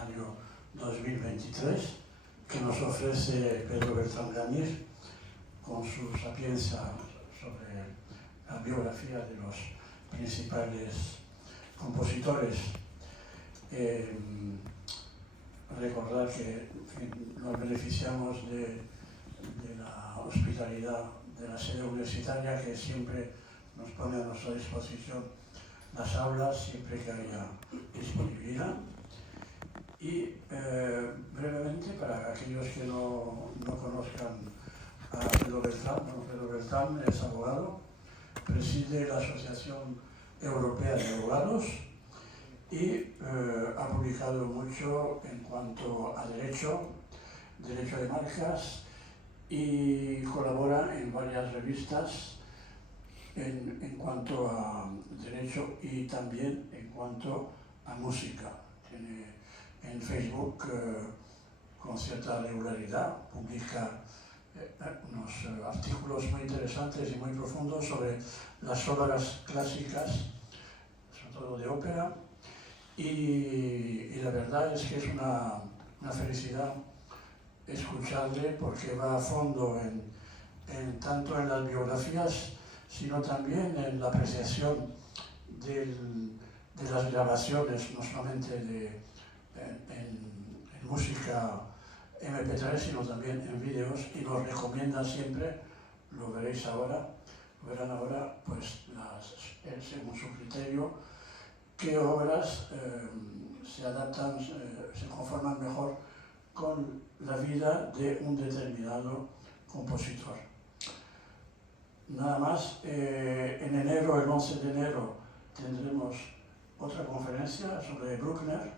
año 2023 que nos ofrece Pedro Bertrand Gagnier con su sapiencia sobre la biografía de los principales compositores. Recordar que nos beneficiamos de la hospitalidad de la sede universitaria, que siempre nos pone a nuestra disposición las aulas siempre que haya disponibilidad. Y brevemente, para aquellos que no conozcan a Pedro Bertrand, Pedro Bertrand es abogado, preside la Asociación Europea de Abogados y ha publicado mucho en cuanto a derecho de marcas, y colabora en varias revistas en cuanto a derecho y también en cuanto a música. Tiene en Facebook con cierta regularidad, publica unos artículos muy interesantes y muy profundos sobre las obras clásicas, sobre todo de ópera, y la verdad es que es una felicidad escucharle, porque va a fondo tanto en las biografías, sino también en la apreciación de las grabaciones, no solamente en música MP3, sino también en vídeos, y nos recomienda siempre, lo verán ahora, pues según su criterio, qué obras se adaptan, se conforman mejor con la vida de un determinado compositor. Nada más, en enero, el 11 de enero, tendremos otra conferencia sobre Bruckner,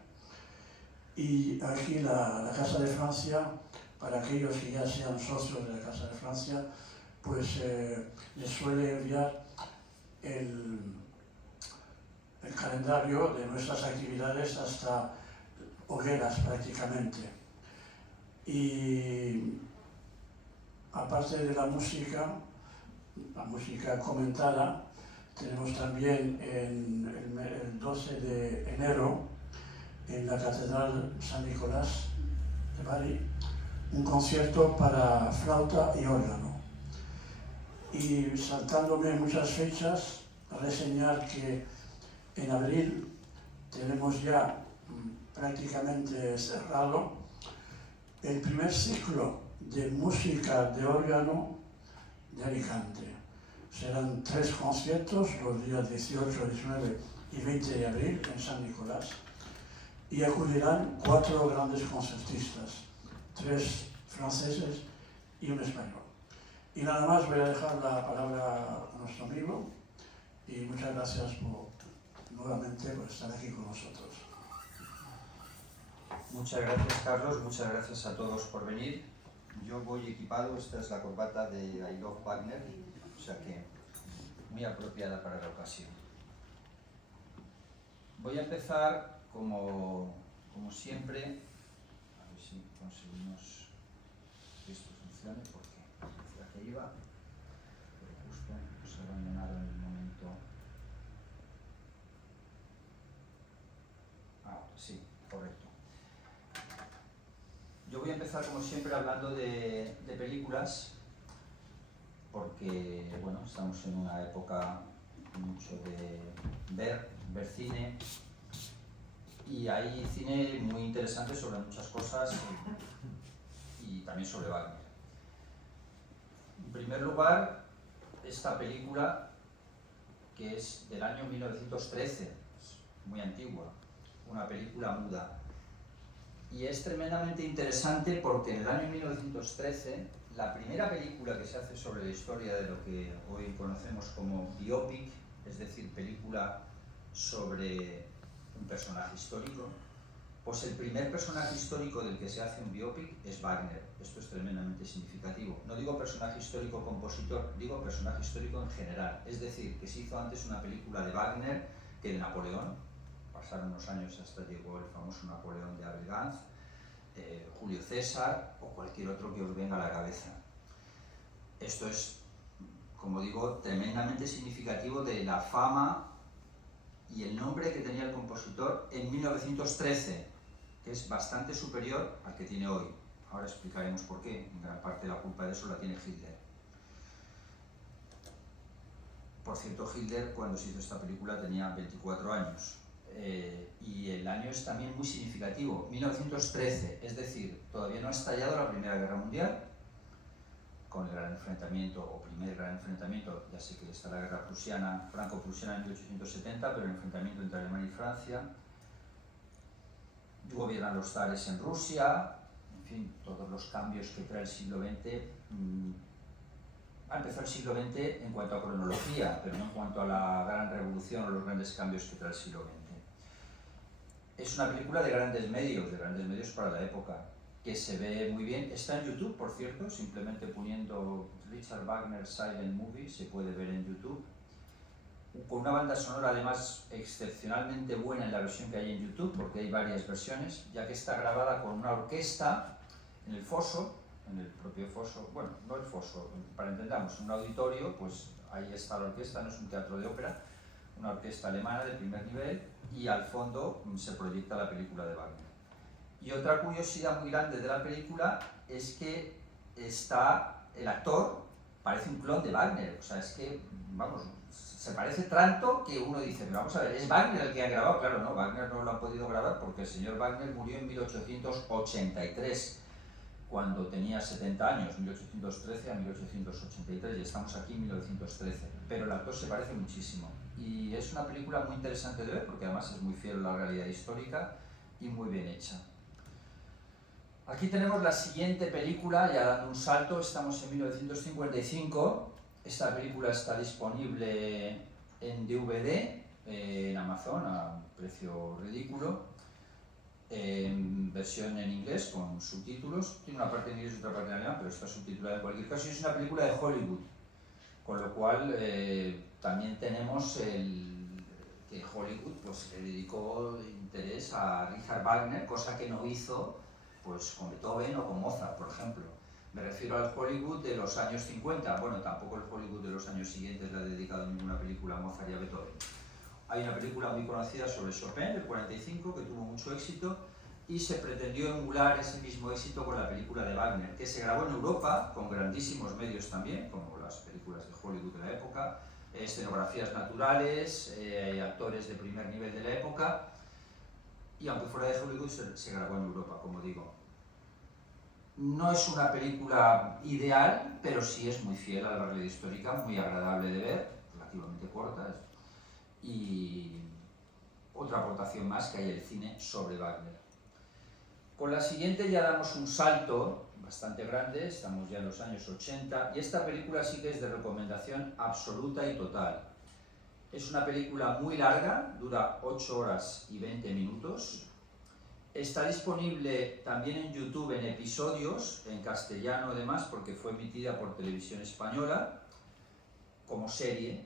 y aquí la Casa de Francia, para aquellos que ya sean socios de la Casa de Francia, pues les suele enviar el calendario de nuestras actividades hasta hogueras prácticamente. Y aparte de la música comentada, tenemos también el 12 de enero en la Catedral San Nicolás de Bari un concierto para flauta y órgano. Y saltándome muchas fechas, reseñar que en abril tenemos ya prácticamente cerrado el primer ciclo de música de órgano de Alicante. Serán 3 conciertos los días 18, 19 y 20 de abril en San Nicolás, y acudirán 4 grandes concertistas, 3 franceses y un español. Y nada más, voy a dejar la palabra a nuestro amigo, y muchas gracias nuevamente por estar aquí con nosotros. Muchas gracias, Carlos, muchas gracias a todos por venir. Yo voy equipado, esta es la corbata de I Love Wagner, o sea que muy apropiada para la ocasión. Voy a empezar como siempre, a ver si conseguimos que esto funcione, porque decía que iba, pero justo nos he abandonado en el momento. Sí, correcto. Yo voy a empezar como siempre hablando de películas, porque bueno, estamos en una época mucho de ver cine, y hay cine muy interesante sobre muchas cosas y también sobre Wagner. En primer lugar, esta película, que es del año 1913, es muy antigua, una película muda. Y es tremendamente interesante porque en el año 1913, la primera película que se hace sobre la historia de lo que hoy conocemos como biopic, es decir, película sobre un personaje histórico, pues el primer personaje histórico del que se hace un biopic es Wagner. Esto es tremendamente significativo. No digo personaje histórico compositor, digo personaje histórico en general. Es decir, que se hizo antes una película de Wagner que de Napoleón. Pasaron unos años hasta llegó el famoso Napoleón de Abel Gance, Julio César o cualquier otro que os venga a la cabeza. Esto es, como digo, tremendamente significativo de la fama y el nombre que tenía el compositor en 1913. que es bastante superior al que tiene hoy. Ahora explicaremos por qué. En gran parte la culpa de eso la tiene Hitler. Por cierto, Hitler, cuando se hizo esta película, tenía 24 años. Y el año es también muy significativo, 1913, es decir, todavía no ha estallado la Primera Guerra Mundial, con el gran enfrentamiento, o primer gran enfrentamiento, ya sé que está la guerra prusiana, franco-prusiana en 1870, pero el enfrentamiento entre Alemania y Francia, gobiernan los zares en Rusia, en fin, todos los cambios que trae el siglo XX. Ha empezado el siglo XX en cuanto a cronología, pero no en cuanto a la gran revolución o los grandes cambios que trae el siglo XX. Es una película de grandes medios para la época, que se ve muy bien. Está en YouTube, por cierto, simplemente poniendo Richard Wagner Silent Movie, se puede ver en YouTube. Con una banda sonora además excepcionalmente buena en la versión que hay en YouTube, porque hay varias versiones, ya que está grabada con una orquesta en el foso, en el propio foso, bueno, no el foso, para entendamos, un auditorio, pues ahí está la orquesta, no es un teatro de ópera, una orquesta alemana de primer nivel, y al fondo se proyecta la película de Wagner. Y otra curiosidad muy grande de la película es que el actor parece un clon de Wagner, o sea, es que, vamos, se parece tanto que uno dice, pero vamos a ver, ¿es Wagner el que ha grabado? Claro, no, Wagner no lo ha podido grabar porque el señor Wagner murió en 1883, cuando tenía 70 años, 1813 a 1883, y estamos aquí en 1913, pero el actor se parece muchísimo. Y es una película muy interesante de ver, porque además es muy fiel a la realidad histórica y muy bien hecha. Aquí tenemos la siguiente película, ya dando un salto, estamos en 1955, esta película está disponible en DVD, en Amazon, a un precio ridículo, en versión en inglés con subtítulos, tiene una parte en inglés y otra parte en alemán, pero está subtitulada en cualquier caso, y es una película de Hollywood, con lo cual también tenemos que Hollywood pues, le dedicó interés a Richard Wagner, cosa que no hizo pues, con Beethoven o con Mozart, por ejemplo. Me refiero al Hollywood de los años 50, bueno, tampoco el Hollywood de los años siguientes le ha dedicado ninguna película a Mozart y a Beethoven. Hay una película muy conocida sobre Chopin, del 45, que tuvo mucho éxito, y se pretendió emular ese mismo éxito con la película de Wagner, que se grabó en Europa, con grandísimos medios también, como las películas de Hollywood de la época, escenografías naturales, actores de primer nivel de la época, y aunque fuera de Hollywood, se grabó en Europa, como digo. No es una película ideal, pero sí es muy fiel a la realidad histórica, muy agradable de ver, relativamente corta, y otra aportación más que hay en el cine sobre Wagner. Con la siguiente ya damos un salto bastante grande, estamos ya en los años 80, y esta película sí que es de recomendación absoluta y total. Es una película muy larga, dura 8 horas y 20 minutos. Está disponible también en YouTube en episodios, en castellano además, porque fue emitida por Televisión Española como serie,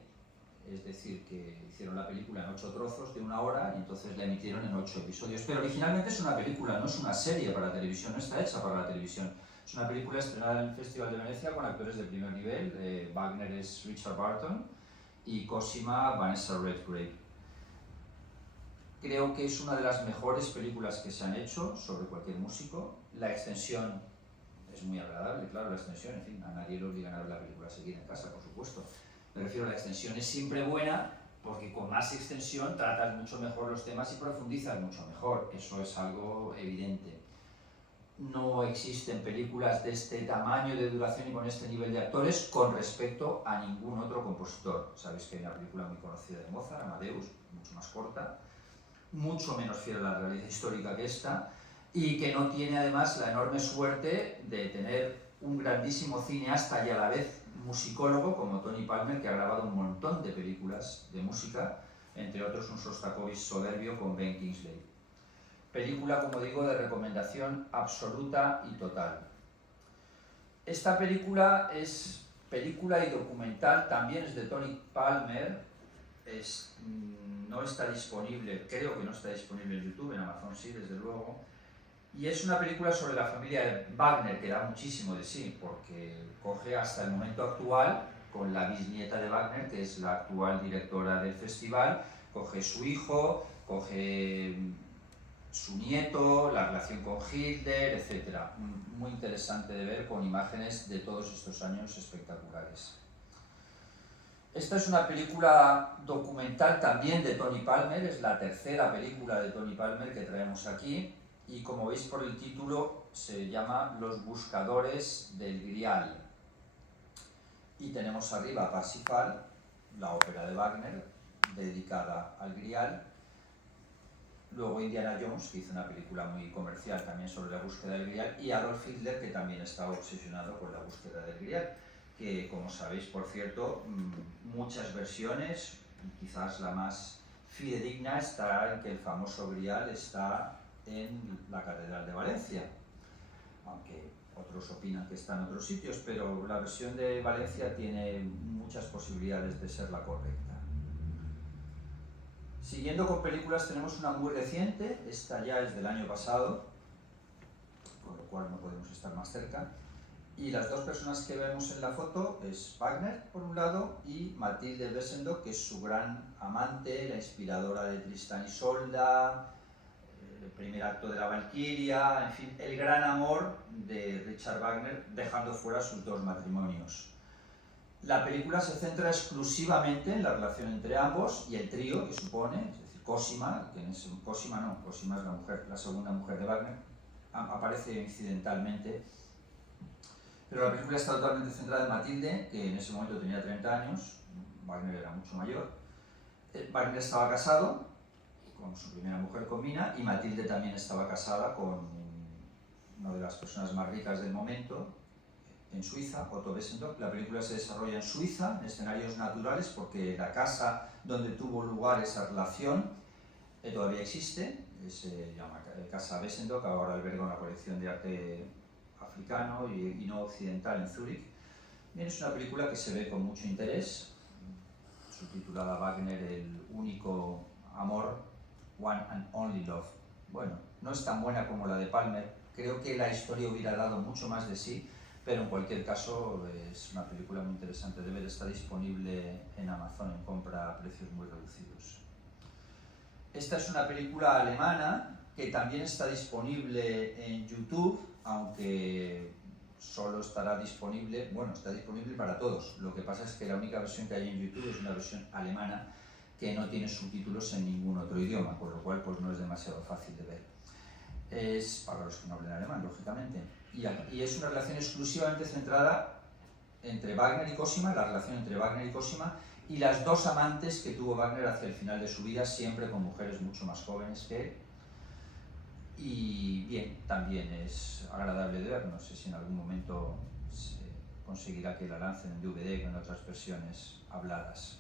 es decir, que hicieron la película en 8 trozos de 1 hora y entonces la emitieron en 8 episodios. Pero originalmente es una película, no es una serie para televisión, no está hecha para la televisión. Es una película estrenada en el Festival de Venecia con actores de primer nivel. Wagner es Richard Burton y Cosima Vanessa Redgrave. Creo que es una de las mejores películas que se han hecho sobre cualquier músico. La extensión es muy agradable, claro, la extensión, en fin, a nadie le obligan a ver la película seguida en casa, por supuesto. Me refiero a la extensión, es siempre buena porque con más extensión tratas mucho mejor los temas y profundizas mucho mejor, eso es algo evidente. No existen películas de este tamaño de duración y con este nivel de actores con respecto a ningún otro compositor. Sabéis que hay una película muy conocida de Mozart, Amadeus, mucho más corta, mucho menos fiel a la realidad histórica que esta, y que no tiene además la enorme suerte de tener un grandísimo cineasta y a la vez musicólogo como Tony Palmer, que ha grabado un montón de películas de música, entre otros un Shostakovich soberbio con Ben Kingsley. Película, como digo, de recomendación absoluta y total. Esta película es película y documental, también es de Tony Palmer, no está disponible, creo que no está disponible en YouTube, en Amazon sí, desde luego, y es una película sobre la familia de Wagner, que da muchísimo de sí, porque coge hasta el momento actual, con la bisnieta de Wagner, que es la actual directora del festival, coge su hijo, coge su nieto, la relación con Hitler, etc. Muy interesante de ver, con imágenes de todos estos años espectaculares. Esta es una película documental también de Tony Palmer, es la tercera película de Tony Palmer que traemos aquí, y como veis por el título se llama Los buscadores del Grial. Y tenemos arriba Parsifal, la ópera de Wagner, dedicada al Grial. Luego Indiana Jones, que hizo una película muy comercial también sobre la búsqueda del Grial, y Adolf Hitler, que también estaba obsesionado con la búsqueda del Grial, que, como sabéis, por cierto, muchas versiones, quizás la más fidedigna está en que el famoso Grial está en la Catedral de Valencia, aunque otros opinan que está en otros sitios, pero la versión de Valencia tiene muchas posibilidades de ser la correcta. Siguiendo con películas, tenemos una muy reciente, esta ya es del año pasado, con lo cual no podemos estar más cerca, y las dos personas que vemos en la foto es Wagner, por un lado, y Mathilde Wesendonck, que es su gran amante, la inspiradora de Tristán y Isolda, el primer acto de la Valquiria, en fin, el gran amor de Richard Wagner, dejando fuera sus dos matrimonios. La película se centra exclusivamente en la relación entre ambos y el trío que supone, es decir, Cosima, Cosima es la mujer, la segunda mujer de Wagner, aparece incidentalmente, pero la película está totalmente centrada en Mathilde, que en ese momento tenía 30 años, Wagner era mucho mayor. Wagner estaba casado con su primera mujer, con Mina, y Mathilde también estaba casada con una de las personas más ricas del momento, en Suiza, Otto Wesendonck. La película se desarrolla en Suiza, en escenarios naturales, porque la casa donde tuvo lugar esa relación todavía existe, se llama Casa Wesendonck, ahora alberga una colección de arte africano y no occidental en Zúrich. Bien, es una película que se ve con mucho interés, subtitulada Wagner, el único amor, One and Only Love. Bueno, no es tan buena como la de Palmer, creo que la historia hubiera dado mucho más de sí, pero en cualquier caso es una película muy interesante de ver, está disponible en Amazon en compra a precios muy reducidos. Esta es una película alemana que también está disponible en YouTube, aunque solo estará disponible, bueno, está disponible para todos. Lo que pasa es que la única versión que hay en YouTube es una versión alemana que no tiene subtítulos en ningún otro idioma, con lo cual pues no es demasiado fácil de ver. Es para los que no hablen alemán, lógicamente. Y es una relación exclusivamente centrada entre Wagner y Cosima, la relación entre Wagner y Cosima, y las dos amantes que tuvo Wagner hacia el final de su vida, siempre con mujeres mucho más jóvenes que él. Y bien, también es agradable de ver, no sé si en algún momento se conseguirá que la lancen en DVD con otras versiones habladas.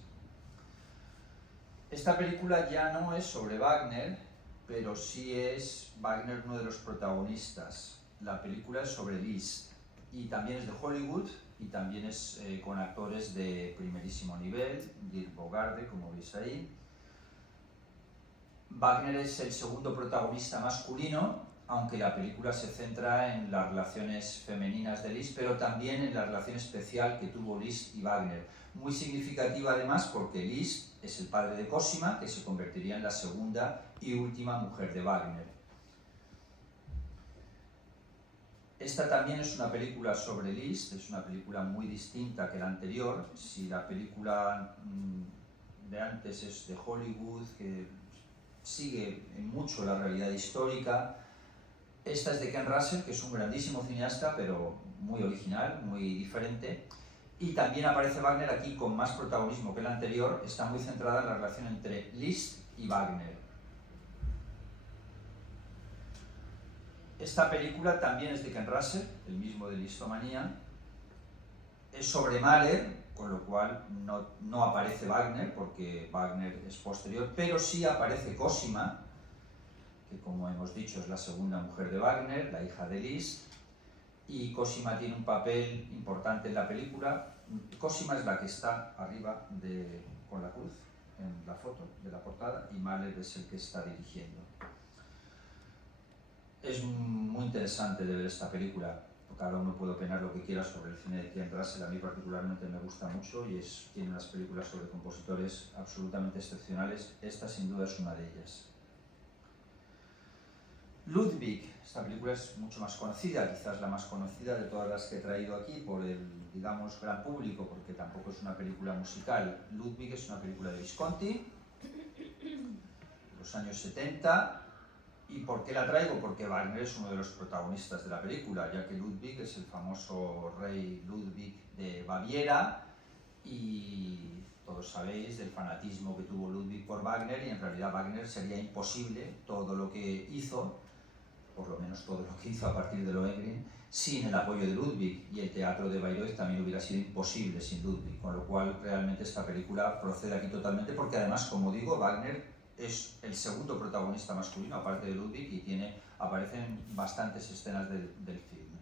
Esta película ya no es sobre Wagner, pero sí es Wagner uno de los protagonistas. La película es sobre Liszt y también es de Hollywood y también es con actores de primerísimo nivel, Dirk Bogarde, como veis ahí. Wagner es el segundo protagonista masculino, aunque la película se centra en las relaciones femeninas de Liszt, pero también en la relación especial que tuvo Liszt y Wagner. Muy significativa además porque Liszt es el padre de Cosima, que se convertiría en la segunda y última mujer de Wagner. Esta también es una película sobre Liszt, es una película muy distinta que la anterior. Si la película de antes es de Hollywood, que sigue mucho la realidad histórica, esta es de Ken Russell, que es un grandísimo cineasta, pero muy original, muy diferente. Y también aparece Wagner aquí con más protagonismo que la anterior, está muy centrada en la relación entre Liszt y Wagner. Esta película también es de Ken Russell, el mismo de Lisztomanía. Es sobre Mahler, con lo cual no aparece Wagner, porque Wagner es posterior, pero sí aparece Cosima, que como hemos dicho es la segunda mujer de Wagner, la hija de Liszt, y Cosima tiene un papel importante en la película. Cosima es la que está arriba con la cruz en la foto de la portada, y Mahler es el que está dirigiendo. Es muy interesante de ver esta película. Cada uno puede opinar lo que quiera sobre el cine de Ken Russell. A mí particularmente me gusta mucho y tiene unas películas sobre compositores absolutamente excepcionales. Esta sin duda es una de ellas. Ludwig, esta película es mucho más conocida, quizás la más conocida de todas las que he traído aquí por el, digamos, gran público, porque tampoco es una película musical. Ludwig es una película de Visconti, de los años 70. ¿Y por qué la traigo? Porque Wagner es uno de los protagonistas de la película, ya que Ludwig es el famoso rey Ludwig de Baviera, y todos sabéis del fanatismo que tuvo Ludwig por Wagner, y en realidad Wagner sería imposible todo lo que hizo, por lo menos todo lo que hizo a partir de Lohengrin, sin el apoyo de Ludwig, y el teatro de Bayreuth también hubiera sido imposible sin Ludwig, con lo cual realmente esta película procede aquí totalmente, porque además, como digo, Wagner es el segundo protagonista masculino, aparte de Ludwig, y aparecen bastantes escenas del filme.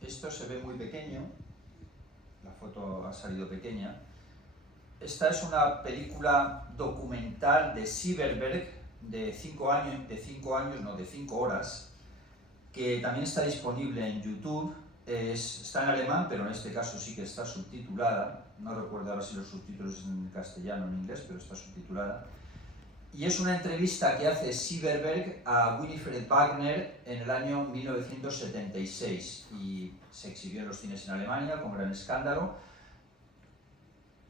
Esto se ve muy pequeño, la foto ha salido pequeña. Esta es una película documental de Sieberberg, de 5 horas, que también está disponible en YouTube. Está en alemán, pero en este caso sí que está subtitulada. No recuerdo ahora si los subtítulos en castellano o en inglés, pero está subtitulada. Y es una entrevista que hace Sieberberg a Winifred Wagner en el año 1976, y se exhibió en los cines en Alemania con gran escándalo.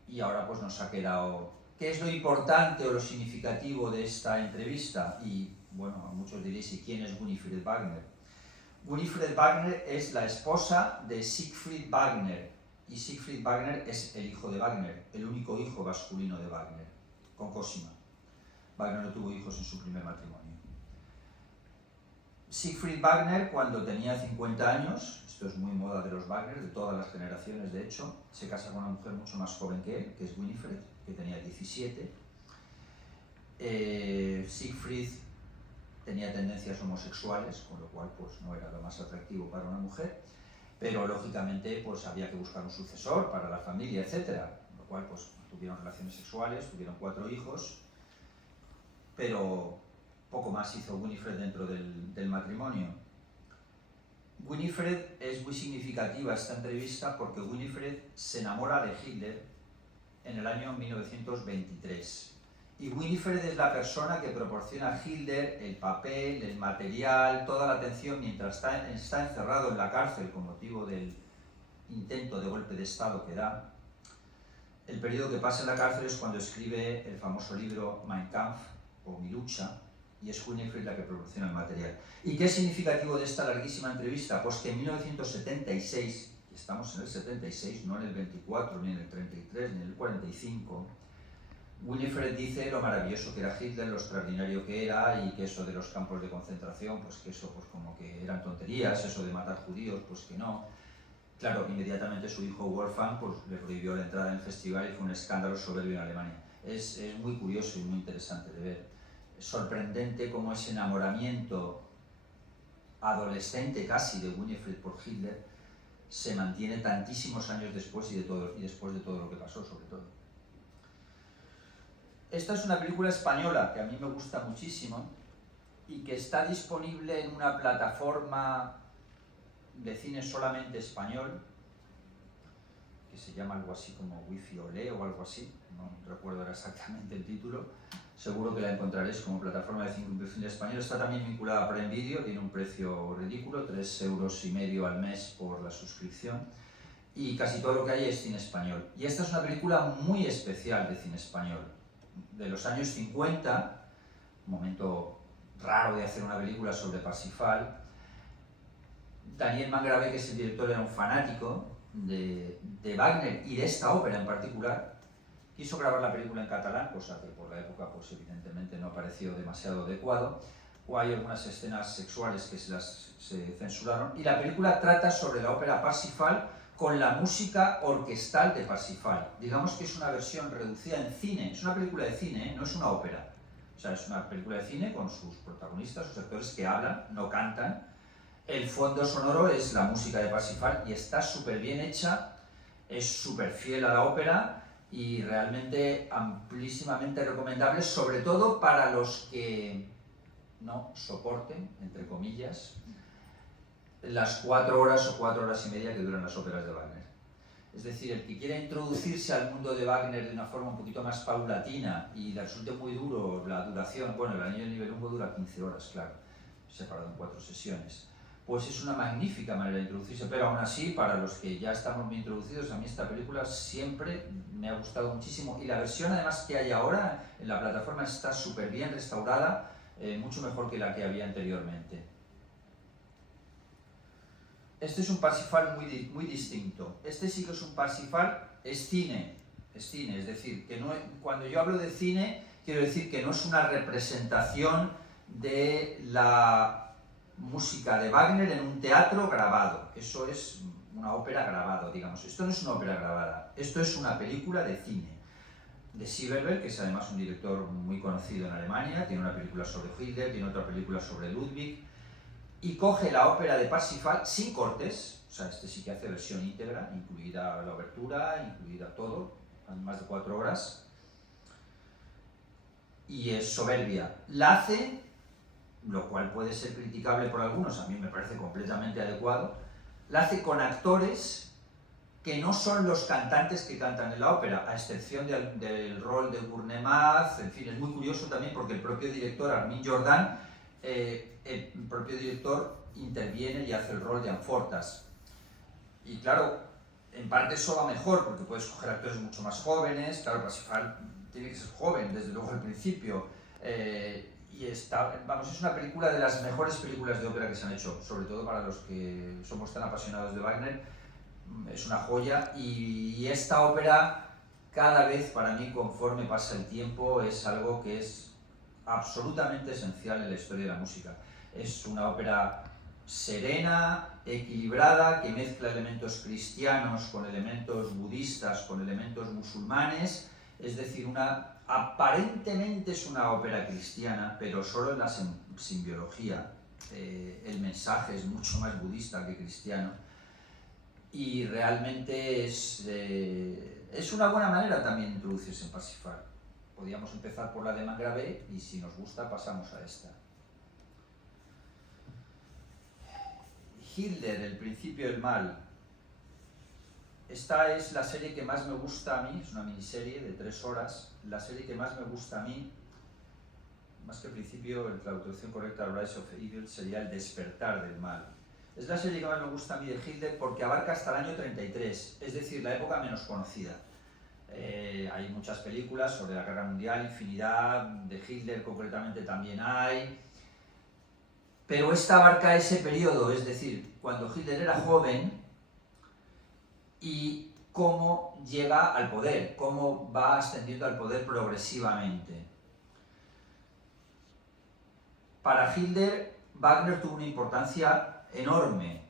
Y ahora pues nos ha quedado... ¿Qué es lo importante o lo significativo de esta entrevista? Y bueno, a muchos diréis, ¿y quién es Winifred Wagner? Winifred Wagner es la esposa de Siegfried Wagner, y Siegfried Wagner es el hijo de Wagner, el único hijo masculino de Wagner, con Cosima. Wagner no tuvo hijos en su primer matrimonio. Siegfried Wagner, cuando tenía 50 años, esto es muy moda de los Wagner, de todas las generaciones de hecho, se casa con una mujer mucho más joven que él, que es Winifred, que tenía 17. Siegfried tenía tendencias homosexuales, con lo cual pues, no era lo más atractivo para una mujer, pero lógicamente pues, había que buscar un sucesor para la familia, etc. Con lo cual pues, tuvieron relaciones sexuales, tuvieron 4 hijos, pero poco más hizo Winifred dentro del matrimonio. Winifred es muy significativa esta entrevista porque Winifred se enamora de Hitler en el año 1923. Y Winifred es la persona que proporciona a Hitler el papel, el material, toda la atención mientras está encerrado en la cárcel con motivo del intento de golpe de Estado que da. El periodo que pasa en la cárcel es cuando escribe el famoso libro Mein Kampf, o Mi lucha, y es Winifred la que proporciona el material. ¿Y qué es significativo de esta larguísima entrevista? Pues que en 1976, y estamos en el 76, no en el 24, ni en el 33, ni en el 45, Winifred dice lo maravilloso que era Hitler, lo extraordinario que era, y que eso de los campos de concentración, pues que eso pues como que eran tonterías, eso de matar judíos, pues que no. Claro, inmediatamente su hijo Wolfgang pues, le prohibió la entrada en el festival y fue un escándalo soberbio en Alemania. Es muy curioso y muy interesante de ver. Es sorprendente cómo ese enamoramiento adolescente casi de Winifred por Hitler se mantiene tantísimos años después y después de todo lo que pasó, sobre todo. Esta es una película española que a mí me gusta muchísimo y que está disponible en una plataforma de cine solamente español que se llama algo así como Wi-Fi Olé o algo así, no recuerdo ahora exactamente el título, seguro que la encontraréis como plataforma de cine español. Está también vinculada a Prime Video, tiene un precio ridículo, 3,5 € al mes por la suscripción, y casi todo lo que hay es cine español. Y esta es una película muy especial de cine español, de los años 50, un momento raro de hacer una película sobre Parsifal. Daniel Mangravé, que es el director, era un fanático de Wagner y de esta ópera en particular. Quiso grabar la película en catalán, cosa que por la época pues evidentemente no pareció demasiado adecuado, o hay algunas escenas sexuales que se censuraron, y la película trata sobre la ópera Parsifal con la música orquestal de Parsifal. Digamos que es una versión reducida en cine, es una película de cine, no es una ópera. O sea, es una película de cine con sus protagonistas, sus actores que hablan, no cantan. El fondo sonoro es la música de Parsifal y está súper bien hecha, es súper fiel a la ópera y realmente amplísimamente recomendable, sobre todo para los que no soporten, entre comillas, las 4 horas o 4 horas y media que duran las óperas de Wagner. Es decir, el que quiera introducirse al mundo de Wagner de una forma un poquito más paulatina y le resulte muy duro la duración, bueno, el Anillo del Nibelungo dura 15 horas, claro, separado en 4 sesiones, pues es una magnífica manera de introducirse, pero aún así, para los que ya estamos muy introducidos, a mí esta película siempre me ha gustado muchísimo, y la versión además que hay ahora en la plataforma está súper bien restaurada, mucho mejor que la que había anteriormente. Este es un Parsifal muy distinto. Este sí que es un Parsifal, es cine, es decir, que no, cuando yo hablo de cine, quiero decir que no es una representación de la música de Wagner en un teatro grabado. Eso es una ópera grabada, digamos. Esto no es una ópera grabada, esto es una película de cine. De Silverberg, que es además un director muy conocido en Alemania, tiene una película sobre Hitler, tiene otra película sobre Ludwig, y coge la ópera de Parsifal sin cortes, o sea, este sí que hace versión íntegra, incluida la obertura, incluida todo, más de 4 horas, y es soberbia. La hace, lo cual puede ser criticable por algunos, a mí me parece completamente adecuado, la hace con actores que no son los cantantes que cantan en la ópera, a excepción del rol de Bournemouth. En fin, es muy curioso también porque el propio director, Armin Jordan, el propio director interviene y hace el rol de Amfortas. Y claro, en parte eso va mejor, porque puedes coger actores mucho más jóvenes, claro, Parsifal tiene que ser joven, desde luego al principio, y vamos, es una película de las mejores películas de ópera que se han hecho, sobre todo para los que somos tan apasionados de Wagner. Es una joya, y esta ópera cada vez para mí, conforme pasa el tiempo, es algo que es absolutamente esencial en la historia de la música. Es una ópera serena, equilibrada, que mezcla elementos cristianos con elementos budistas, con elementos musulmanes, es decir, aparentemente es una ópera cristiana, pero solo en la simbiología. El mensaje es mucho más budista que cristiano, y realmente es una buena manera también de introducirse en Parsifal. Podríamos empezar por la de Mangrave y si nos gusta pasamos a esta. Hitler, el principio del mal. Esta es la serie que más me gusta a mí, es una miniserie de 3 horas, la serie que más me gusta a mí, más que el principio, la traducción correcta, Rise of Evil, sería el despertar del mal. Es la serie que más me gusta a mí de Hitler porque abarca hasta el año 33, es decir, la época menos conocida. Hay muchas películas sobre la Guerra Mundial, infinidad, de Hitler concretamente también hay, pero esta abarca ese periodo, es decir, cuando Hitler era joven y cómo llega al poder, cómo va ascendiendo al poder progresivamente. Para Hitler, Wagner tuvo una importancia enorme,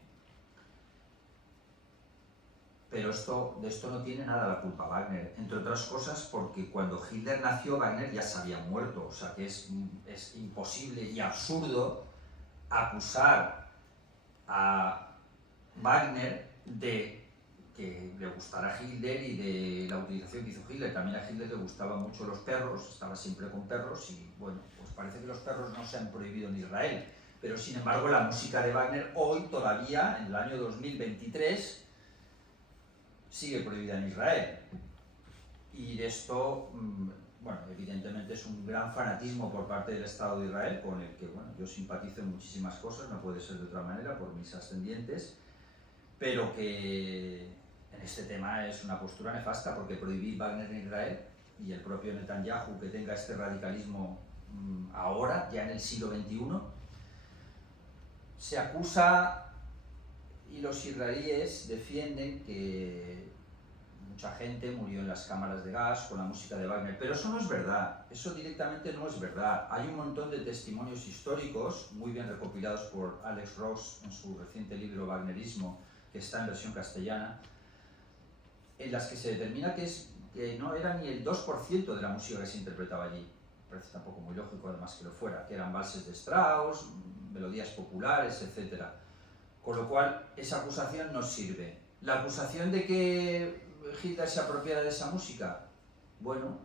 pero de esto no tiene nada la culpa Wagner, entre otras cosas porque cuando Hitler nació, Wagner ya se había muerto, o sea que es imposible y absurdo acusar a Wagner de que le gustara Hitler y de la utilización que hizo Hitler. También a Hitler le gustaban mucho los perros, estaba siempre con perros, y bueno, pues parece que los perros no se han prohibido en Israel, pero sin embargo la música de Wagner hoy todavía, en el año 2023, sigue prohibida en Israel. Y de esto, bueno, evidentemente es un gran fanatismo por parte del Estado de Israel, con el que, bueno, yo simpatizo en muchísimas cosas, no puede ser de otra manera por mis ascendientes, pero que en este tema es una postura nefasta, porque prohibir Wagner en Israel, y el propio Netanyahu que tenga este radicalismo ahora, ya en el siglo XXI, se acusa, y los israelíes defienden que mucha gente murió en las cámaras de gas con la música de Wagner, pero eso no es verdad, eso directamente no es verdad. Hay un montón de testimonios históricos, muy bien recopilados por Alex Ross en su reciente libro Wagnerismo, que está en versión castellana, en las que se determina que no era ni el 2% de la música que se interpretaba allí. Me parece tampoco muy lógico, además, que lo fuera, que eran valses de Strauss, melodías populares, etc. Con lo cual, esa acusación no sirve. La acusación de que Hitler se apropiara de esa música, bueno,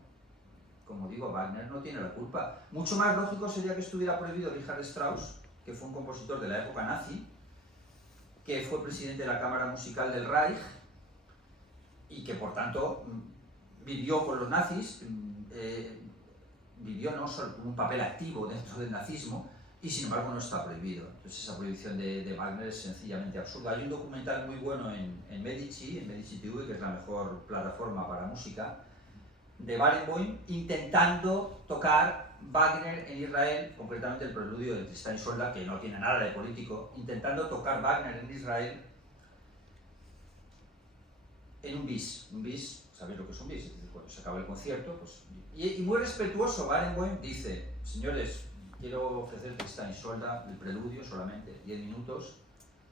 como digo, Wagner no tiene la culpa. Mucho más lógico sería que estuviera prohibido Richard Strauss, que fue un compositor de la época nazi, que fue presidente de la Cámara Musical del Reich, y que por tanto vivió con los nazis, vivió no solo un papel activo dentro del nazismo, y sin embargo no está prohibido. Entonces esa prohibición de Wagner es sencillamente absurda. Hay un documental muy bueno en Medici TV, que es la mejor plataforma para música, de Barenboim, intentando tocar Wagner en Israel, concretamente el preludio de Tristán y Isolda, que no tiene nada de político, intentando tocar Wagner en Israel en un bis. Un bis, ¿sabéis lo que es un bis? Es decir, cuando se acaba el concierto, pues... Y muy respetuoso, Barenboim dice: señores, quiero ofrecer Tristán y Isolda, el preludio, solamente 10 minutos.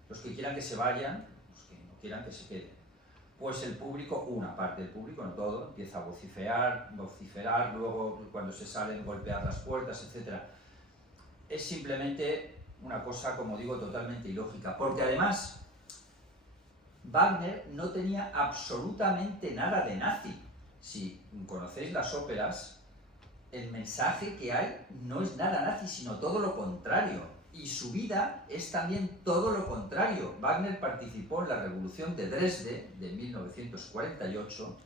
Los que quieran que se vayan, los que no quieran que se queden. Pues el público, una parte del público, no todo, empieza a vociferar, luego cuando se salen golpear las puertas, etc. Es simplemente una cosa, como digo, totalmente ilógica, porque además Wagner no tenía absolutamente nada de nazi. Si conocéis las óperas, el mensaje que hay no es nada nazi, sino todo lo contrario. Y su vida es también todo lo contrario. Wagner participó en la Revolución de Dresde de 1948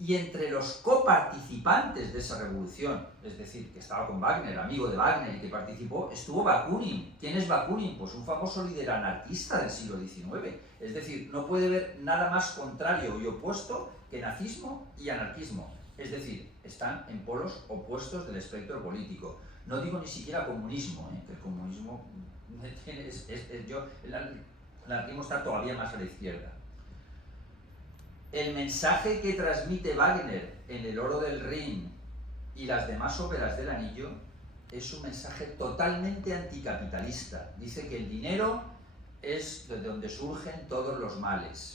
y entre los coparticipantes de esa revolución, es decir, que estaba con Wagner, amigo de Wagner y que participó, estuvo Bakunin. ¿Quién es Bakunin? Pues un famoso líder anarquista del siglo XIX. Es decir, no puede haber nada más contrario y opuesto que nazismo y anarquismo. Es decir, están en polos opuestos del espectro político. No digo ni siquiera comunismo, que el comunismo el anarquismo está todavía más a la izquierda. El mensaje que transmite Wagner en El oro del Rin y las demás óperas del Anillo es un mensaje totalmente anticapitalista. Dice que el dinero es de donde surgen todos los males.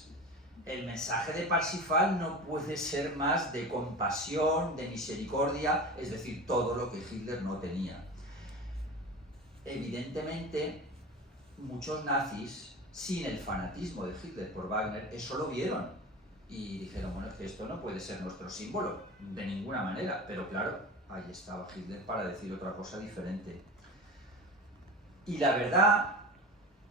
El mensaje de Parsifal no puede ser más de compasión, de misericordia, es decir, todo lo que Hitler no tenía. Evidentemente, muchos nazis, sin el fanatismo de Hitler por Wagner, eso lo vieron y dijeron: bueno, es que esto no puede ser nuestro símbolo, de ninguna manera. Pero claro, ahí estaba Hitler para decir otra cosa diferente. Y la verdad,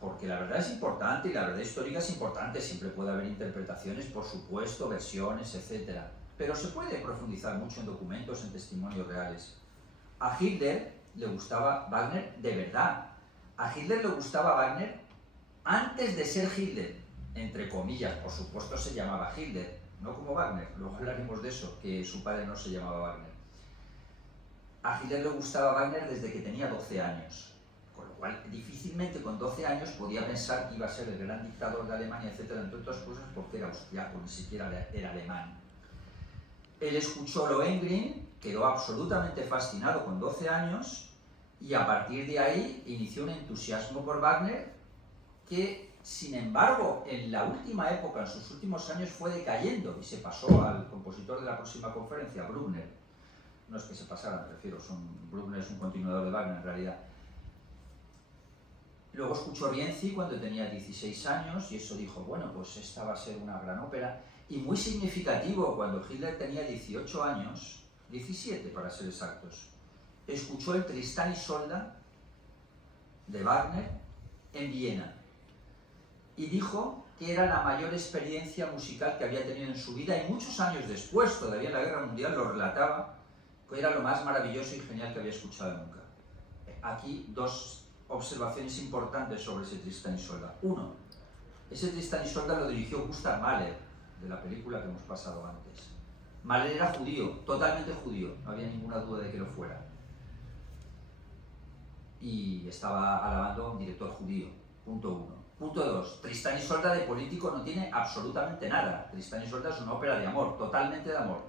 porque la verdad es importante y la verdad histórica es importante, siempre puede haber interpretaciones, por supuesto, versiones, etc. Pero se puede profundizar mucho en documentos, en testimonios reales. A Hitler le gustaba Wagner de verdad. A Hitler le gustaba Wagner antes de ser Hitler, entre comillas. Por supuesto se llamaba Hitler, no como Wagner, luego hablaremos de eso, que su padre no se llamaba Wagner. A Hitler le gustaba Wagner desde que tenía 12 años. Con lo cual, difícilmente con 12 años podía pensar que iba a ser el gran dictador de Alemania, etc., entre otras cosas porque era austriaco, ni siquiera era alemán. Él escuchó Lohengrin, quedó absolutamente fascinado con 12 años y a partir de ahí inició un entusiasmo por Wagner que, sin embargo, en la última época, en sus últimos años, fue decayendo y se pasó al compositor de la próxima conferencia, Bruckner. No es que se pasara, me refiero, Bruckner es un continuador de Wagner en realidad. Luego escuchó Rienzi cuando tenía 16 años y eso dijo: bueno, pues esta va a ser una gran ópera. Y muy significativo, cuando Hitler tenía 18 años, 17 para ser exactos, escuchó el Tristán y Isolda de Wagner en Viena y dijo que era la mayor experiencia musical que había tenido en su vida, y muchos años después, todavía en la Guerra Mundial, lo relataba, que era lo más maravilloso y genial que había escuchado nunca. Aquí dos observaciones importantes sobre ese Tristán y Isolda. Uno, ese Tristán y Isolda lo dirigió Gustav Mahler, de la película que hemos pasado antes. Mahler era judío, totalmente judío, no había ninguna duda de que lo fuera. Y estaba alabando a un director judío, punto uno. Punto dos, Tristán y Isolda de político no tiene absolutamente nada. Tristán y Isolda es una ópera de amor, totalmente de amor,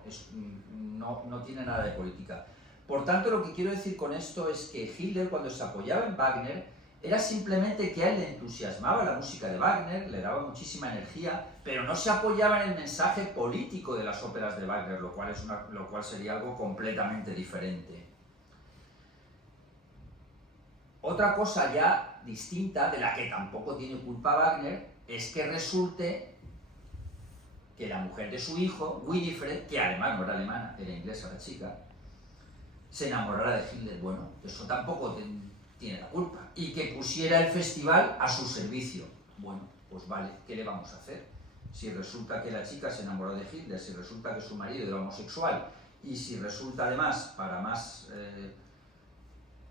no tiene nada de política. Por tanto, lo que quiero decir con esto es que Hitler, cuando se apoyaba en Wagner, era simplemente que a él le entusiasmaba la música de Wagner, le daba muchísima energía, pero no se apoyaba en el mensaje político de las óperas de Wagner, lo cual sería algo completamente diferente. Otra cosa ya distinta, de la que tampoco tiene culpa Wagner, es que resulte que la mujer de su hijo, Winifred, que además no era alemana, era inglesa la chica, se enamorara de Hitler. Bueno, eso tampoco tiene la culpa. Y que pusiera el festival a su servicio. Bueno, pues vale, ¿qué le vamos a hacer? si resulta que la chica se enamoró de Hitler, si resulta que su marido era homosexual, y si resulta además, para más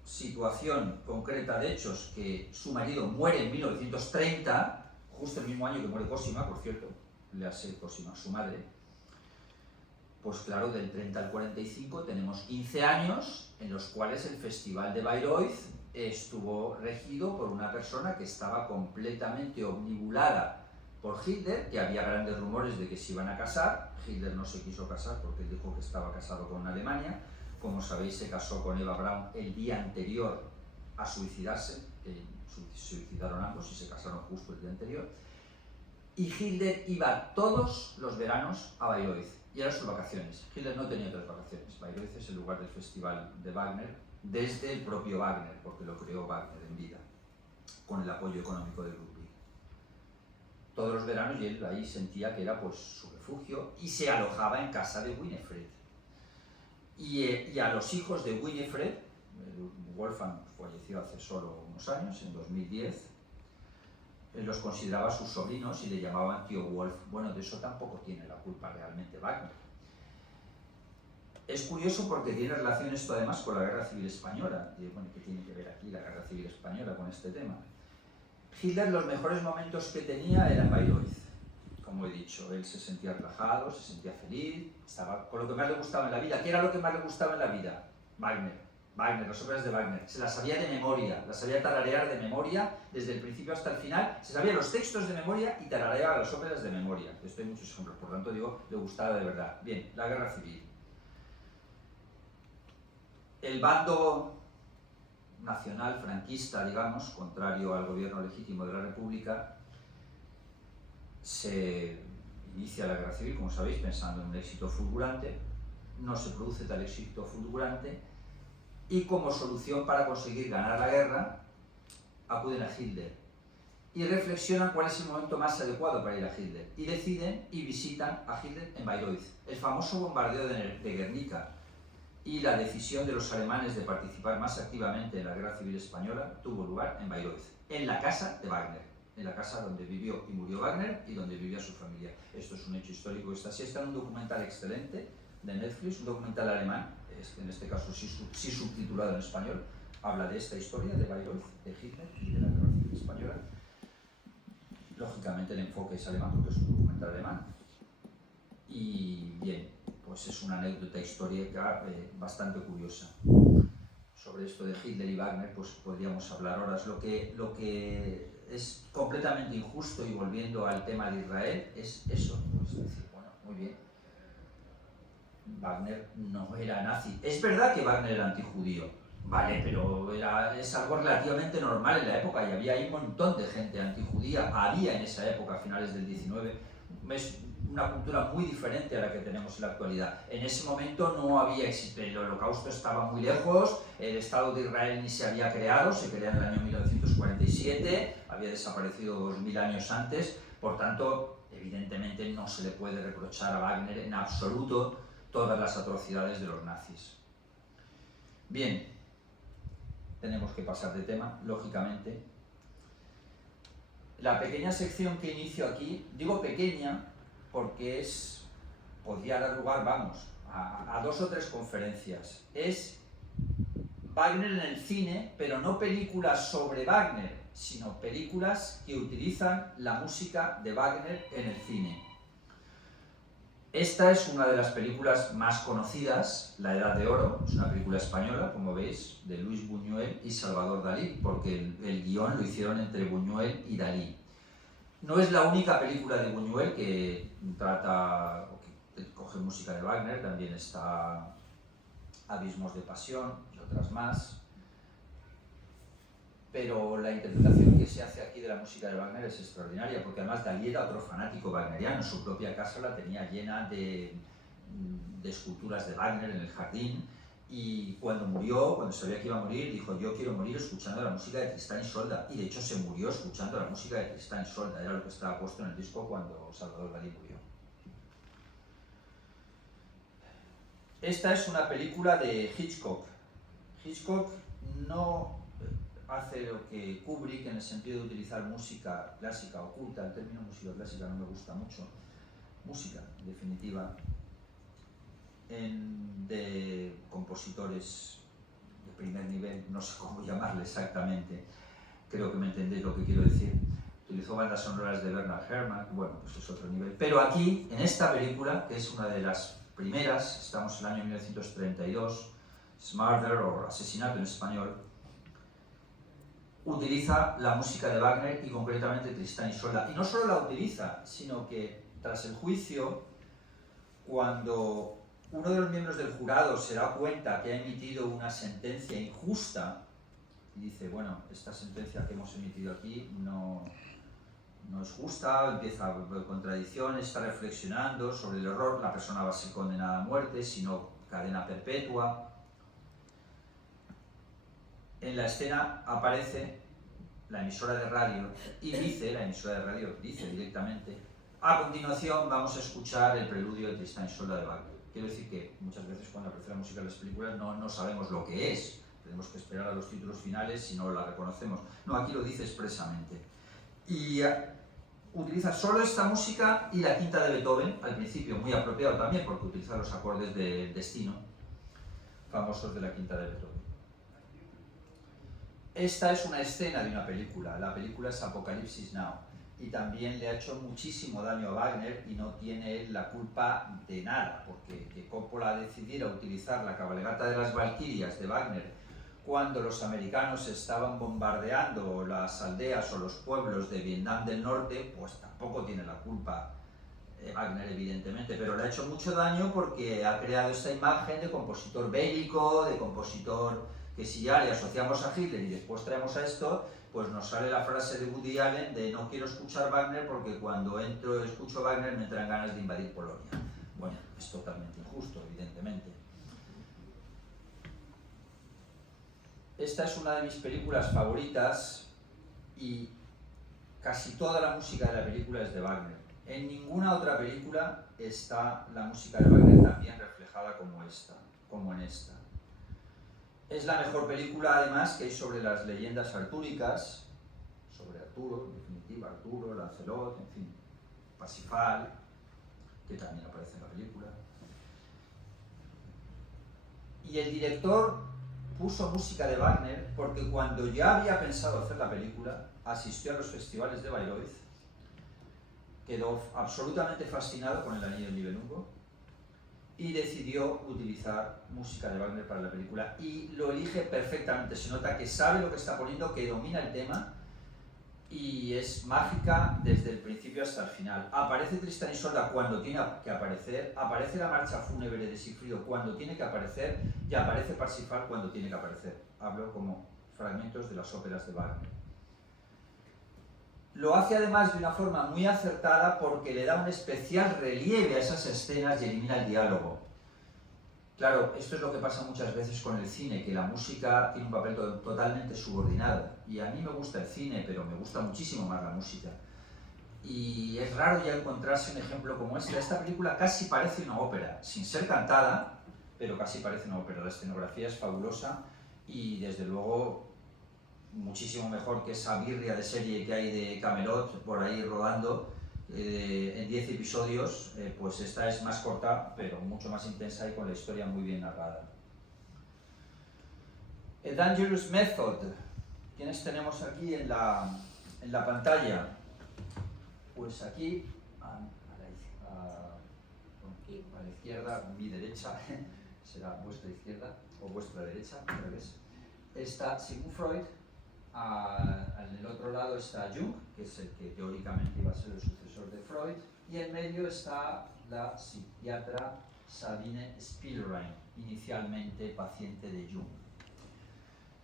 situación concreta de hechos, que su marido muere en 1930, justo el mismo año que muere Cosima, por cierto, le hace Cosima, su madre, pues claro, del 30 al 45 tenemos 15 años en los cuales el Festival de Bayreuth estuvo regido por una persona que estaba completamente omnibulada por Hitler, que había grandes rumores de que se iban a casar. Hitler no se quiso casar porque dijo que estaba casado con Alemania. Como sabéis, se casó con Eva Braun el día anterior a suicidarse, se suicidaron ambos y se casaron justo el día anterior. Y Hitler iba todos los veranos a Bayreuth, y eran sus vacaciones. Hitler no tenía otras vacaciones. Bayreuth es el lugar del festival de Wagner, desde el propio Wagner, porque lo creó Wagner en vida, con el apoyo económico del Ludwig. Todos los veranos, y él ahí sentía que era pues su refugio, y se alojaba en casa de Winifred. Y a los hijos de Winifred, Wolfgang falleció hace solo unos años, en 2010, los consideraba sus sobrinos y le llamaban tío Wolf. Bueno, de eso tampoco tiene la culpa realmente Wagner. Es curioso porque tiene relación esto además con la Guerra Civil Española. Y bueno, ¿qué tiene que ver aquí la Guerra Civil Española con este tema? Hitler, los mejores momentos que tenía eran Bayreuth. Como he dicho, él se sentía relajado, se sentía feliz, estaba con lo que más le gustaba en la vida. ¿Qué era lo que más le gustaba en la vida? Wagner, las óperas de Wagner. Se las sabía de memoria, las sabía tararear de memoria desde el principio hasta el final. Se sabía los textos de memoria y tarareaba las óperas de memoria. Esto hay muchos ejemplos, por tanto digo, le gustaba de verdad. Bien, la Guerra Civil. El bando nacional franquista, digamos, contrario al gobierno legítimo de la República, se inicia la Guerra Civil, como sabéis, pensando en un éxito fulgurante. No se produce tal éxito fulgurante y como solución para conseguir ganar la guerra acuden a Hitler y reflexionan cuál es el momento más adecuado para ir a Hitler y deciden y visitan a Hitler en Bayreuth. El famoso bombardeo de Guernica y la decisión de los alemanes de participar más activamente en la Guerra Civil Española tuvo lugar en Bayreuth, en la casa de Wagner, en la casa donde vivió y murió Wagner y donde vivía su familia. Esto es un hecho histórico que está en un documental excelente de Netflix, un documental alemán, en este caso sí subtitulado en español, habla de esta historia de Bayreuth, de Hitler y de la Guerra Civil Española. Lógicamente el enfoque es alemán porque es un documental alemán. Y bien, pues es una anécdota histórica bastante curiosa. Sobre esto de Hitler y Wagner, pues podríamos hablar horas. Lo que es completamente injusto, y volviendo al tema de Israel, es eso. Pues decir, bueno, muy bien, Wagner no era nazi. Es verdad que Wagner era antijudío, vale, pero es algo relativamente normal en la época y había ahí un montón de gente antijudía. Había en esa época, a finales del 19, es una cultura muy diferente a la que tenemos en la actualidad. En ese momento no había existido, el holocausto estaba muy lejos, el Estado de Israel ni se había creado, se crea en el año 1947, había desaparecido 2000 años antes, por tanto, evidentemente no se le puede reprochar a Wagner en absoluto todas las atrocidades de los nazis. Bien, tenemos que pasar de tema, lógicamente. La pequeña sección que inicio aquí, digo pequeña porque podría dar lugar, vamos, a 2 o 3 conferencias. Es Wagner en el cine, pero no películas sobre Wagner, sino películas que utilizan la música de Wagner en el cine. Esta es una de las películas más conocidas, La Edad de Oro, es una película española, como veis, de Luis Buñuel y Salvador Dalí, porque el guión lo hicieron entre Buñuel y Dalí. No es la única película de Buñuel que trata o que coge música de Wagner, también está Abismos de Pasión y otras más. Pero la interpretación que se hace aquí de la música de Wagner es extraordinaria, porque además Dalí era otro fanático wagneriano, su propia casa la tenía llena de esculturas de Wagner en el jardín, y cuando murió, cuando sabía que iba a morir, dijo: yo quiero morir escuchando la música de Tristán y Isolda, y de hecho se murió escuchando la música de Tristán y Isolda, era lo que estaba puesto en el disco cuando Salvador Dalí murió. Esta es una película de Hitchcock. Hitchcock no... hace lo que Kubrick en el sentido de utilizar música clásica oculta. El término música clásica no me gusta mucho. Música, en definitiva, de compositores de primer nivel, no sé cómo llamarle exactamente, creo que me entendéis lo que quiero decir. Utilizó bandas sonoras de Bernard Herrmann, bueno, pues es otro nivel. Pero aquí, en esta película, que es una de las primeras, estamos en el año 1932, Murder o Asesinato en español, utiliza la música de Wagner y concretamente Tristán y Isolda. Y no solo la utiliza, sino que tras el juicio, cuando uno de los miembros del jurado se da cuenta que ha emitido una sentencia injusta y dice, bueno, esta sentencia que hemos emitido aquí no es justa, empieza a ver contradicciones, está reflexionando sobre el error, la persona va a ser condenada a muerte, sino cadena perpetua. En la escena aparece la emisora de radio y la emisora de radio dice directamente, a continuación vamos a escuchar el preludio de Tristán y Isolda de Wagner. Quiero decir que muchas veces cuando aparece la música en las películas no sabemos lo que es, tenemos que esperar a los títulos finales si no la reconocemos. No, aquí lo dice expresamente. Y utiliza solo esta música y la quinta de Beethoven, al principio, muy apropiado también porque utiliza los acordes de destino famosos de la quinta de Beethoven. Esta es una escena de una película, la película es Apocalipsis Now, y también le ha hecho muchísimo daño a Wagner y no tiene la culpa de nada, porque que Coppola decidiera utilizar la cabalgata de las Valquirias de Wagner cuando los americanos estaban bombardeando las aldeas o los pueblos de Vietnam del Norte, pues tampoco tiene la culpa Wagner, evidentemente, pero le ha hecho mucho daño porque ha creado esta imagen de compositor bélico, de compositor que si ya le asociamos a Hitler y después traemos a esto, pues nos sale la frase de Woody Allen de no quiero escuchar Wagner porque cuando escucho Wagner me entran ganas de invadir Polonia. Bueno, es totalmente injusto, evidentemente. Esta es una de mis películas favoritas y casi toda la música de la película es de Wagner. En ninguna otra película está la música de Wagner tan bien reflejada como en esta. Es la mejor película, además, que hay sobre las leyendas artúricas, sobre Arturo, en definitiva, Arturo, Lancelot, en fin, Parsifal, que también aparece en la película. Y el director puso música de Wagner porque cuando ya había pensado hacer la película, asistió a los festivales de Bayreuth, quedó absolutamente fascinado con El Anillo del Nibelungo y decidió utilizar música de Wagner para la película y lo elige perfectamente, se nota que sabe lo que está poniendo, que domina el tema y es mágica desde el principio hasta el final. Aparece Tristán y Isolda cuando tiene que aparecer, aparece la marcha fúnebre de Sigfrido cuando tiene que aparecer y aparece Parsifal cuando tiene que aparecer. Hablo como fragmentos de las óperas de Wagner. Lo hace además de una forma muy acertada porque le da un especial relieve a esas escenas y elimina el diálogo. Claro, esto es lo que pasa muchas veces con el cine, que la música tiene un papel totalmente subordinado. Y a mí me gusta el cine, pero me gusta muchísimo más la música. Y es raro ya encontrarse un ejemplo como este. Esta película casi parece una ópera, sin ser cantada, pero casi parece una ópera. La escenografía es fabulosa y desde luego muchísimo mejor que esa birria de serie que hay de Camelot por ahí rodando en 10 episodios, pues esta es más corta pero mucho más intensa y con la historia muy bien narrada. A Dangerous Method, ¿quiénes tenemos aquí en la pantalla? Pues aquí a la izquierda, mi derecha, será vuestra izquierda o vuestra derecha, al revés, está Sigmund Freud. En el otro lado está Jung, que es el que teóricamente iba a ser el sucesor de Freud, y en medio está la psiquiatra Sabine Spielrein, inicialmente paciente de Jung.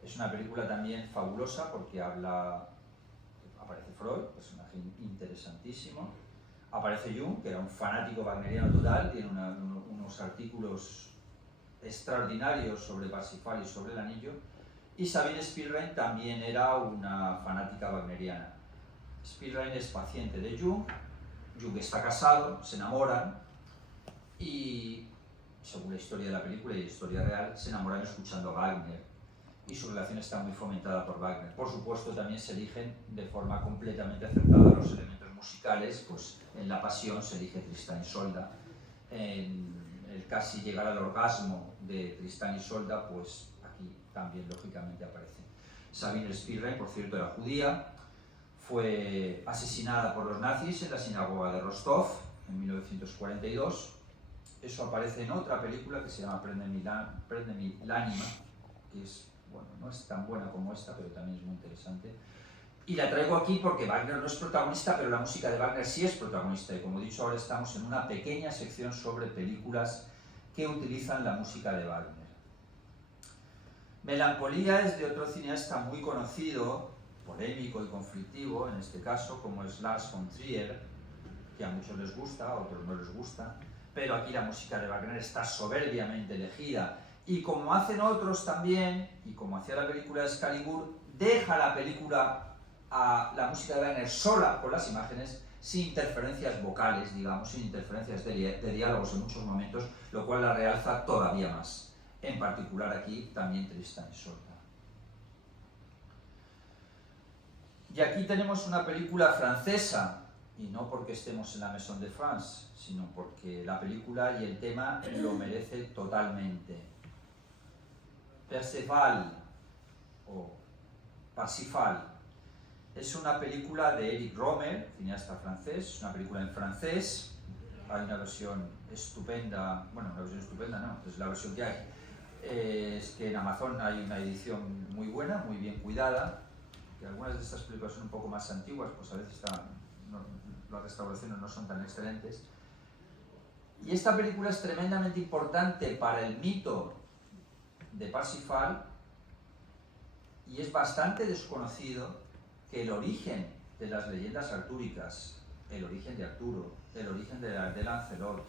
Es una película también fabulosa porque aparece Freud, personaje interesantísimo, aparece Jung, que era un fanático wagneriano total, tiene unos artículos extraordinarios sobre Parsifal y sobre el anillo, y Sabine Spielrein también era una fanática wagneriana. Spielrein es paciente de Jung, Jung está casado, se enamoran y, según la historia de la película y la historia real, se enamoran escuchando a Wagner. y su relación está muy fomentada por Wagner. Por supuesto, también se eligen de forma completamente acertada los elementos musicales, pues en La Pasión se elige Tristán y Isolda, en el casi llegar al orgasmo de Tristán y Isolda, pues aquí también lógicamente aparece. Sabine Spielrein, por cierto, era judía, fue asesinada por los nazis en la sinagoga de Rostov en 1942. Eso aparece en otra película que se llama Prendemi l'anima, que es, bueno, no es tan buena como esta, pero también es muy interesante. Y la traigo aquí porque Wagner no es protagonista, pero la música de Wagner sí es protagonista. Y como he dicho, ahora estamos en una pequeña sección sobre películas que utilizan la música de Wagner. Melancolía es de otro cineasta muy conocido, polémico y conflictivo, en este caso, como es Lars von Trier, que a muchos les gusta, a otros no les gusta, pero aquí la música de Wagner está soberbiamente elegida. Y como hacen otros también, y como hacía la película de Excalibur, deja la película a la música de Wagner sola con las imágenes, sin interferencias vocales, digamos, sin interferencias de diálogos en muchos momentos, lo cual la realza todavía más. En particular aquí también Tristán y Isolda. Y aquí tenemos una película francesa, y no porque estemos en la Maison de France, sino porque la película y el tema lo merece totalmente. Perceval, o Parsifal, es una película de Eric Rohmer, cineasta francés, es una película en francés, hay una versión estupenda, bueno, una versión estupenda no, es la versión que hay, es que en Amazon hay una edición muy buena, muy bien cuidada, que algunas de estas películas son un poco más antiguas, pues a veces las restauraciones no son tan excelentes. Y esta película es tremendamente importante para el mito de Parsifal y es bastante desconocido que el origen de las leyendas artúricas, el origen de Arturo, el origen de Lancelot,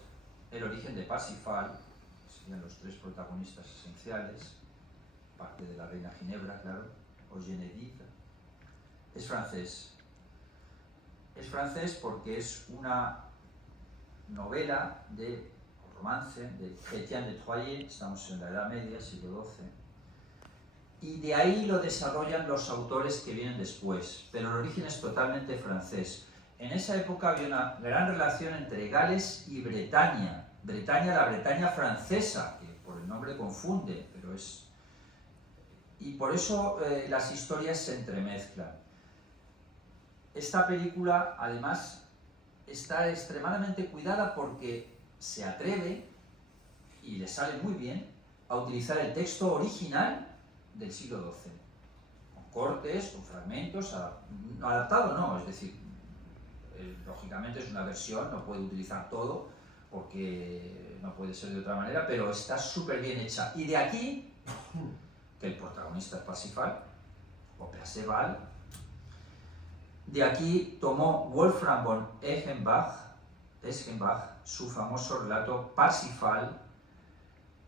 el origen de Parsifal, que serían los tres protagonistas esenciales, parte de la reina Ginebra, claro, o Genevieve, es francés. Es francés porque es una novela de romance de Étienne de Troyes, estamos en la Edad Media, siglo XII, y de ahí lo desarrollan los autores que vienen después, pero el origen es totalmente francés. En esa época había una gran relación entre Gales y Bretaña. Bretaña, la Bretaña francesa, que por el nombre confunde, pero es... Y por eso las historias se entremezclan. Esta película, además, está extremadamente cuidada porque se atreve, y le sale muy bien, a utilizar el texto original del siglo XII, con cortes, con fragmentos, adaptado no, es decir, lógicamente es una versión, no puede utilizar todo, porque no puede ser de otra manera, pero está súper bien hecha. Y de aquí, que el protagonista es Parsifal, o Perceval, de aquí tomó Wolfram von Eschenbach su famoso relato Parsifal,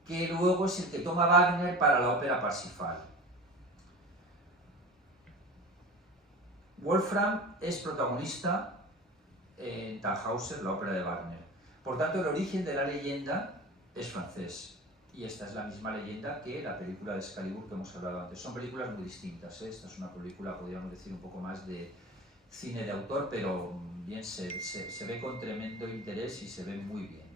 que luego es el que toma Wagner para la ópera Parsifal. Wolfram es protagonista en Tannhäuser, la ópera de Wagner. Por tanto, el origen de la leyenda es francés. Y esta es la misma leyenda que la película de Excalibur que hemos hablado antes. Son películas muy distintas, ¿eh? Esta es una película, podríamos decir, un poco más de cine de autor, pero bien se ve con tremendo interés y se ve muy bien.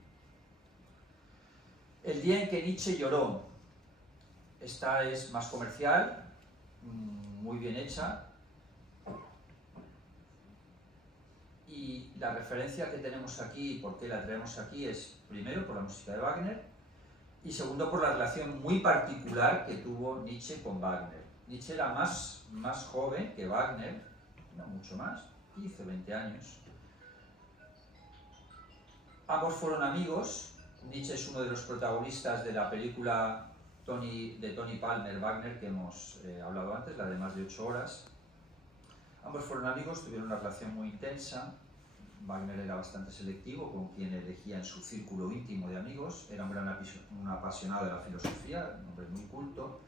El día en que Nietzsche lloró. Esta es más comercial, muy bien hecha. Y la referencia que tenemos aquí, y por qué la traemos aquí, es primero por la música de Wagner y segundo por la relación muy particular que tuvo Nietzsche con Wagner. Nietzsche era más joven que Wagner, no mucho más, 15 o 20 años. Ambos fueron amigos. Nietzsche es uno de los protagonistas de la película de Tony Palmer, Wagner, que hemos hablado antes, la de Más de 8 horas. Ambos fueron amigos, tuvieron una relación muy intensa. Wagner era bastante selectivo con quien elegía en su círculo íntimo de amigos. Era un apasionado de la filosofía, un hombre muy culto.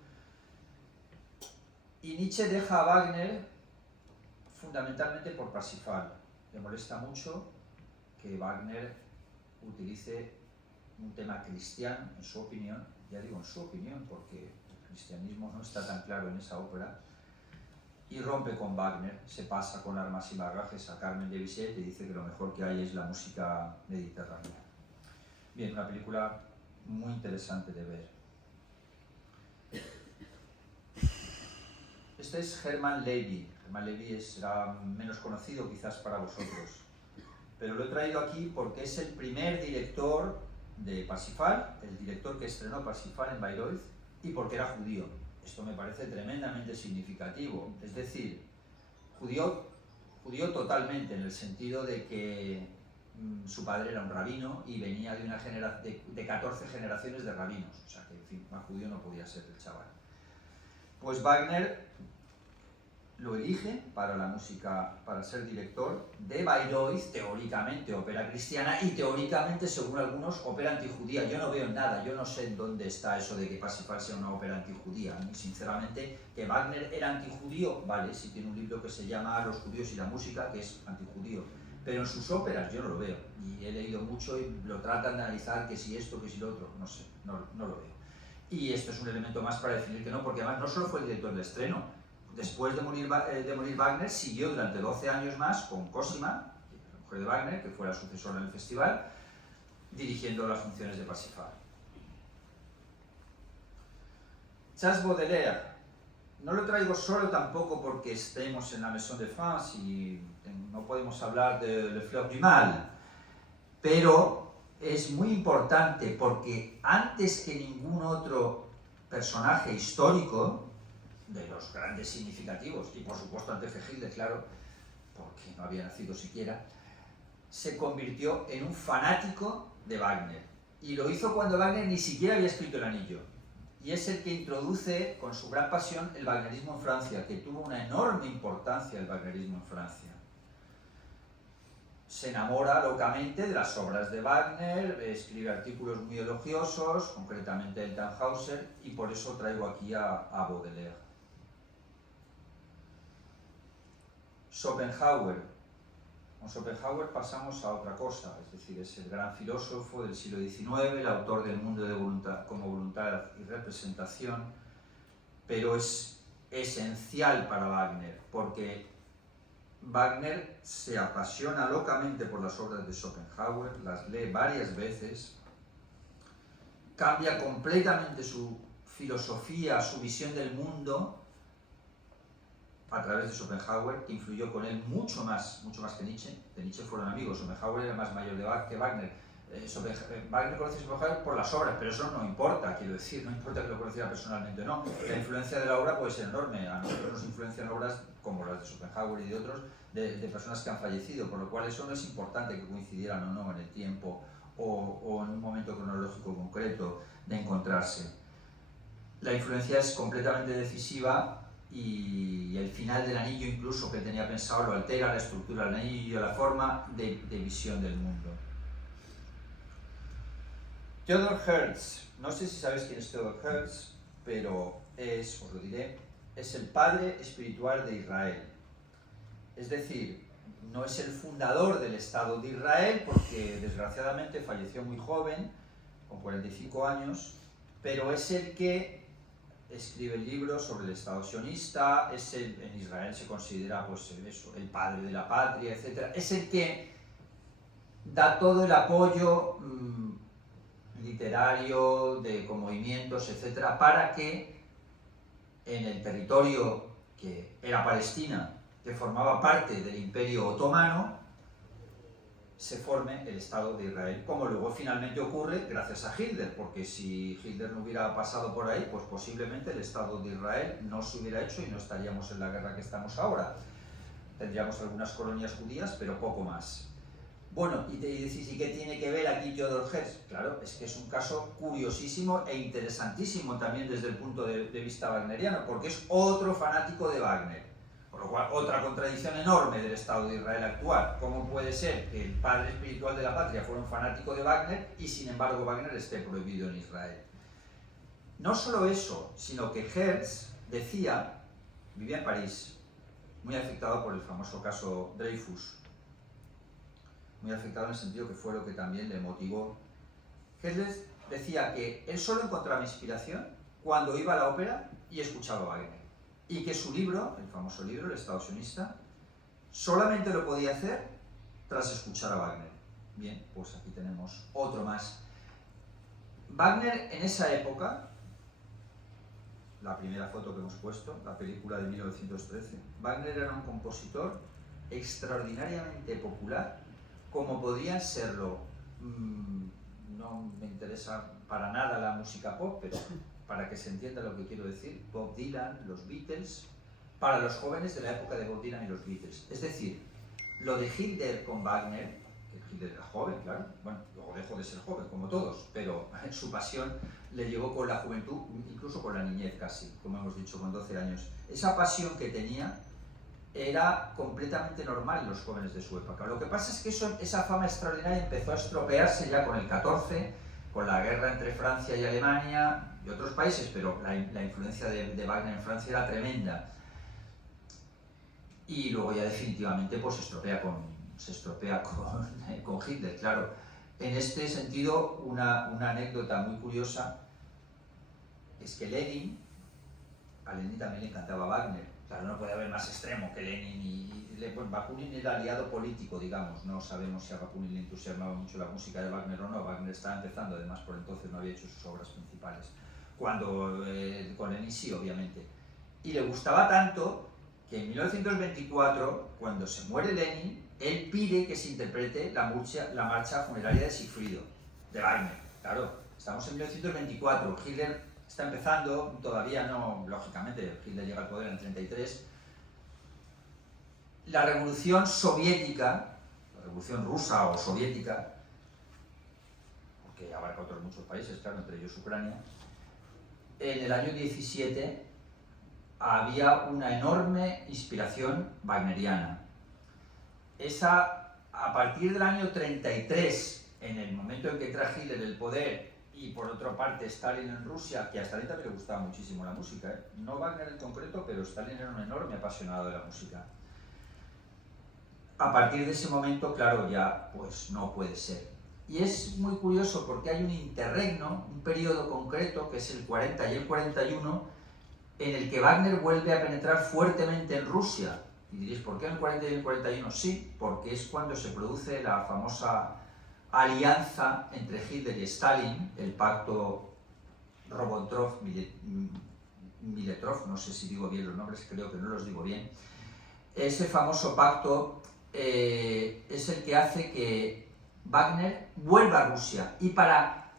Y Nietzsche deja a Wagner fundamentalmente por Parsifal. Le molesta mucho que Wagner utilice un tema cristiano, en su opinión, ya digo en su opinión, porque cristianismo no está tan claro en esa ópera, y rompe con Wagner, se pasa con armas y bagajes a Carmen de Bizet y dice que lo mejor que hay es la música mediterránea. Bien, una película muy interesante de ver. Este es Hermann Levy. Hermann Levy será menos conocido quizás para vosotros, pero lo he traído aquí porque es el primer director de Parsifal, el director que estrenó Parsifal en Bayreuth, y porque era judío. Esto me parece tremendamente significativo, es decir, judío totalmente, en el sentido de que su padre era un rabino y venía de una de 14 generaciones de rabinos, o sea que, en fin, más judío no podía ser el chaval. Pues Wagner lo elige para la música, para ser director de Bayreuth, teóricamente ópera cristiana y teóricamente, según algunos, ópera antijudía. Yo no veo nada, yo no sé en dónde está eso de que Parsifal sea una ópera antijudía. Y sinceramente, que Wagner era antijudío, vale, sí tiene un libro que se llama Los judíos y la música, que es antijudío, pero en sus óperas yo no lo veo. Y he leído mucho y lo tratan de analizar, que si esto, que si lo otro, no sé, no lo veo. Y esto es un elemento más para definir que no, porque además no solo fue el director de estreno. Después de morir Wagner, siguió durante 12 años más con Cosima, la mujer de Wagner, que fue la sucesora del festival, dirigiendo las funciones de Parsifal. Charles Baudelaire. No lo traigo solo tampoco porque estemos en la Maison de France y no podemos hablar de Le Fleur du Mal, pero es muy importante porque antes que ningún otro personaje histórico, de los grandes significativos, y por supuesto antes que Hitler, claro, porque no había nacido siquiera, se convirtió en un fanático de Wagner. Y lo hizo cuando Wagner ni siquiera había escrito El Anillo. Y es el que introduce, con su gran pasión, el wagnerismo en Francia, que tuvo una enorme importancia el wagnerismo en Francia. Se enamora locamente de las obras de Wagner, escribe artículos muy elogiosos, concretamente el Tannhäuser, y por eso traigo aquí a Baudelaire. Schopenhauer. Con Schopenhauer pasamos a otra cosa, es decir, es el gran filósofo del siglo XIX, el autor del Mundo de voluntad, como voluntad y representación, pero es esencial para Wagner, porque Wagner se apasiona locamente por las obras de Schopenhauer, las lee varias veces, cambia completamente su filosofía, su visión del mundo, a través de Schopenhauer, que influyó con él mucho más que Nietzsche. De Nietzsche fueron amigos, Schopenhauer era más mayor que Wagner. Wagner conoce a Schopenhauer por las obras, pero eso no importa, quiero decir, no importa que lo conociera personalmente o no. La influencia de la obra puede ser enorme, a nosotros nos influencian obras como las de Schopenhauer y de otros, de personas que han fallecido, por lo cual eso no es importante que coincidieran o no en el tiempo o en un momento cronológico concreto de encontrarse. La influencia es completamente decisiva y el final del anillo, incluso que tenía pensado, lo altera, la estructura del anillo, la forma de visión del mundo. Theodor Herzl, no sé si sabéis quién es Theodor Herzl, pero os lo diré, es el padre espiritual de Israel. Es decir, no es el fundador del Estado de Israel, porque desgraciadamente falleció muy joven, con 45 años, pero es el que escribe el libro sobre el Estado sionista, en Israel se considera pues, eso, el padre de la patria, etc. Es el que da todo el apoyo literario, con movimientos, etc., para que en el territorio que era Palestina, que formaba parte del Imperio Otomano, se forme el Estado de Israel, como luego finalmente ocurre gracias a Hitler, porque si Hitler no hubiera pasado por ahí, pues posiblemente el Estado de Israel no se hubiera hecho y no estaríamos en la guerra que estamos ahora. Tendríamos algunas colonias judías, pero poco más. Bueno, y te decís, ¿y qué tiene que ver aquí Theodor Herzl? Claro, es que es un caso curiosísimo e interesantísimo también desde el punto de vista wagneriano, porque es otro fanático de Wagner. Por lo cual, otra contradicción enorme del Estado de Israel actual. ¿Cómo puede ser que el padre espiritual de la patria fuera un fanático de Wagner y sin embargo Wagner esté prohibido en Israel? No solo eso, sino que Herzl decía, vivía en París, muy afectado por el famoso caso Dreyfus, muy afectado en el sentido que fue lo que también le motivó. Herzl decía que él solo encontraba inspiración cuando iba a la ópera y escuchaba Wagner. Y que su libro, el famoso libro, El Estado sionista, solamente lo podía hacer tras escuchar a Wagner. Bien, pues aquí tenemos otro más. Wagner en esa época, la primera foto que hemos puesto, la película de 1913, Wagner era un compositor extraordinariamente popular, como podía serlo, no me interesa para nada la música pop, pero para que se entienda lo que quiero decir, Bob Dylan, los Beatles, para los jóvenes de la época de Bob Dylan y los Beatles. Es decir, lo de Hitler con Wagner, que Hitler era joven, claro, bueno, luego dejó de ser joven, como todos, pero su pasión le llevó con la juventud, incluso con la niñez casi, como hemos dicho, con 12 años. Esa pasión que tenía era completamente normal en los jóvenes de su época. Lo que pasa es que esa fama extraordinaria empezó a estropearse ya con el 14, con la guerra entre Francia y Alemania y otros países, pero la influencia de Wagner en Francia era tremenda. Y luego ya definitivamente pues, se estropea con Hitler, claro. En este sentido, una anécdota muy curiosa es que a Lenin también le encantaba Wagner. Claro, no puede haber más extremo que Lenin bueno, Bakunin era aliado político, digamos. No sabemos si a Bakunin le entusiasmaba mucho la música de Wagner o no. Wagner estaba empezando, además por entonces no había hecho sus obras principales. Con Lenin sí, obviamente. Y le gustaba tanto que en 1924, cuando se muere Lenin, él pide que se interprete la marcha funeraria de Sigfrido, de Wagner. Claro, estamos en 1924, Hitler está empezando, todavía no, lógicamente, Hitler llega al poder en el 33. La revolución soviética, la revolución rusa o soviética, porque abarca otros muchos países, claro, entre ellos Ucrania, en el año 17 había una enorme inspiración wagneriana. A partir del año 33, en el momento en que entra Hitler el poder, y por otra parte Stalin en Rusia, que a Stalin también le gustaba muchísimo la música, no Wagner en concreto, pero Stalin era un enorme apasionado de la música. A partir de ese momento, claro, ya pues no puede ser. Y es muy curioso porque hay un interregno, un periodo concreto, que es el 40 y el 41, en el que Wagner vuelve a penetrar fuertemente en Rusia. Y diréis, ¿por qué en el 40 y el 41? Sí, porque es cuando se produce la famosa alianza entre Hitler y Stalin, el pacto Ribbentrop-Molotov, no sé si digo bien los nombres, creo que no los digo bien. Ese famoso pacto es el que hace que Wagner vuelva a Rusia. Y para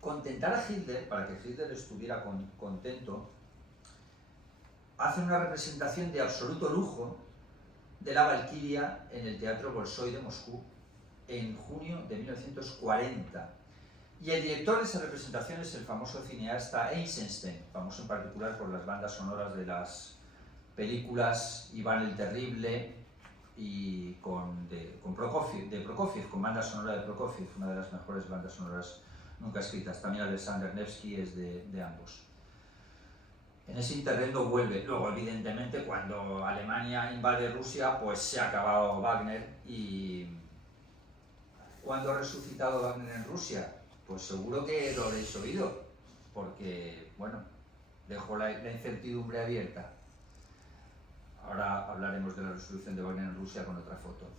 contentar a Hitler, para que Hitler estuviera contento, hace una representación de absoluto lujo de la Valquiria en el Teatro Bolshoi de Moscú en junio de 1940. Y el director de esa representación es el famoso cineasta Eisenstein, famoso en particular por las bandas sonoras de las películas Iván el Terrible y de Prokofiev, con banda sonora de Prokofiev, una de las mejores bandas sonoras nunca escritas. También Alexander Nevsky es de ambos. En ese interregno vuelve. Luego, evidentemente, cuando Alemania invade Rusia, pues se ha acabado Wagner. Y ¿cuándo ha resucitado Wagner en Rusia? Pues seguro que lo habréis oído, porque, bueno, dejó la incertidumbre abierta. Ahora hablaremos de la resurrección de Wagner en Rusia con otra foto.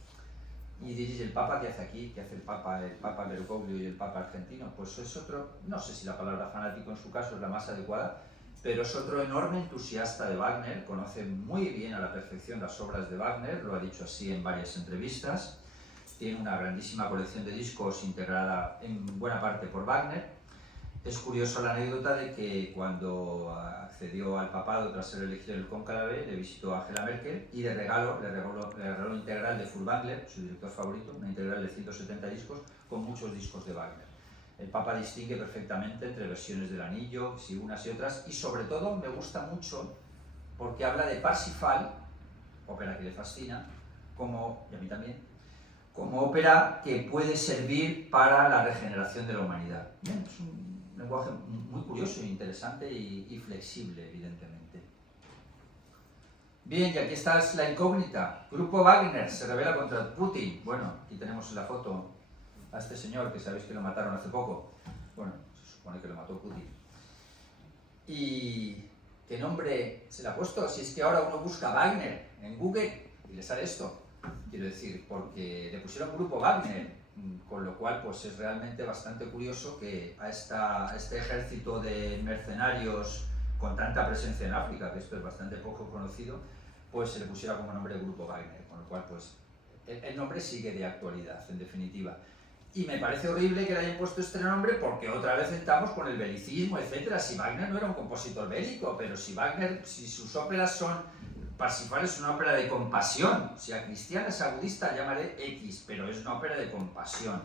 Y diréis, ¿el Papa qué hace aquí? ¿Qué hace el Papa Bergoglio y el Papa argentino? Pues es otro, no sé si la palabra fanático en su caso es la más adecuada, pero es otro enorme entusiasta de Wagner, conoce muy bien a la perfección las obras de Wagner, lo ha dicho así en varias entrevistas, tiene una grandísima colección de discos integrada en buena parte por Wagner. Es curiosa la anécdota de que cuando accedió al papado tras ser elegido en el cónclave, le visitó a Angela Merkel y le regaló una integral de Furtwängler, su director favorito, una integral de 170 discos con muchos discos de Wagner. El Papa distingue perfectamente entre versiones del Anillo, si unas y otras, y sobre todo me gusta mucho porque habla de Parsifal, ópera que le fascina, y a mí también, como ópera que puede servir para la regeneración de la humanidad. Bien, es un lenguaje muy curioso, interesante y flexible, evidentemente. Bien, y aquí está la incógnita. Grupo Wagner se rebela contra Putin. Bueno, aquí tenemos en la foto a este señor, que sabéis que lo mataron hace poco. Bueno, se supone que lo mató Putin. ¿Y qué nombre se le ha puesto? Si es que ahora uno busca Wagner en Google y le sale esto. Quiero decir, porque le pusieron grupo Wagner, con lo cual pues es realmente bastante curioso que a este ejército de mercenarios con tanta presencia en África, que esto es bastante poco conocido, pues se le pusiera como nombre grupo Wagner, con lo cual pues el nombre sigue de actualidad, en definitiva. Y me parece horrible que le hayan puesto este nombre porque otra vez estamos con el belicismo, etc. Si Wagner no era un compositor bélico, pero si Wagner, si sus óperas son, Parsifal es una ópera de compasión, si a cristiana es a budista llamaré X, pero es una ópera de compasión.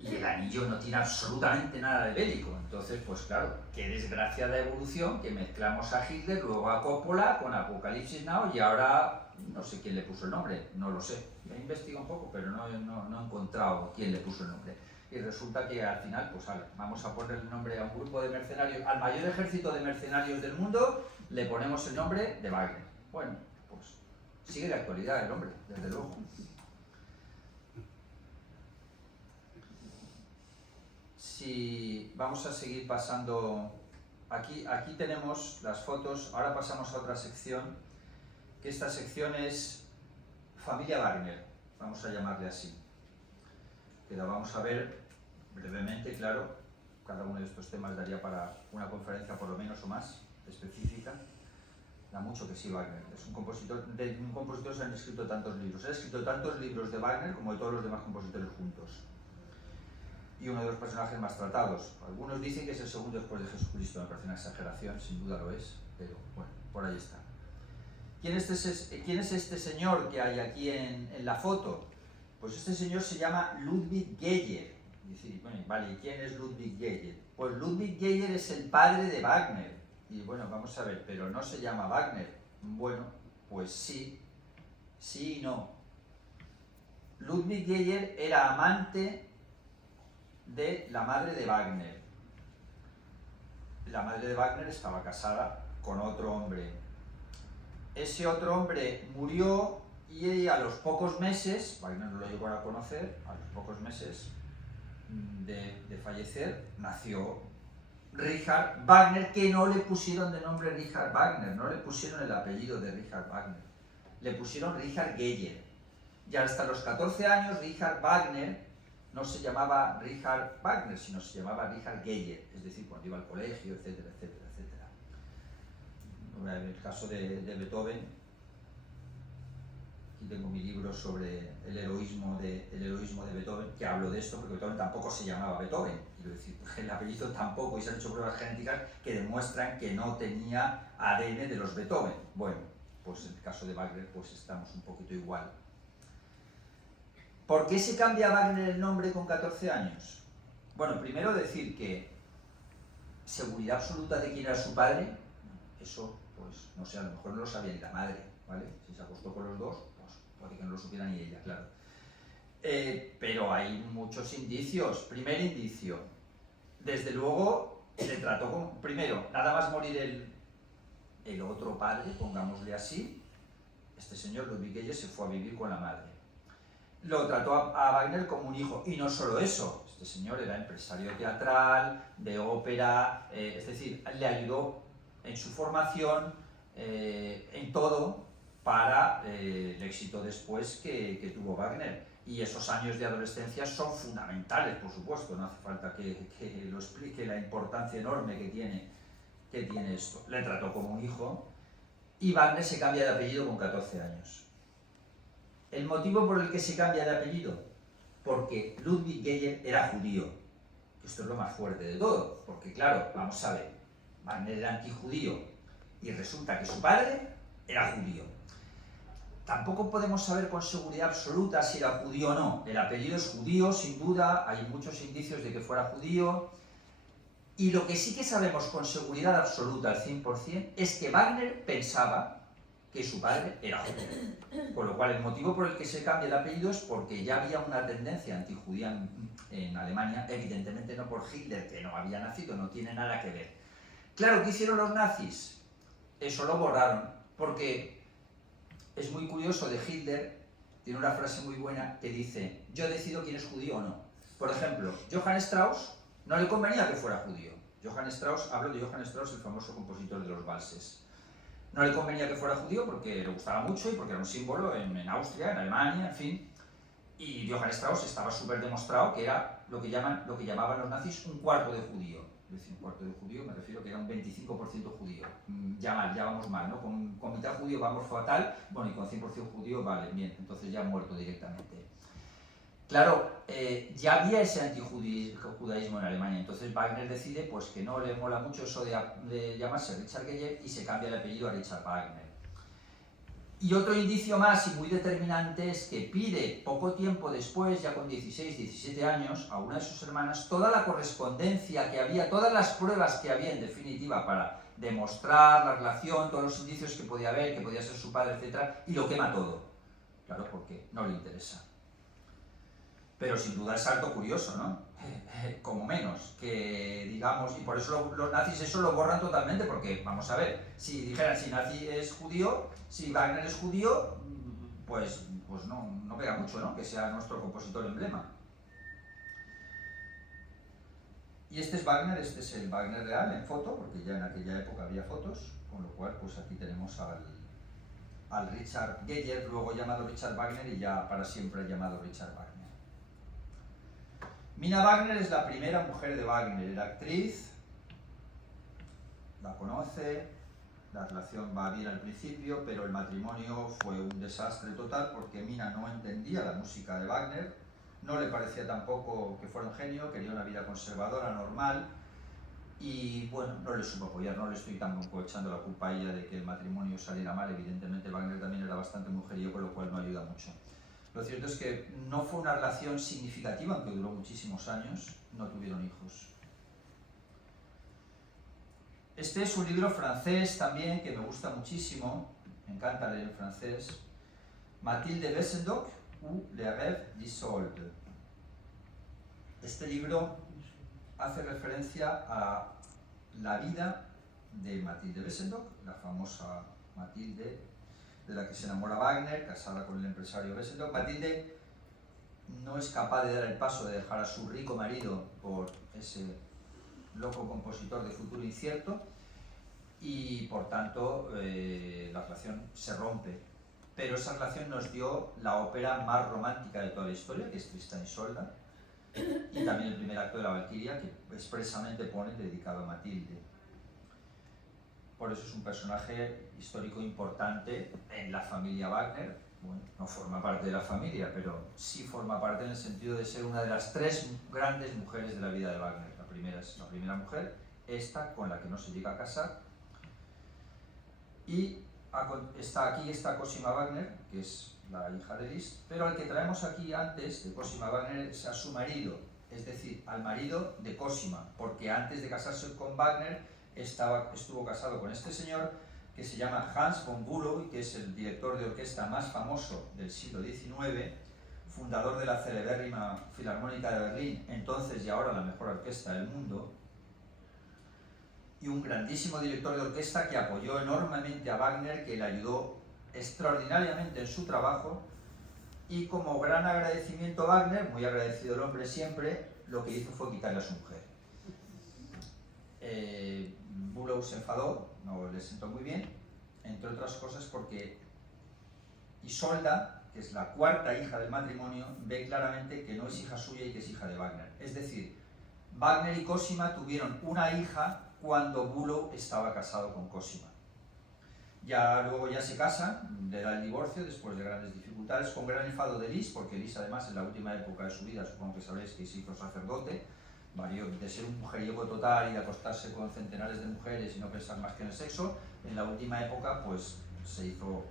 Y el anillo no tiene absolutamente nada de bélico, entonces pues claro, qué desgracia de evolución que mezclamos a Hitler, luego a Coppola con Apocalipsis Now y ahora no sé quién le puso el nombre, no lo sé, he investigado un poco pero no he encontrado quién le puso el nombre y resulta que al final pues vamos a poner el nombre a un grupo de mercenarios, al mayor ejército de mercenarios del mundo le ponemos el nombre de Wagner. Bueno, pues sigue de actualidad el hombre, desde luego. Si vamos a seguir pasando, aquí tenemos las fotos, ahora pasamos a otra sección, que esta sección es Familia Wagner, vamos a llamarle así, que la vamos a ver brevemente, claro, cada uno de estos temas daría para una conferencia por lo menos o más específica, da mucho que sí Wagner, es un compositor se han escrito tantos libros, he escrito tantos libros de Wagner como de todos los demás compositores juntos. Y uno de los personajes más tratados. Algunos dicen que es el segundo después de Jesucristo, me parece una exageración, sin duda lo es, pero bueno, por ahí está. ¿Quién es este señor que hay aquí en la foto? Pues este señor se llama Ludwig Geyer. Y decir, bueno, vale, ¿quién es Ludwig Geyer? Pues Ludwig Geyer es el padre de Wagner. Y bueno, vamos a ver, pero no se llama Wagner. Bueno, pues sí y no. Ludwig Geyer era amante de la madre de Wagner. La madre de Wagner estaba casada con otro hombre. Ese otro hombre murió y a los pocos meses, Wagner no lo llegó a conocer, a los pocos meses de fallecer, nació Richard Wagner, que no le pusieron de nombre Richard Wagner, no le pusieron el apellido de Richard Wagner, le pusieron Richard Geyer. Y hasta los 14 años Richard Wagner no se llamaba Richard Wagner, sino se llamaba Richard Geyer, es decir, cuando iba al colegio, etcétera, etcétera, etcétera. En el caso de Beethoven, aquí tengo mi libro sobre el heroísmo de Beethoven, que hablo de esto porque Beethoven tampoco se llamaba Beethoven, quiero decir, el apellido tampoco, y se han hecho pruebas genéticas que demuestran que no tenía ADN de los Beethoven. Bueno, pues en el caso de Wagner pues estamos un poquito igual. ¿Por qué se cambia a Wagner el nombre con 14 años? Bueno, primero decir que seguridad absoluta de quién era su padre, eso, pues, no sé, a lo mejor no lo sabía ni la madre, ¿vale? Si se acostó con los dos, pues puede que no lo supiera ni ella, claro. Pero hay muchos indicios. Primer indicio, desde luego, le trató con, primero, nada más morir el otro padre, pongámosle así, este señor Ludwig Geyer se fue a vivir con la madre. Lo trató a Wagner como un hijo, y no solo eso, este señor era empresario teatral, de ópera, es decir, le ayudó en su formación, en todo, para el éxito después que tuvo Wagner. Y esos años de adolescencia son fundamentales, por supuesto, no hace falta que lo explique la importancia enorme que tiene esto. Le trató como un hijo, y Wagner se cambia de apellido con 14 años. ¿El motivo por el que se cambia de apellido? Porque Ludwig Geyer era judío. Esto es lo más fuerte de todo, porque claro, vamos a ver, Wagner era antijudío y resulta que su padre era judío. Tampoco podemos saber con seguridad absoluta si era judío o no. El apellido es judío, sin duda, hay muchos indicios de que fuera judío. Y lo que sí que sabemos con seguridad absoluta al 100% es que Wagner pensaba que su padre era judío. Con lo cual el motivo por el que se cambia el apellido es porque ya había una tendencia antijudía en Alemania, evidentemente no por Hitler, que no había nacido, no tiene nada que ver. Claro, ¿qué hicieron los nazis? Eso lo borraron, porque es muy curioso de Hitler, tiene una frase muy buena que dice, yo decido quién es judío o no. Por ejemplo, Johann Strauss no le convenía que fuera judío. Johann Strauss, hablo de Johann Strauss, el famoso compositor de los valses. No le convenía que fuera judío porque le gustaba mucho y porque era un símbolo en Austria, en Alemania, en fin. Y Johann Strauss estaba súper demostrado que era lo que llamaban los nazis un cuarto de judío. Es decir, un cuarto de judío, me refiero que era un 25% judío. Ya vamos mal, ¿no? Con mitad judío vamos fatal, bueno, y con 100% judío, vale, bien, entonces ya muerto directamente. Claro, ya había ese antijudaísmo en Alemania, entonces Wagner decide pues, que no le mola mucho eso de llamarse Richard Geiger y se cambia el apellido a Richard Wagner. Y otro indicio más y muy determinante es que pide poco tiempo después, ya con 16, 17 años, a una de sus hermanas toda la correspondencia que había, todas las pruebas que había en definitiva para demostrar la relación, todos los indicios que podía haber, que podía ser su padre, etc. Y lo quema todo. Claro, porque no le interesa. Pero sin duda es algo curioso, ¿no? Como menos, que digamos, y por eso los nazis eso lo borran totalmente, porque, vamos a ver, si dijeran si nazi es judío, si Wagner es judío, pues no pega mucho, ¿no? Que sea nuestro compositor emblema. Y este es Wagner, este es el Wagner real en foto, porque ya en aquella época había fotos, con lo cual pues aquí tenemos al Richard Geiger, luego llamado Richard Wagner y ya para siempre llamado Richard Wagner. Mina Wagner es la primera mujer de Wagner, era actriz, la conoce, la relación va bien al principio, pero el matrimonio fue un desastre total porque Mina no entendía la música de Wagner, no le parecía tampoco que fuera un genio, quería una vida conservadora, normal, y bueno, no le supo apoyar, no le estoy tampoco echando la culpa a ella de que el matrimonio saliera mal, evidentemente Wagner también era bastante mujeriego, con lo cual no ayuda mucho. Lo cierto es que no fue una relación significativa, aunque duró muchísimos años, no tuvieron hijos. Este es un libro francés también, que me gusta muchísimo, me encanta leer en francés, Mathilde Wesendonck ou Les Rêves d'Isolde. Este libro hace referencia a la vida de Mathilde Wesendonck, la famosa Mathilde, de la que se enamora Wagner, casada con el empresario Wesendonck. Mathilde no es capaz de dar el paso de dejar a su rico marido por ese loco compositor de futuro incierto y por tanto la relación se rompe. Pero esa relación nos dio la ópera más romántica de toda la historia, que es Tristan y Isolda, y también el primer acto de la Valquiria, que expresamente pone dedicado a Mathilde. Por eso es un personaje histórico importante en la familia Wagner. Bueno, no forma parte de la familia, pero sí forma parte en el sentido de ser una de las tres grandes mujeres de la vida de Wagner. La primera es la primera mujer, esta con la que no se llega a casar. Y está Cosima Wagner, que es la hija de Liszt, pero al que traemos aquí antes de Cosima Wagner es a su marido, es decir, al marido de Cosima, porque antes de casarse con Wagner estuvo casado con este señor que se llama Hans von Bülow y que es el director de orquesta más famoso del siglo XIX, fundador de la celebérrima Filarmónica de Berlín, entonces y ahora la mejor orquesta del mundo, y un grandísimo director de orquesta que apoyó enormemente a Wagner, que le ayudó extraordinariamente en su trabajo, y como gran agradecimiento a Wagner, muy agradecido el hombre siempre, lo que hizo fue quitarle a su mujer. Bülow se enfadó, no le sentó muy bien, entre otras cosas porque Isolda, que es la cuarta hija del matrimonio, ve claramente que no es hija suya y que es hija de Wagner. Es decir, Wagner y Cosima tuvieron una hija cuando Bülow estaba casado con Cosima. Luego ya se casan, le da el divorcio después de grandes dificultades, con gran enfado de Liszt, porque Liszt además en la última época de su vida, supongo que sabréis que se hizo sacerdote, de ser un mujeriego total y de acostarse con centenares de mujeres y no pensar más que en el sexo, en la última época pues se hizo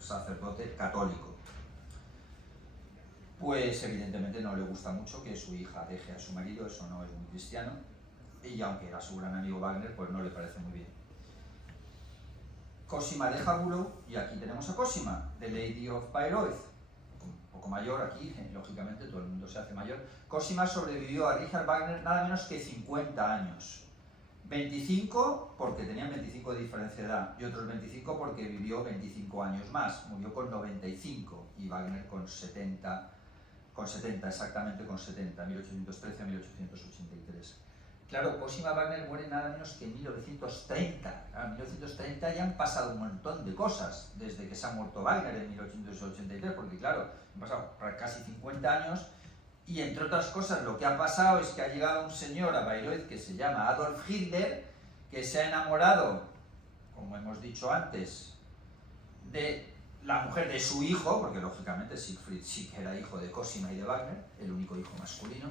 sacerdote católico. Pues evidentemente no le gusta mucho que su hija deje a su marido, eso no es muy cristiano, y aunque era su gran amigo Wagner, pues no le parece muy bien. Cosima deja a Bülow y aquí tenemos a Cosima, The Lady of Bayreuth, un poco mayor aquí, lógicamente todo el mundo se hace mayor. Cosima sobrevivió a Richard Wagner nada menos que 50 años. 25 porque tenían 25 de diferencia de edad y otros 25 porque vivió 25 años más, murió con 95 y Wagner con 70, exactamente con 70, 1813 a 1883. Claro, Cosima Wagner muere nada menos que en 1930. En 1930 ya han pasado un montón de cosas desde que se ha muerto Wagner en 1883, porque claro, han pasado casi 50 años y entre otras cosas lo que ha pasado es que ha llegado un señor a Bayreuth que se llama Adolf Hitler, que se ha enamorado, como hemos dicho antes, de la mujer de su hijo, porque lógicamente Siegfried sí que era hijo de Cosima y de Wagner, el único hijo masculino.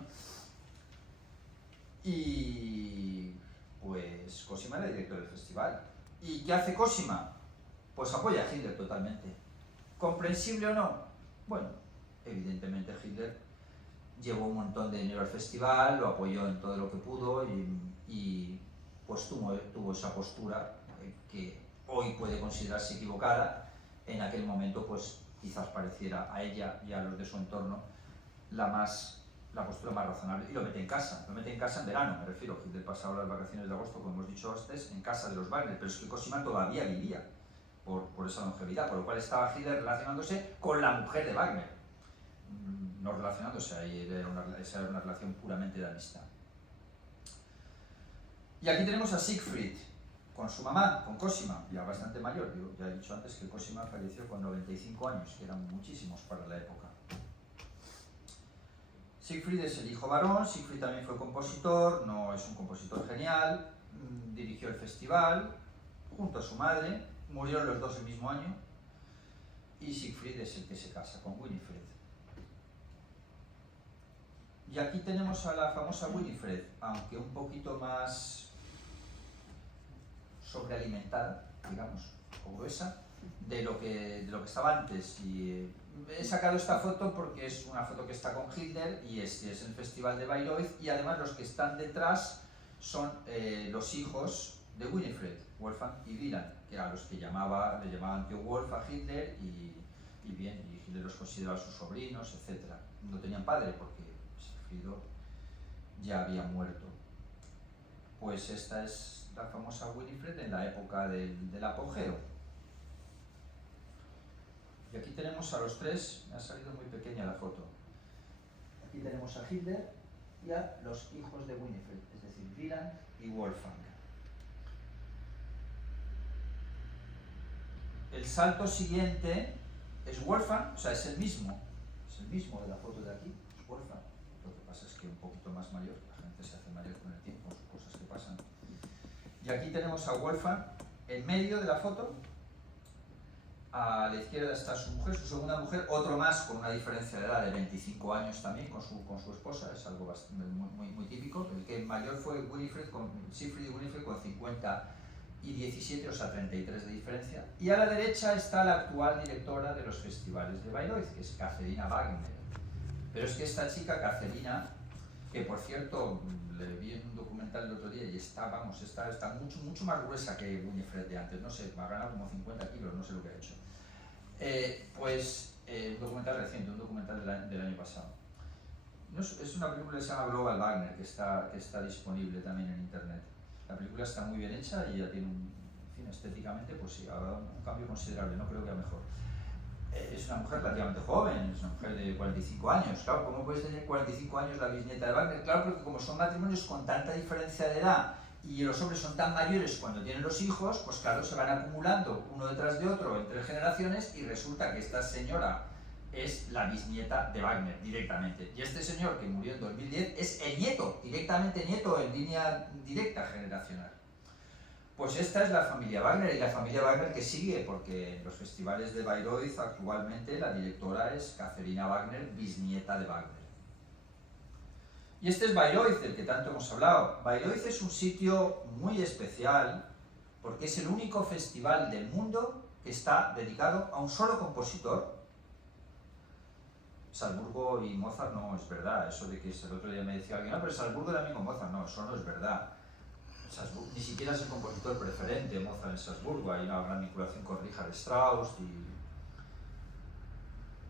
Y pues Cosima era director del festival. ¿Y qué hace Cosima? Pues apoya a Hitler totalmente. ¿Comprensible o no? Bueno, evidentemente Hitler llevó un montón de dinero al festival, lo apoyó en todo lo que pudo y pues tuvo esa postura que hoy puede considerarse equivocada. En aquel momento pues quizás pareciera a ella y a los de su entorno la postura más razonable, y lo mete en casa en verano, me refiero. Hitler pasaba las vacaciones de agosto, como hemos dicho antes, en casa de los Wagner, pero es que Cosima todavía vivía por esa longevidad, por lo cual estaba Hitler relacionándose con la mujer de Wagner, no relacionándose, esa era una relación puramente de amistad. Y aquí tenemos a Siegfried, con su mamá, con Cosima, ya bastante mayor. Ya he dicho antes que Cosima falleció con 95 años, que eran muchísimos para la época. Siegfried es el hijo varón. Siegfried también fue compositor, no es un compositor genial, dirigió el festival junto a su madre, murieron los dos el mismo año, y Siegfried es el que se casa con Winifred. Y aquí tenemos a la famosa Winifred, aunque un poquito más sobrealimentada, digamos, o gruesa, de lo que estaba antes. Y he sacado esta foto porque es una foto que está con Hitler y este es el festival de Bayreuth, y además los que están detrás son los hijos de Winifred, Wolfgang y Wieland, que a los que le llamaban tío Wolf a Hitler y Hitler los consideraba sus sobrinos, etc. No tenían padre porque Siegfried ya había muerto. Pues esta es la famosa Winifred en la época del apogeo. Y aquí tenemos a los tres, me ha salido muy pequeña la foto. Aquí tenemos a Hitler y a los hijos de Winifred, es decir, Wieland y Wolfgang. El salto siguiente es Wolfgang, o sea, es el mismo de la foto de aquí, es Wolfgang. Lo que pasa es que un poquito más mayor, la gente se hace mayor con el tiempo, son cosas que pasan. Y aquí tenemos a Wolfgang en medio de la foto. A la izquierda está su mujer, su segunda mujer, otro más con una diferencia de edad de 25 años también con su esposa, es algo muy típico. El que mayor fue Siegfried y Winifred con 50 y 17, o sea 33 de diferencia. Y a la derecha está la actual directora de los festivales de Bayreuth, que es Katharina Wagner. Pero es que esta chica, Katharina, que por cierto le vi en un documental el otro día y está mucho más gruesa que Winifred de antes, no sé, ha ganado como 50 kilos, no sé lo que ha hecho. Un documental reciente, un documental del año pasado. Es una película que se llama Global Wagner, que está disponible también en internet. La película está muy bien hecha y ya tiene estéticamente, pues sí, ha dado un cambio considerable, no creo que a mejor. Es una mujer relativamente joven, es una mujer de 45 años. Claro, ¿cómo puedes tener 45 años la bisnieta de Wagner? Claro, porque como son matrimonios con tanta diferencia de edad y los hombres son tan mayores cuando tienen los hijos, pues claro, se van acumulando uno detrás de otro entre generaciones y resulta que esta señora es la bisnieta de Wagner directamente. Y este señor que murió en 2010 es el nieto, directamente nieto en línea directa generacional. Pues esta es la familia Wagner, y la familia Wagner que sigue, porque en los festivales de Bayreuth actualmente la directora es Katharina Wagner, bisnieta de Wagner. Y este es Bayreuth, del que tanto hemos hablado. Bayreuth es un sitio muy especial porque es el único festival del mundo que está dedicado a un solo compositor. Salzburgo y Mozart no es verdad, eso de que el otro día me decía alguien, no, pero Salzburgo también con Mozart, no, eso no es verdad. Ni siquiera es el compositor preferente Mozart en Salzburgo, hay una gran vinculación con Richard Strauss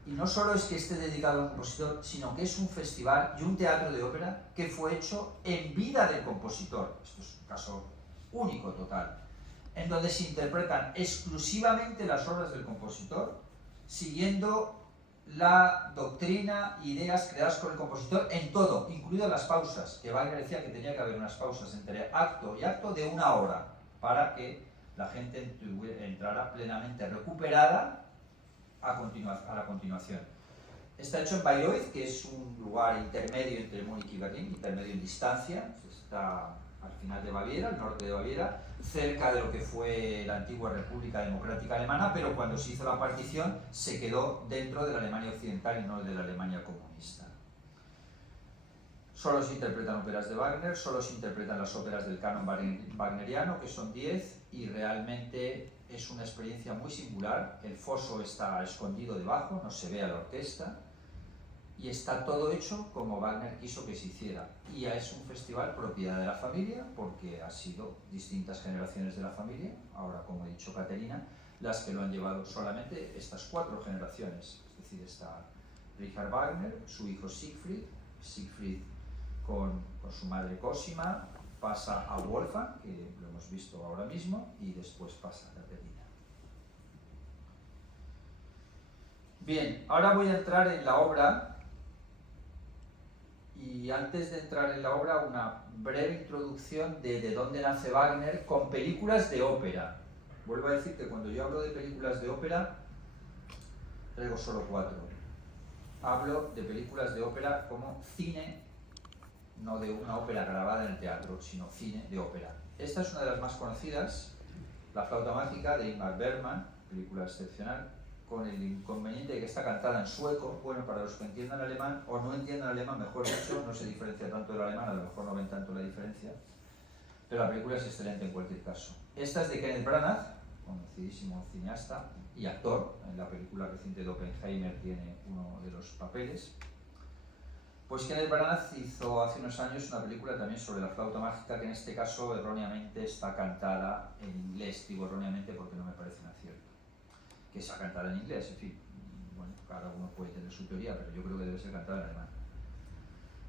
y no solo es que esté dedicado a un compositor, sino que es un festival y un teatro de ópera que fue hecho en vida del compositor. Esto es un caso único total, en donde se interpretan exclusivamente las obras del compositor, siguiendo la doctrina, ideas creadas por el compositor en todo, incluidas las pausas, que Wagner decía que tenía que haber unas pausas entre acto y acto de 1 hora, para que la gente entrara plenamente recuperada a la continuación. Está hecho en Bayreuth, que es un lugar intermedio entre Múnich y Berlín, intermedio en distancia, está al final de Baviera, al norte de Baviera, cerca de lo que fue la antigua República Democrática Alemana, pero cuando se hizo la partición se quedó dentro de la Alemania Occidental y no de la Alemania comunista. Solo se interpretan óperas de Wagner, solo se interpretan las óperas del canon wagneriano, que son 10, y realmente es una experiencia muy singular. El foso está escondido debajo, no se ve a la orquesta, y está todo hecho como Wagner quiso que se hiciera. Y es un festival propiedad de la familia, porque ha sido distintas generaciones de la familia, ahora como he dicho Caterina, las que lo han llevado solamente estas 4 generaciones. Es decir, está Richard Wagner, su hijo Siegfried con su madre Cosima, pasa a Wolfgang, que lo hemos visto ahora mismo, y después pasa a Caterina. Bien, ahora voy a entrar en la obra, y antes de entrar en la obra, una breve introducción de dónde nace Wagner con películas de ópera. Vuelvo a decir que cuando yo hablo de películas de ópera, traigo solo 4. Hablo de películas de ópera como cine, no de una ópera grabada en el teatro, sino cine de ópera. Esta es una de las más conocidas, La flauta mágica de Ingmar Bergman, película excepcional, con el inconveniente de que está cantada en sueco. Bueno, para los que entiendan alemán o no entiendan alemán, mejor dicho, no se diferencia tanto del alemán, a lo mejor no ven tanto la diferencia, pero la película es excelente en cualquier caso. Esta es de Kenneth Branagh, conocidísimo cineasta y actor. En la película reciente de Oppenheimer tiene uno de los papeles. Pues Kenneth Branagh hizo hace unos años una película también sobre la flauta mágica, que en este caso erróneamente está cantada en inglés. Digo erróneamente porque no me parece un acierto que sea cantada en inglés. En fin, bueno, cada uno puede tener su teoría, pero yo creo que debe ser cantada en alemán.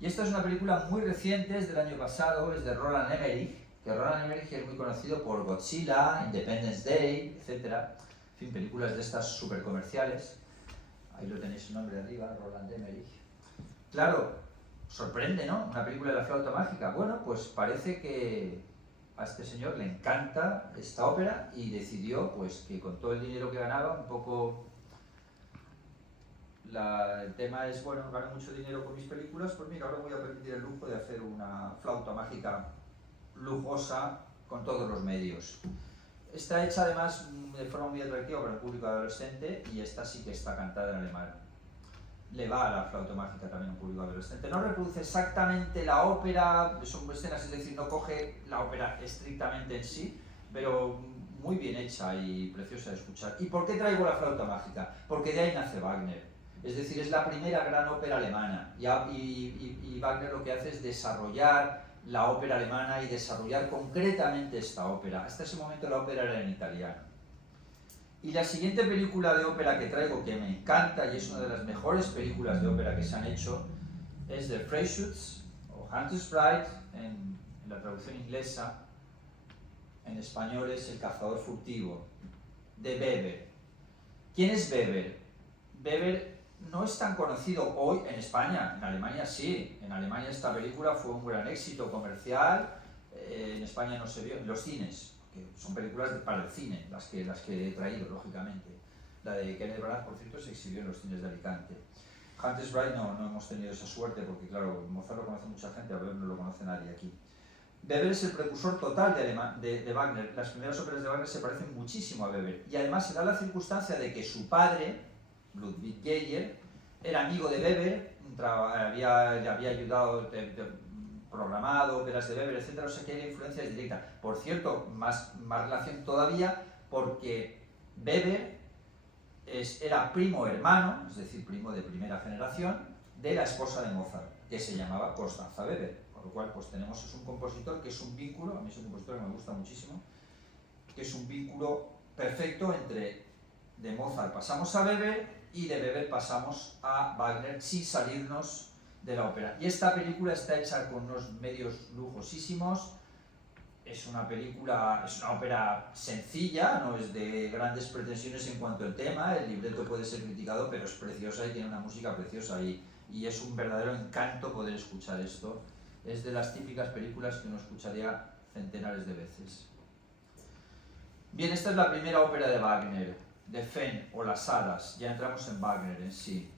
Y esta es una película muy reciente, es del año pasado, es de Roland Emmerich, que Roland Emmerich es muy conocido por Godzilla, Independence Day, etc. En fin, películas de estas súper comerciales. Ahí lo tenéis su nombre arriba, Roland Emmerich. Claro, sorprende, ¿no? Una película de la flauta mágica. Bueno, pues parece que a este señor le encanta esta ópera y decidió, pues, que con todo el dinero que ganaba, un poco... el tema es, bueno, gano mucho dinero con mis películas, pues mira, ahora voy a permitir el lujo de hacer una flauta mágica lujosa con todos los medios. Está hecha además de forma muy atractiva para el público adolescente, y esta sí que está cantada en alemán. Le va a la flauta mágica también a un público adolescente. No reproduce exactamente la ópera, son escenas, es decir, no coge la ópera estrictamente en sí, pero muy bien hecha y preciosa de escuchar. ¿Y por qué traigo la flauta mágica? Porque de ahí nace Wagner. Es decir, es la primera gran ópera alemana, y Wagner lo que hace es desarrollar la ópera alemana y desarrollar concretamente esta ópera. Hasta ese momento la ópera era en italiano. Y la siguiente película de ópera que traigo, que me encanta y es una de las mejores películas de ópera que se han hecho, es The Freischütz o Hunter's Bride en la traducción inglesa. En español es El cazador furtivo, de Weber. ¿Quién es Weber? Weber no es tan conocido hoy en España, en Alemania sí. En Alemania esta película fue un gran éxito comercial, en España no se vio, en los cines. Son películas para el cine, las que he traído, lógicamente. La de Kenneth Branagh, por cierto, se exhibió en los cines de Alicante. Hunter's Bride no hemos tenido esa suerte, porque claro, Mozart lo conoce mucha gente, a Weber no lo conoce nadie aquí. Weber es el precursor total de Wagner. Las primeras óperas de Wagner se parecen muchísimo a Weber. Y además se da la circunstancia de que su padre, Ludwig Geiger, era amigo de Weber, le había ayudado... programado, óperas de Weber, etc. O sea que hay influencia directa. Por cierto, más relación todavía, porque Weber era primo hermano, es decir, primo de primera generación, de la esposa de Mozart, que se llamaba Constanza Weber. Por lo cual, pues tenemos, es un compositor que es un vínculo, a mí es un compositor que me gusta muchísimo, que es un vínculo perfecto entre de Mozart pasamos a Weber y de Weber pasamos a Wagner sin salirnos de la ópera. Y esta película está hecha con unos medios lujosísimos, es una ópera sencilla, no es de grandes pretensiones en cuanto al tema, el libreto puede ser criticado, pero es preciosa y tiene una música preciosa y es un verdadero encanto poder escuchar esto. Es de las típicas películas que uno escucharía centenares de veces. Bien, esta es la primera ópera de Wagner, de Fehn o Las Hadas. Ya entramos en Wagner en sí.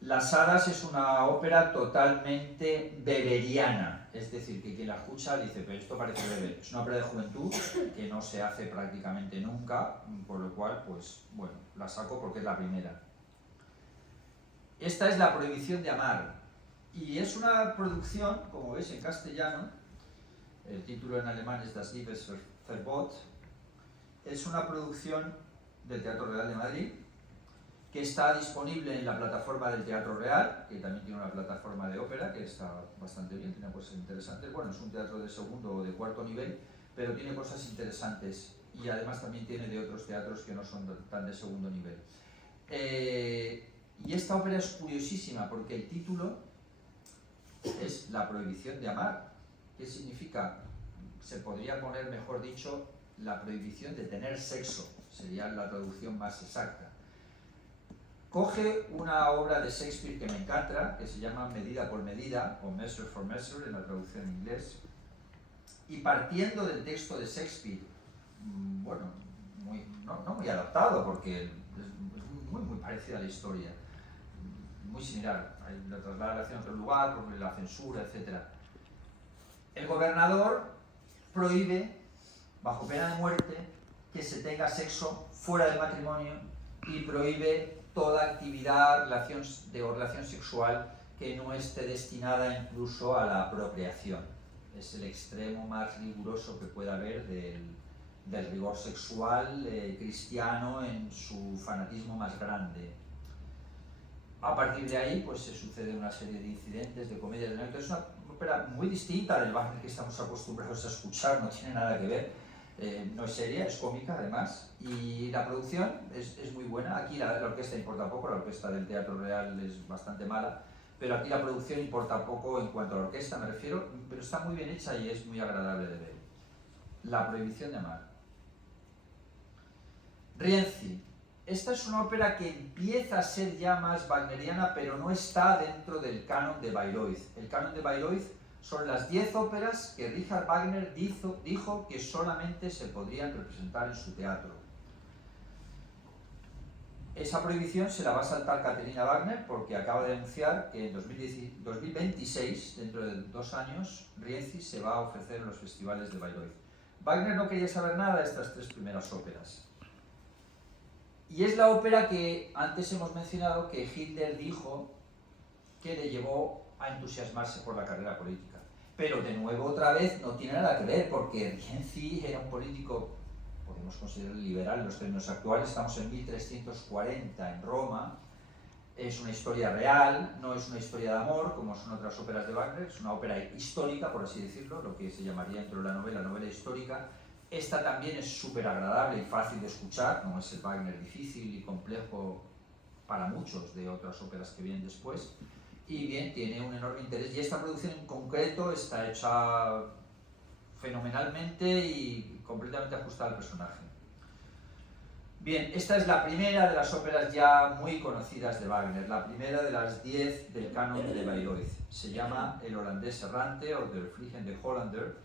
Las Hadas es una ópera totalmente weberiana, es decir, que quien la escucha dice, pero esto parece Weber. Es una ópera de juventud que no se hace prácticamente nunca, por lo cual, pues bueno, la saco porque es la primera. Esta es La prohibición de amar, y es una producción, como veis en castellano, el título en alemán es Das Liebesverbot, es una producción del Teatro Real de Madrid, que está disponible en la plataforma del Teatro Real, que también tiene una plataforma de ópera, que está bastante bien, tiene cosas interesantes. Bueno, es un teatro de segundo o de cuarto nivel, pero tiene cosas interesantes, y además también tiene de otros teatros que no son tan de segundo nivel. Y esta ópera es curiosísima, porque el título es La prohibición de amar. ¿Qué significa? Se podría poner, mejor dicho, la prohibición de tener sexo, sería la traducción más exacta. Coge una obra de Shakespeare que me encanta, que se llama Medida por Medida, o Measure for Measure en la traducción en inglés, y partiendo del texto de Shakespeare, bueno, no muy adaptado, porque es muy parecida a la historia, muy similar, la trasladación a otro lugar, por la censura, etc. El gobernador prohíbe, bajo pena de muerte, que se tenga sexo fuera del matrimonio y prohíbe toda actividad de relación sexual que no esté destinada incluso a la procreación. Es el extremo más riguroso que pueda haber del rigor sexual cristiano en su fanatismo más grande. A partir de ahí pues se sucede una serie de incidentes, de comedias, de... Es una ópera muy distinta del Wagner que estamos acostumbrados a escuchar, no tiene nada que ver. No es seria, es cómica además, y la producción es muy buena. Aquí la orquesta importa poco, la orquesta del Teatro Real es bastante mala, pero aquí la producción importa poco en cuanto a la orquesta, me refiero, pero está muy bien hecha y es muy agradable de ver. La prohibición de amar. Rienzi. Esta es una ópera que empieza a ser ya más wagneriana, pero no está dentro del canon de Bayreuth. El canon de Bayreuth son las 10 óperas que Richard Wagner dijo que solamente se podrían representar en su teatro. Esa prohibición se la va a saltar Caterina Wagner porque acaba de anunciar que en 2026, dentro de 2 años, Rienzi se va a ofrecer en los festivales de Bayreuth. Wagner no quería saber nada de estas 3 primeras óperas. Y es la ópera que antes hemos mencionado que Hitler dijo que le llevó a entusiasmarse por la carrera política. Pero de nuevo, otra vez, no tiene nada que ver, porque Rienzi era un político, podemos considerar liberal en los términos actuales, estamos en 1340 en Roma, es una historia real, no es una historia de amor, como son otras óperas de Wagner, es una ópera histórica, por así decirlo, lo que se llamaría dentro de la novela histórica. Esta también es súper agradable y fácil de escuchar, no es el Wagner difícil y complejo para muchos de otras óperas que vienen después. Y bien, tiene un enorme interés, y esta producción en concreto está hecha fenomenalmente y completamente ajustada al personaje. Bien, esta es la primera de las óperas ya muy conocidas de Wagner, la primera de las 10 del canon de Bayreuth. Se llama El holandés errante o Der Fliegende Hollander,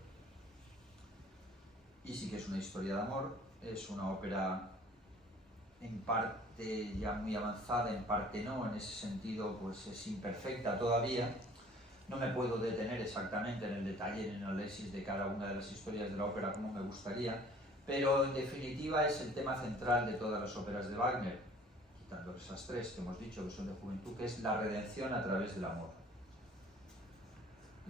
y sí que es una historia de amor, es una ópera en parte ya muy avanzada, en parte no, en ese sentido pues es imperfecta todavía. No me puedo detener exactamente en el detalle, en el análisis de cada una de las historias de la ópera como me gustaría, pero en definitiva es el tema central de todas las óperas de Wagner, quitando esas 3 que hemos dicho que son de juventud, que es la redención a través del amor.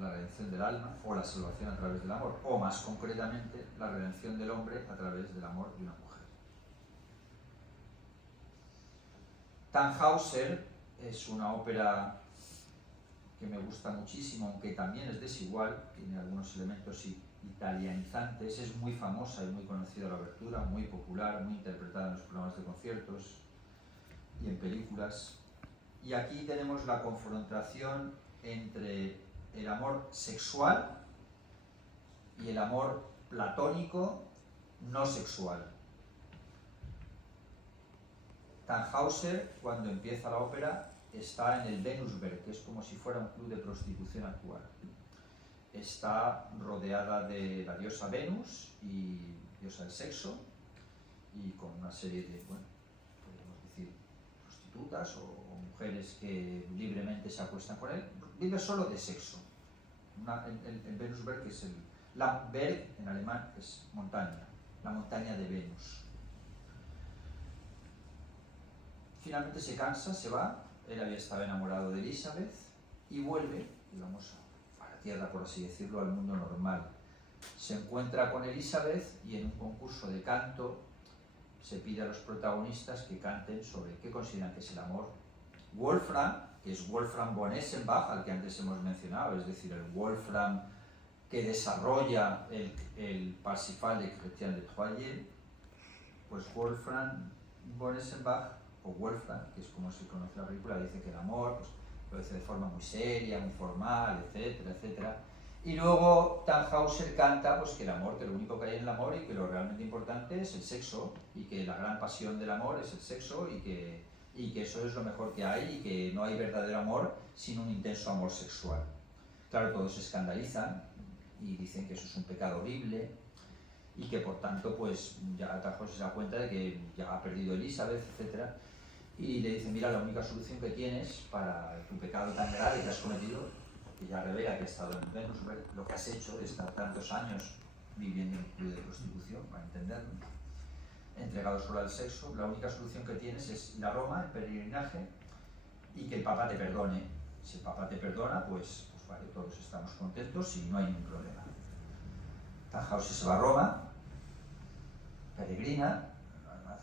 La redención del alma o la salvación a través del amor, o más concretamente la redención del hombre a través del amor de una mujer. Tannhäuser es una ópera que me gusta muchísimo, aunque también es desigual, tiene algunos elementos italianizantes, es muy famosa y muy conocida la obertura, muy popular, muy interpretada en los programas de conciertos y en películas. Y aquí tenemos la confrontación entre el amor sexual y el amor platónico, no sexual. Tannhäuser, cuando empieza la ópera, está en el Venusberg, que es como si fuera un club de prostitución actual. Está rodeada de la diosa Venus y diosa del sexo, y con una serie de, bueno, podemos decir, prostitutas o mujeres que libremente se acuestan con él. Vive solo de sexo. El Venusberg, que es el Berg en alemán, es montaña, la montaña de Venus. Finalmente se cansa, se va, él había estado enamorado de Elizabeth y vuelve, digamos, a la tierra, por así decirlo, al mundo normal. Se encuentra con Elizabeth y en un concurso de canto se pide a los protagonistas que canten sobre qué consideran que es el amor. Wolfram, que es Wolfram von Eschenbach, al que antes hemos mencionado, es decir, el Wolfram que desarrolla el Parsifal de Chrétien de Troyes, pues Wolfram von Eschenbach, o Wolfram, que es como se conoce la película, dice que el amor pues, lo dice de forma muy seria, muy formal, etcétera, etcétera. Y luego Tannhäuser canta pues, que el amor, que lo único que hay en el amor y que lo realmente importante es el sexo, y que la gran pasión del amor es el sexo, y que eso es lo mejor que hay, y que no hay verdadero amor sin un intenso amor sexual. Claro, todos se escandalizan y dicen que eso es un pecado horrible, y que por tanto pues ya Tannhäuser se da cuenta de que ya ha perdido Elizabeth, etcétera, y le dice, mira, la única solución que tienes para tu pecado tan grave que has cometido, que ya revela que ha estado en Venus, lo que has hecho es estar tantos años viviendo en un club de prostitución, para entenderlo, entregado solo al sexo, la única solución que tienes es ir a Roma, en peregrinaje, y que el Papa te perdone. Si el Papa te perdona, pues vale, todos estamos contentos y no hay ningún problema. Tannhäuser se va a Roma, peregrina, además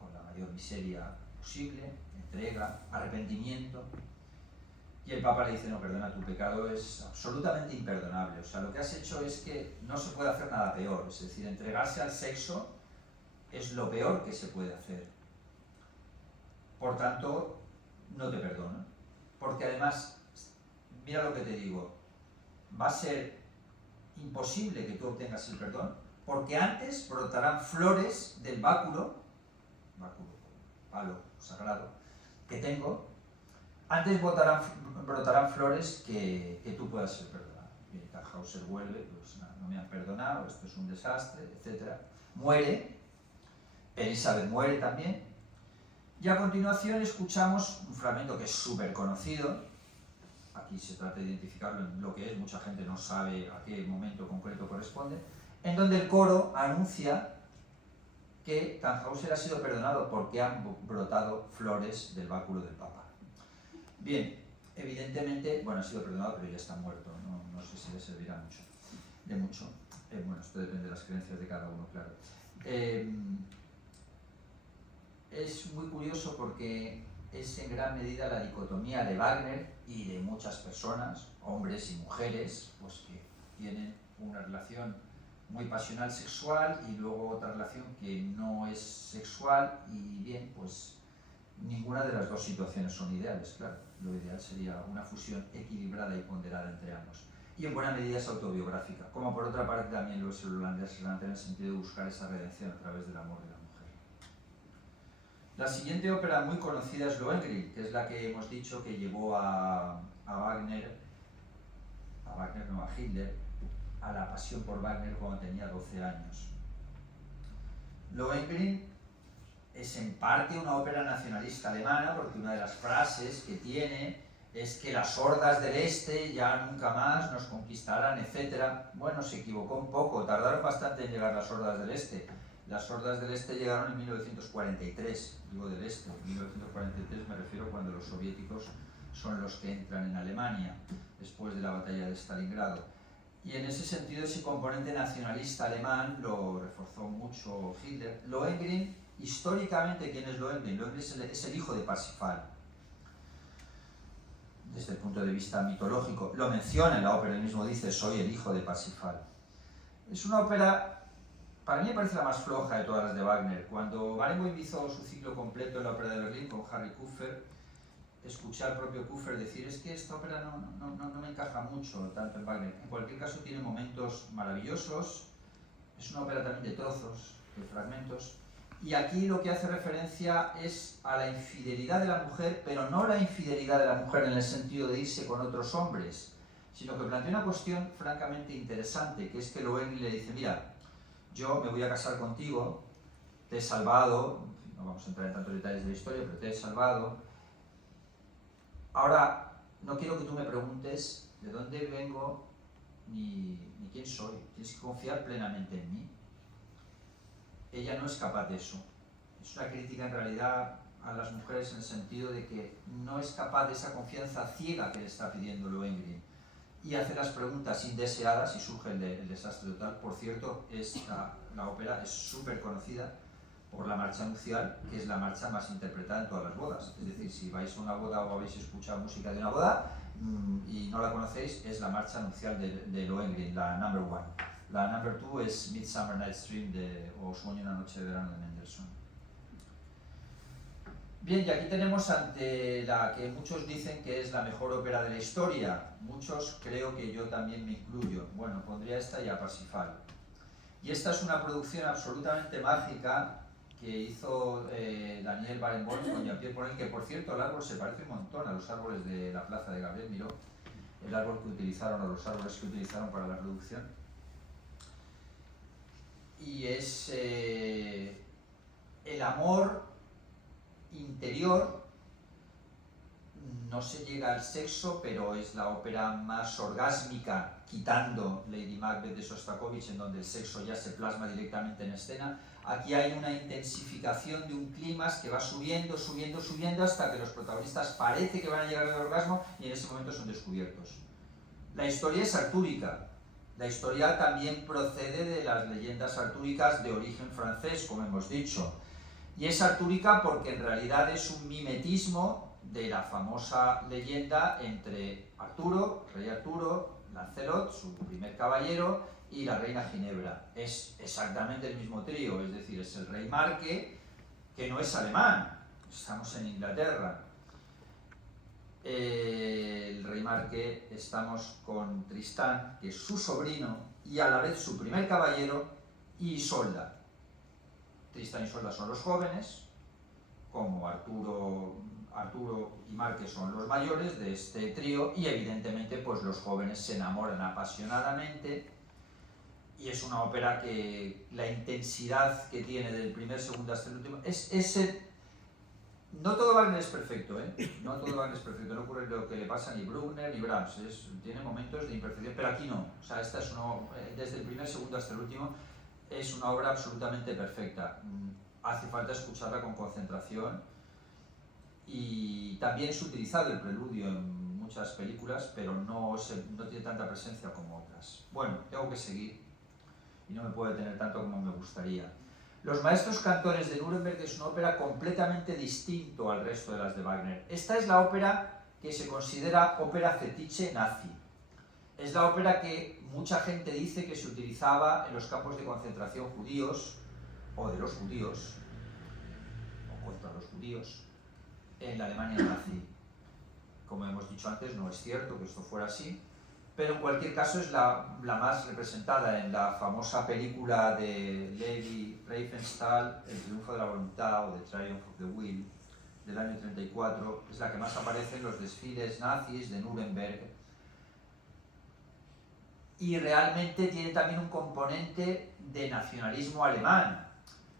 con la mayor miseria posible, entrega, arrepentimiento, y el Papa le dice, no, perdona, tu pecado es absolutamente imperdonable, o sea, lo que has hecho es que no se puede hacer nada peor, es decir, entregarse al sexo es lo peor que se puede hacer, por tanto, no te perdono, porque además, mira lo que te digo, va a ser imposible que tú obtengas el perdón, porque antes brotarán flores del báculo, palo sagrado, que tengo, antes brotarán flores que tú puedas ser perdonado. Y Tannhäuser vuelve, pues no me han perdonado, esto es un desastre, etc. Muere, Elizabeth muere también, y a continuación escuchamos un fragmento que es súper conocido. Aquí se trata de identificarlo en lo que es, mucha gente no sabe a qué momento concreto corresponde, en donde el coro anuncia que Tannhäuser ha sido perdonado porque han brotado flores del báculo del Papa. Bien, evidentemente, bueno, ha sido perdonado, pero ya está muerto, no sé si le servirá de mucho. Bueno, esto depende de las creencias de cada uno, claro. Es muy curioso porque es en gran medida la dicotomía de Wagner y de muchas personas, hombres y mujeres, pues que tienen una relación muy pasional sexual y luego otra relación que no es sexual, y bien, pues ninguna de las dos situaciones son ideales, claro. Lo ideal sería una fusión equilibrada y ponderada entre ambos. Y en buena medida es autobiográfica, como por otra parte también lo es el holandés Rante, en el sentido de buscar esa redención a través del amor de la mujer. La siguiente ópera muy conocida es Lohengrin, que es la que hemos dicho que llevó a Hitler, a la pasión por Wagner cuando tenía 12 años. Lohengrin es en parte una ópera nacionalista alemana, porque una de las frases que tiene es que las hordas del Este ya nunca más nos conquistarán, etc. Bueno, se equivocó un poco, tardaron bastante en llegar las hordas del Este. Las hordas del Este llegaron en 1943, digo del Este, en 1943 me refiero cuando los soviéticos son los que entran en Alemania, después de la batalla de Stalingrado. Y en ese sentido ese componente nacionalista alemán lo reforzó mucho Hitler. Lohengrin, históricamente, ¿quién es Lohengrin? Lohengrin es el hijo de Parsifal, desde el punto de vista mitológico. Lo menciona en la ópera, él mismo dice, soy el hijo de Parsifal. Es una ópera, para mí me parece la más floja de todas las de Wagner. Cuando Barenboim hizo su ciclo completo en la ópera de Berlín con Harry Kupfer, escuché al propio Kupfer decir es que esta ópera no me encaja mucho tanto en Wagner. En cualquier caso tiene momentos maravillosos, es una ópera también de trozos, de fragmentos, y aquí lo que hace referencia es a la infidelidad de la mujer, pero no la infidelidad de la mujer en el sentido de irse con otros hombres, sino que plantea una cuestión francamente interesante, que es que Lohengrin le dice, mira, yo me voy a casar contigo, te he salvado, no vamos a entrar en tantos detalles de la historia, pero te he salvado. Ahora, no quiero que tú me preguntes de dónde vengo ni quién soy. Tienes que confiar plenamente en mí. Ella no es capaz de eso. Es una crítica en realidad a las mujeres en el sentido de que no es capaz de esa confianza ciega que le está pidiendo Lohengrin. Y hace las preguntas indeseadas y surge el desastre total. Por cierto, la ópera es súper conocida por la marcha nupcial, que es la marcha más interpretada en todas las bodas. Es decir, si vais a una boda o habéis escuchado música de una boda y no la conocéis, es la marcha nupcial de Lohengrin, la number 1. La number 2 es Midsummer Night's Dream o Sueño una noche de verano de Mendelssohn. Bien, y aquí tenemos ante la que muchos dicen que es la mejor ópera de la historia. Muchos, creo que yo también me incluyo. Bueno, pondría esta y a Parsifal. Y esta es una producción absolutamente mágica que hizo Daniel Barenboim con Jean-Pierre Ponel, que por cierto el árbol se parece un montón a los árboles de la plaza de Gabriel Miró, el árbol que utilizaron o los árboles que utilizaron para la producción. Y es el amor interior, no se llega al sexo, pero es la ópera más orgásmica, quitando Lady Macbeth de Shostakovich, en donde el sexo ya se plasma directamente en escena. Aquí hay una intensificación de un clímax que va subiendo, subiendo, subiendo, hasta que los protagonistas parece que van a llegar al orgasmo y en ese momento son descubiertos. La historia es artúrica. La historia también procede de las leyendas artúricas de origen francés, como hemos dicho. Y es artúrica porque en realidad es un mimetismo de la famosa leyenda entre Arturo, rey Arturo, Lancelot, su primer caballero, y la reina Ginebra. Es exactamente el mismo trío, es decir, es el rey Marque, que no es alemán, estamos en Inglaterra. El rey Marque, estamos con Tristán, que es su sobrino y a la vez su primer caballero, y Isolda. Tristán y Isolda son los jóvenes, como Arturo y Marque son los mayores de este trío, y evidentemente pues los jóvenes se enamoran apasionadamente, y es una ópera que la intensidad que tiene del primer segundo hasta el último no todo Wagner es perfecto, no todo Wagner es perfecto, no ocurre lo que le pasa ni Bruckner ni Brahms, tiene momentos de imperfección, pero aquí no. O sea, esta es desde el primer segundo hasta el último es una obra absolutamente perfecta. Hace falta escucharla con concentración, y también es utilizado el preludio en muchas películas, pero no tiene tanta presencia como otras. Bueno, tengo que seguir y no me puedo detener tanto como me gustaría. Los Maestros Cantores de Nuremberg es una ópera completamente distinto al resto de las de Wagner. Esta es la ópera que se considera ópera fetiche nazi. Es la ópera que mucha gente dice que se utilizaba en los campos de concentración judíos, o de los judíos, o contra los judíos, en la Alemania nazi. Como hemos dicho antes, no es cierto que esto fuera así, pero en cualquier caso es la más representada en la famosa película de Levi Riefenstahl, El triunfo de la voluntad, o The Triumph of the Will, del año 34, es la que más aparece en los desfiles nazis de Nuremberg, y realmente tiene también un componente de nacionalismo alemán,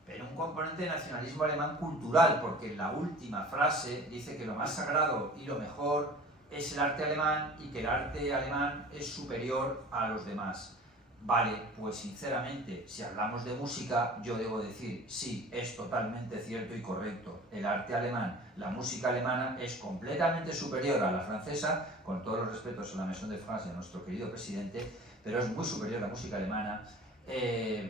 pero un componente de nacionalismo alemán cultural, porque en la última frase dice que lo más sagrado y lo mejor es el arte alemán, y que el arte alemán es superior a los demás. Vale, pues sinceramente, si hablamos de música, yo debo decir, sí, es totalmente cierto y correcto. El arte alemán, la música alemana es completamente superior a la francesa, con todos los respetos a la Maison de France y a nuestro querido presidente, pero es muy superior a la música alemana,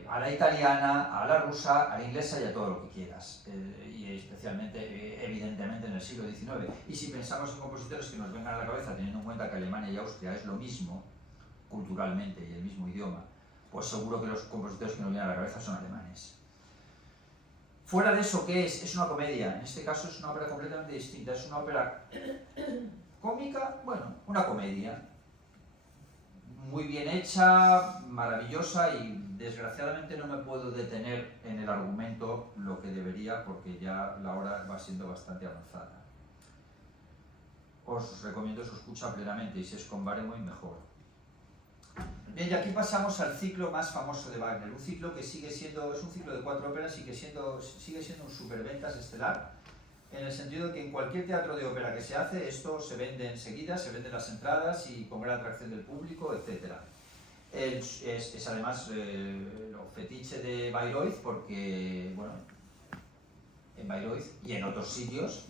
a la italiana, a la rusa, a la inglesa y a todo lo que quieras, y especialmente, evidentemente, en el siglo XIX. Y si pensamos en compositores que nos vengan a la cabeza, teniendo en cuenta que Alemania y Austria es lo mismo culturalmente y el mismo idioma, pues seguro que los compositores que nos vienen a la cabeza son alemanes. Fuera de eso, ¿qué es? Es una comedia. En este caso es una ópera completamente distinta. Es una ópera cómica, bueno, una comedia. Muy bien hecha, maravillosa, y desgraciadamente no me puedo detener en el argumento lo que debería, porque ya la hora va siendo bastante avanzada. Os recomiendo su escucha plenamente, y si es con Barenboim mejor. Bien, y aquí pasamos al ciclo más famoso de Wagner, un ciclo que sigue siendo, es un ciclo de 4 óperas y que sigue siendo un superventas estelar, en el sentido de que en cualquier teatro de ópera que se hace, esto se vende enseguida, se venden las entradas y con gran atracción del público, etc. Es además lo fetiche de Bayreuth, porque, bueno, en Bayreuth y en otros sitios,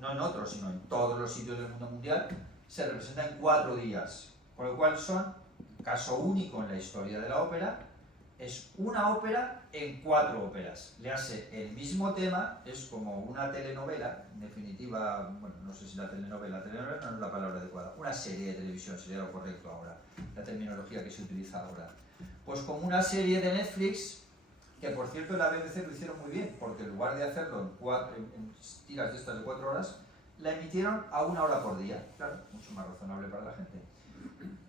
no en otros, sino en todos los sitios del mundo mundial, se representa en 4 días, con lo cual son, caso único en la historia de la ópera, es una ópera en 4 óperas. Le hace el mismo tema, es como una telenovela, en definitiva, bueno, no sé si telenovela no es la palabra adecuada, una serie de televisión sería lo correcto ahora, la terminología que se utiliza ahora. Pues como una serie de Netflix, que por cierto en la BBC lo hicieron muy bien, porque en lugar de hacerlo en tiras de estas de 4 horas, la emitieron a 1 hora por día. Claro, mucho más razonable para la gente.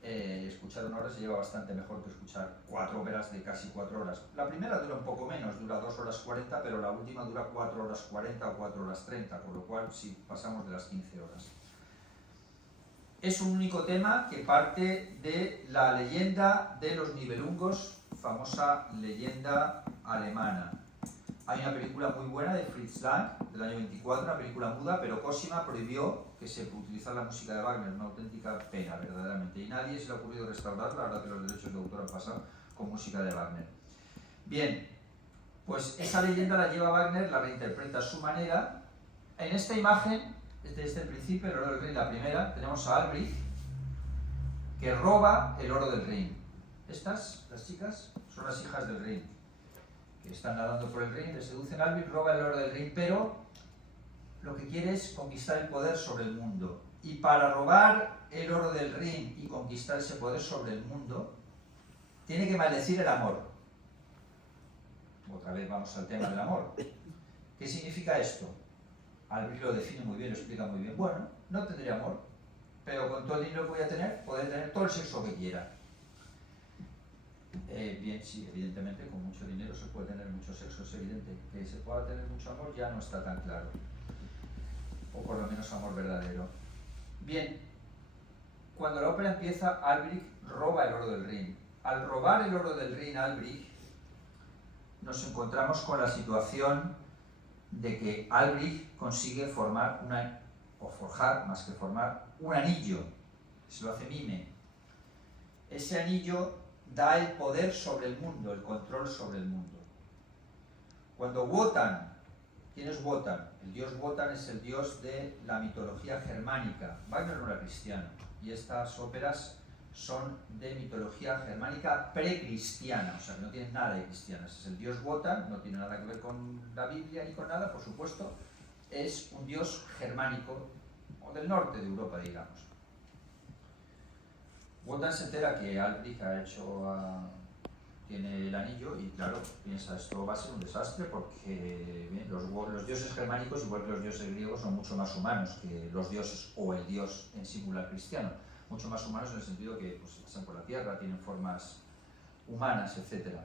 Escuchar 1 hora se lleva bastante mejor que escuchar 4 óperas de casi 4 horas. La primera dura un poco menos, dura 2 horas 40, pero la última dura 4 horas 40 o 4 horas 30, con lo cual sí, pasamos de las 15 horas. Es un único tema que parte de la leyenda de los Nibelungos, famosa leyenda alemana. Hay una película muy buena de Fritz Lang, del año 24, una película muda, pero Cosima prohibió que se utilizara la música de Wagner, una auténtica pena, verdaderamente. Y nadie se le ha ocurrido restaurarla, la verdad que los derechos de autor han pasado con música de Wagner. Bien, pues esa leyenda la lleva Wagner, la reinterpreta a su manera. En esta imagen, desde el principio, el oro del Rin, la primera, tenemos a Albrecht, que roba el oro del Rin. Estas, las chicas, son las hijas del Rin, que están nadando por el Rin, le seducen a Albrecht, roba el oro del Rin, pero lo que quiere es conquistar el poder sobre el mundo. Y para robar el oro del Rin y conquistar ese poder sobre el mundo, tiene que maldecir el amor. Otra vez vamos al tema del amor. ¿Qué significa esto? Albrecht lo define muy bien, lo explica muy bien. Bueno, no tendré amor, pero con todo el dinero que voy a tener, podré tener todo el sexo que quiera. Bien, sí, evidentemente con mucho dinero se puede tener mucho sexo, es evidente. Que se pueda tener mucho amor ya no está tan claro. O por lo menos amor verdadero. Bien, cuando la ópera empieza, Albrecht roba el oro del Rin. Al robar el oro del Rin, Albrecht, nos encontramos con la situación de que Albrecht consigue formar o forjar, más que formar, un anillo. Se lo hace Mime. Ese anillo da el poder sobre el mundo, el control sobre el mundo. Cuando Wotan, ¿quién es Wotan? El dios Wotan es el dios de la mitología germánica. Wagner no era cristiano, y estas óperas son de mitología germánica precristiana, o sea que no tienen nada de cristianas. Es el dios Wotan, no tiene nada que ver con la Biblia ni con nada, por supuesto, es un dios germánico, o del norte de Europa, digamos. Wotan se entera que Albrecht tiene el anillo y claro, piensa, esto va a ser un desastre porque bien, los dioses germánicos, igual que los dioses griegos, son mucho más humanos que los dioses o el dios en singular cristiano. Mucho más humanos en el sentido que pues, pasan por la tierra, tienen formas humanas, etc.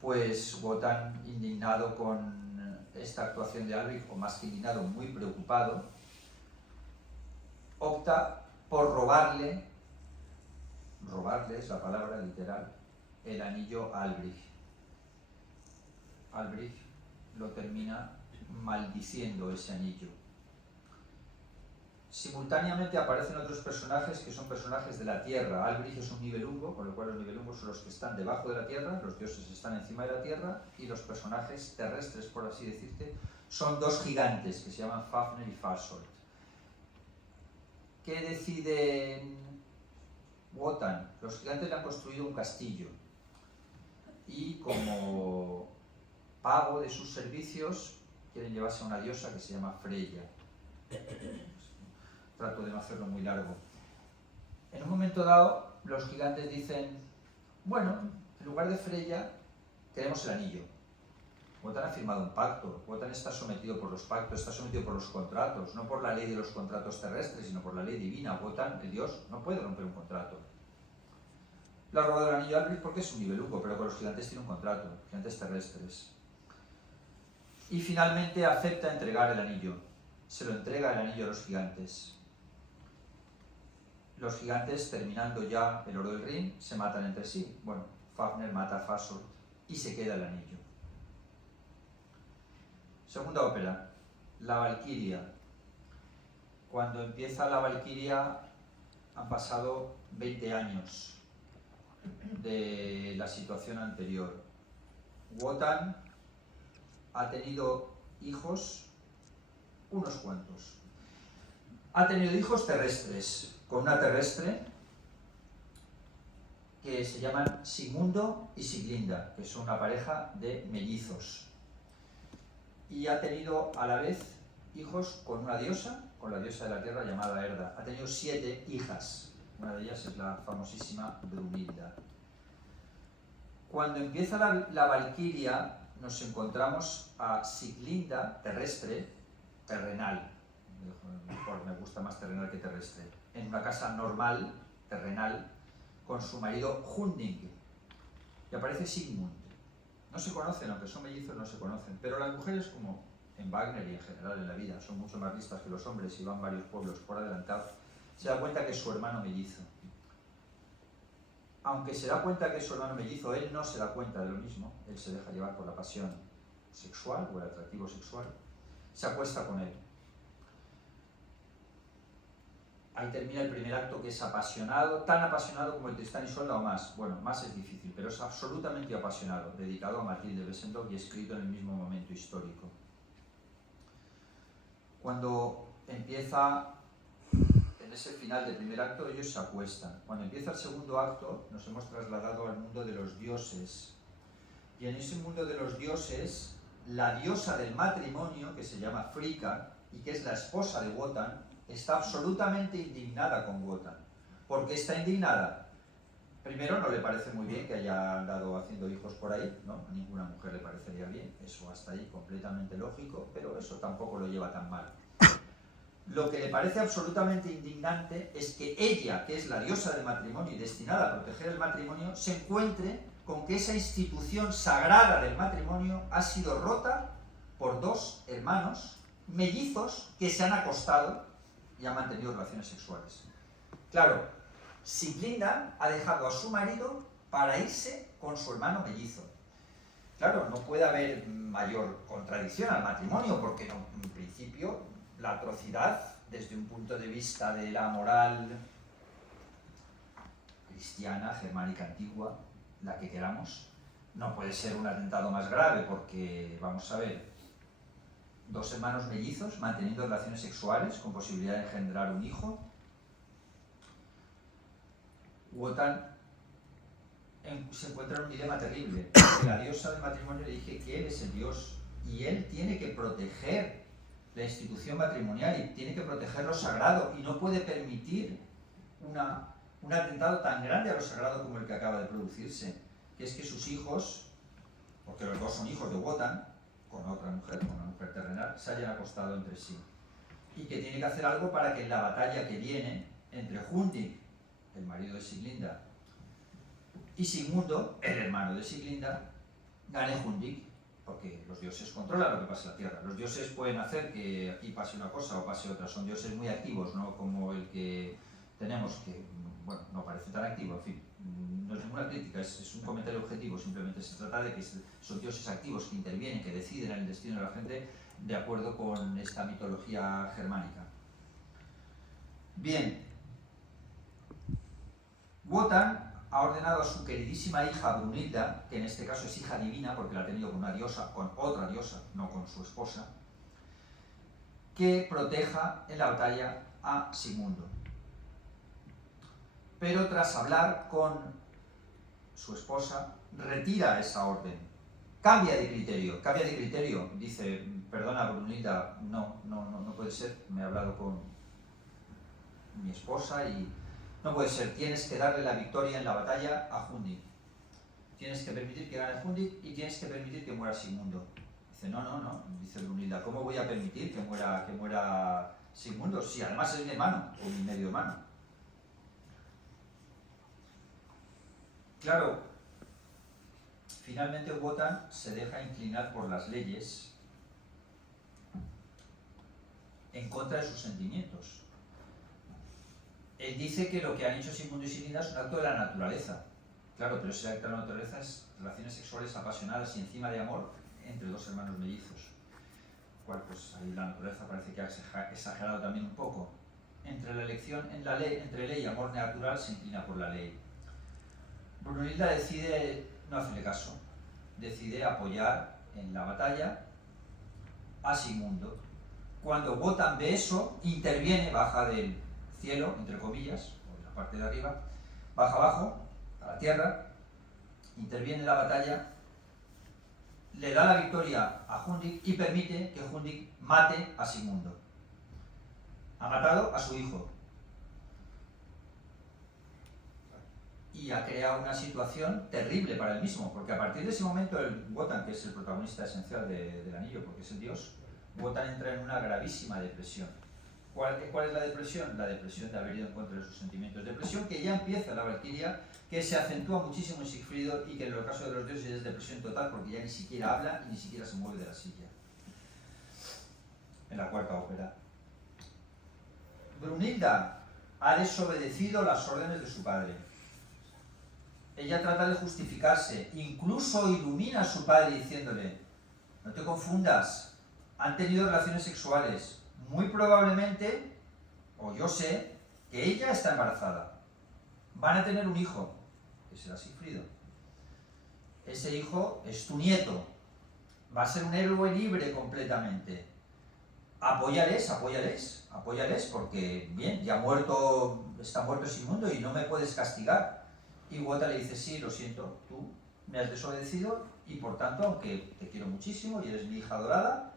Pues Wotan, indignado con esta actuación de Albrecht, o más que indignado, muy preocupado, opta por robarle es la palabra literal, el anillo a Albrecht. Albrecht lo termina maldiciendo ese anillo. Simultáneamente aparecen otros personajes que son personajes de la tierra. Albrecht es un nibelungo, con lo cual los nibelungos son los que están debajo de la tierra, los dioses están encima de la tierra, y los personajes terrestres, por así decirte, son 2 gigantes que se llaman Fafner y Fasolt. ¿Qué decide Wotan? Los gigantes le han construido un castillo y como pago de sus servicios quieren llevarse a una diosa que se llama Freya. Trato de no hacerlo muy largo. En un momento dado, los gigantes dicen, bueno, en lugar de Freya, queremos el anillo. Wotan ha firmado un pacto. Wotan está sometido por los pactos, está sometido por los contratos, no por la ley de los contratos terrestres, sino por la ley divina. Wotan, el dios, no puede romper un contrato. Le ha robado el anillo a Alberich porque es un niveluco, pero con los gigantes tiene un contrato, gigantes terrestres. Y finalmente acepta entregar el anillo. Se lo entrega el anillo a los gigantes. Los gigantes, terminando ya el oro del Rin, se matan entre sí. Bueno, Fafner mata a Fazor y se queda el anillo. Segunda ópera, La Valquiria. Cuando empieza La Valquiria han pasado 20 años de la situación anterior. Wotan ha tenido hijos, unos cuantos. Ha tenido hijos terrestres, con una terrestre que se llaman Sigmundo y Siglinda, que son una pareja de mellizos. Y ha tenido a la vez hijos con una diosa, con la diosa de la tierra llamada Erda. Ha tenido 7 hijas, una de ellas es la famosísima Brunilda. Cuando empieza la Valquiria nos encontramos a Siglinda, terrestre, terrenal, mejor, me gusta más terrenal que terrestre, en una casa normal, terrenal, con su marido Hunding, y aparece Sigmund. No se conocen, aunque son mellizos no se conocen, pero las mujeres, como en Wagner y en general en la vida, son mucho más listas que los hombres y van varios pueblos por adelantado, se da cuenta que es su hermano mellizo. Aunque se da cuenta que es su hermano mellizo, él no se da cuenta de lo mismo, él se deja llevar por la pasión sexual o el atractivo sexual, se acuesta con él. Ahí termina el primer acto, que es apasionado, tan apasionado como el Tristán y Isolda o más. Bueno, más es difícil, pero es absolutamente apasionado, dedicado a Matilde Wesendonck y escrito en el mismo momento histórico. Cuando empieza, en ese final del primer acto, ellos se acuestan. Cuando empieza el segundo acto, nos hemos trasladado al mundo de los dioses. Y en ese mundo de los dioses, la diosa del matrimonio, que se llama Frigga, y que es la esposa de Wotan, está absolutamente indignada con Wotan. ¿Por qué está indignada? Primero, no le parece muy bien que haya andado haciendo hijos por ahí, ¿no? A ninguna mujer le parecería bien, eso hasta ahí completamente lógico, pero eso tampoco lo lleva tan mal. Lo que le parece absolutamente indignante es que ella, que es la diosa del matrimonio y destinada a proteger el matrimonio, se encuentre con que esa institución sagrada del matrimonio ha sido rota por 2 hermanos mellizos que se han acostado y han mantenido relaciones sexuales. Claro, Siglinda ha dejado a su marido para irse con su hermano mellizo. Claro, no puede haber mayor contradicción al matrimonio, porque no, en principio la atrocidad, desde un punto de vista de la moral cristiana, germánica antigua, la que queramos, no puede ser un atentado más grave, porque, vamos a ver, 2 hermanos mellizos manteniendo relaciones sexuales con posibilidad de engendrar un hijo. Wotan se encuentra en un dilema terrible, porque la diosa del matrimonio le dice que él es el dios y él tiene que proteger la institución matrimonial y tiene que proteger lo sagrado y no puede permitir un atentado tan grande a lo sagrado como el que acaba de producirse, que es que sus hijos, porque los 2 son hijos de Wotan, con otra mujer, con una mujer terrenal, se hayan acostado entre sí. Y que tiene que hacer algo para que en la batalla que viene entre Hunding, el marido de Siglinda, y Sigmundo, el hermano de Siglinda, gane Hunding, porque los dioses controlan lo que pasa en la Tierra. Los dioses pueden hacer que aquí pase una cosa o pase otra, son dioses muy activos, no como el que tenemos, que, bueno, no parece tan activo, en fin. No es ninguna crítica, es un comentario objetivo, simplemente se trata de que son dioses activos que intervienen, que deciden el destino de la gente de acuerdo con esta mitología germánica. Bien, Wotan ha ordenado a su queridísima hija Brunilda, que en este caso es hija divina porque la ha tenido con una diosa, con otra diosa, no con su esposa, que proteja en la batalla a Sigmundo. Pero tras hablar con su esposa, retira esa orden. Cambia de criterio, dice, perdona Brunilda, no puede ser, me he hablado con mi esposa y no puede ser, tienes que darle la victoria en la batalla a Hunding. Tienes que permitir que gane Hunding y tienes que permitir que muera Sigmundo. Dice, no, dice Brunilda, ¿cómo voy a permitir que muera Sigmundo? Si además es mi hermano, o mi medio hermano. Claro, finalmente Wotan se deja inclinar por las leyes en contra de sus sentimientos. Él dice que lo que han hecho Sigmundo y Siglinda es un acto de la naturaleza. Claro, pero ese acto de la naturaleza es relaciones sexuales apasionadas y encima de amor entre dos hermanos mellizos. Cual, pues ahí la naturaleza parece que ha exagerado también un poco. Entre la elección entre ley y amor natural se inclina por la ley. Brunilda decide no hacerle caso, decide apoyar en la batalla a Sigmundo. Cuando Wotan ve eso, interviene, baja del cielo, entre comillas, o de la parte de arriba, baja abajo, a la tierra, interviene en la batalla, le da la victoria a Hundik y permite que Hundik mate a Sigmundo. Ha matado a su hijo. Y ha creado una situación terrible para él mismo, porque a partir de ese momento el Wotan, que es el protagonista esencial del anillo, porque es el dios, Wotan entra en una gravísima depresión. ¿Cuál es la depresión? La depresión de haber ido en contra de sus sentimientos. Depresión que ya empieza en la Valquiria, que se acentúa muchísimo en Sigfrido y que en el caso de los dioses es depresión total porque ya ni siquiera habla y ni siquiera se mueve de la silla. En la cuarta ópera. Brunilda ha desobedecido las órdenes de su padre. Ella trata de justificarse, incluso ilumina a su padre diciéndole, no te confundas, han tenido relaciones sexuales, muy probablemente, o yo sé, que ella está embarazada. Van a tener un hijo, que será Sigfrido. Ese hijo es tu nieto, va a ser un héroe libre completamente. Apóyales, porque, bien, ya está muerto Sigmundo y no me puedes castigar. Y Wotan le dice, sí, lo siento, tú me has desobedecido y por tanto, aunque te quiero muchísimo y eres mi hija adorada,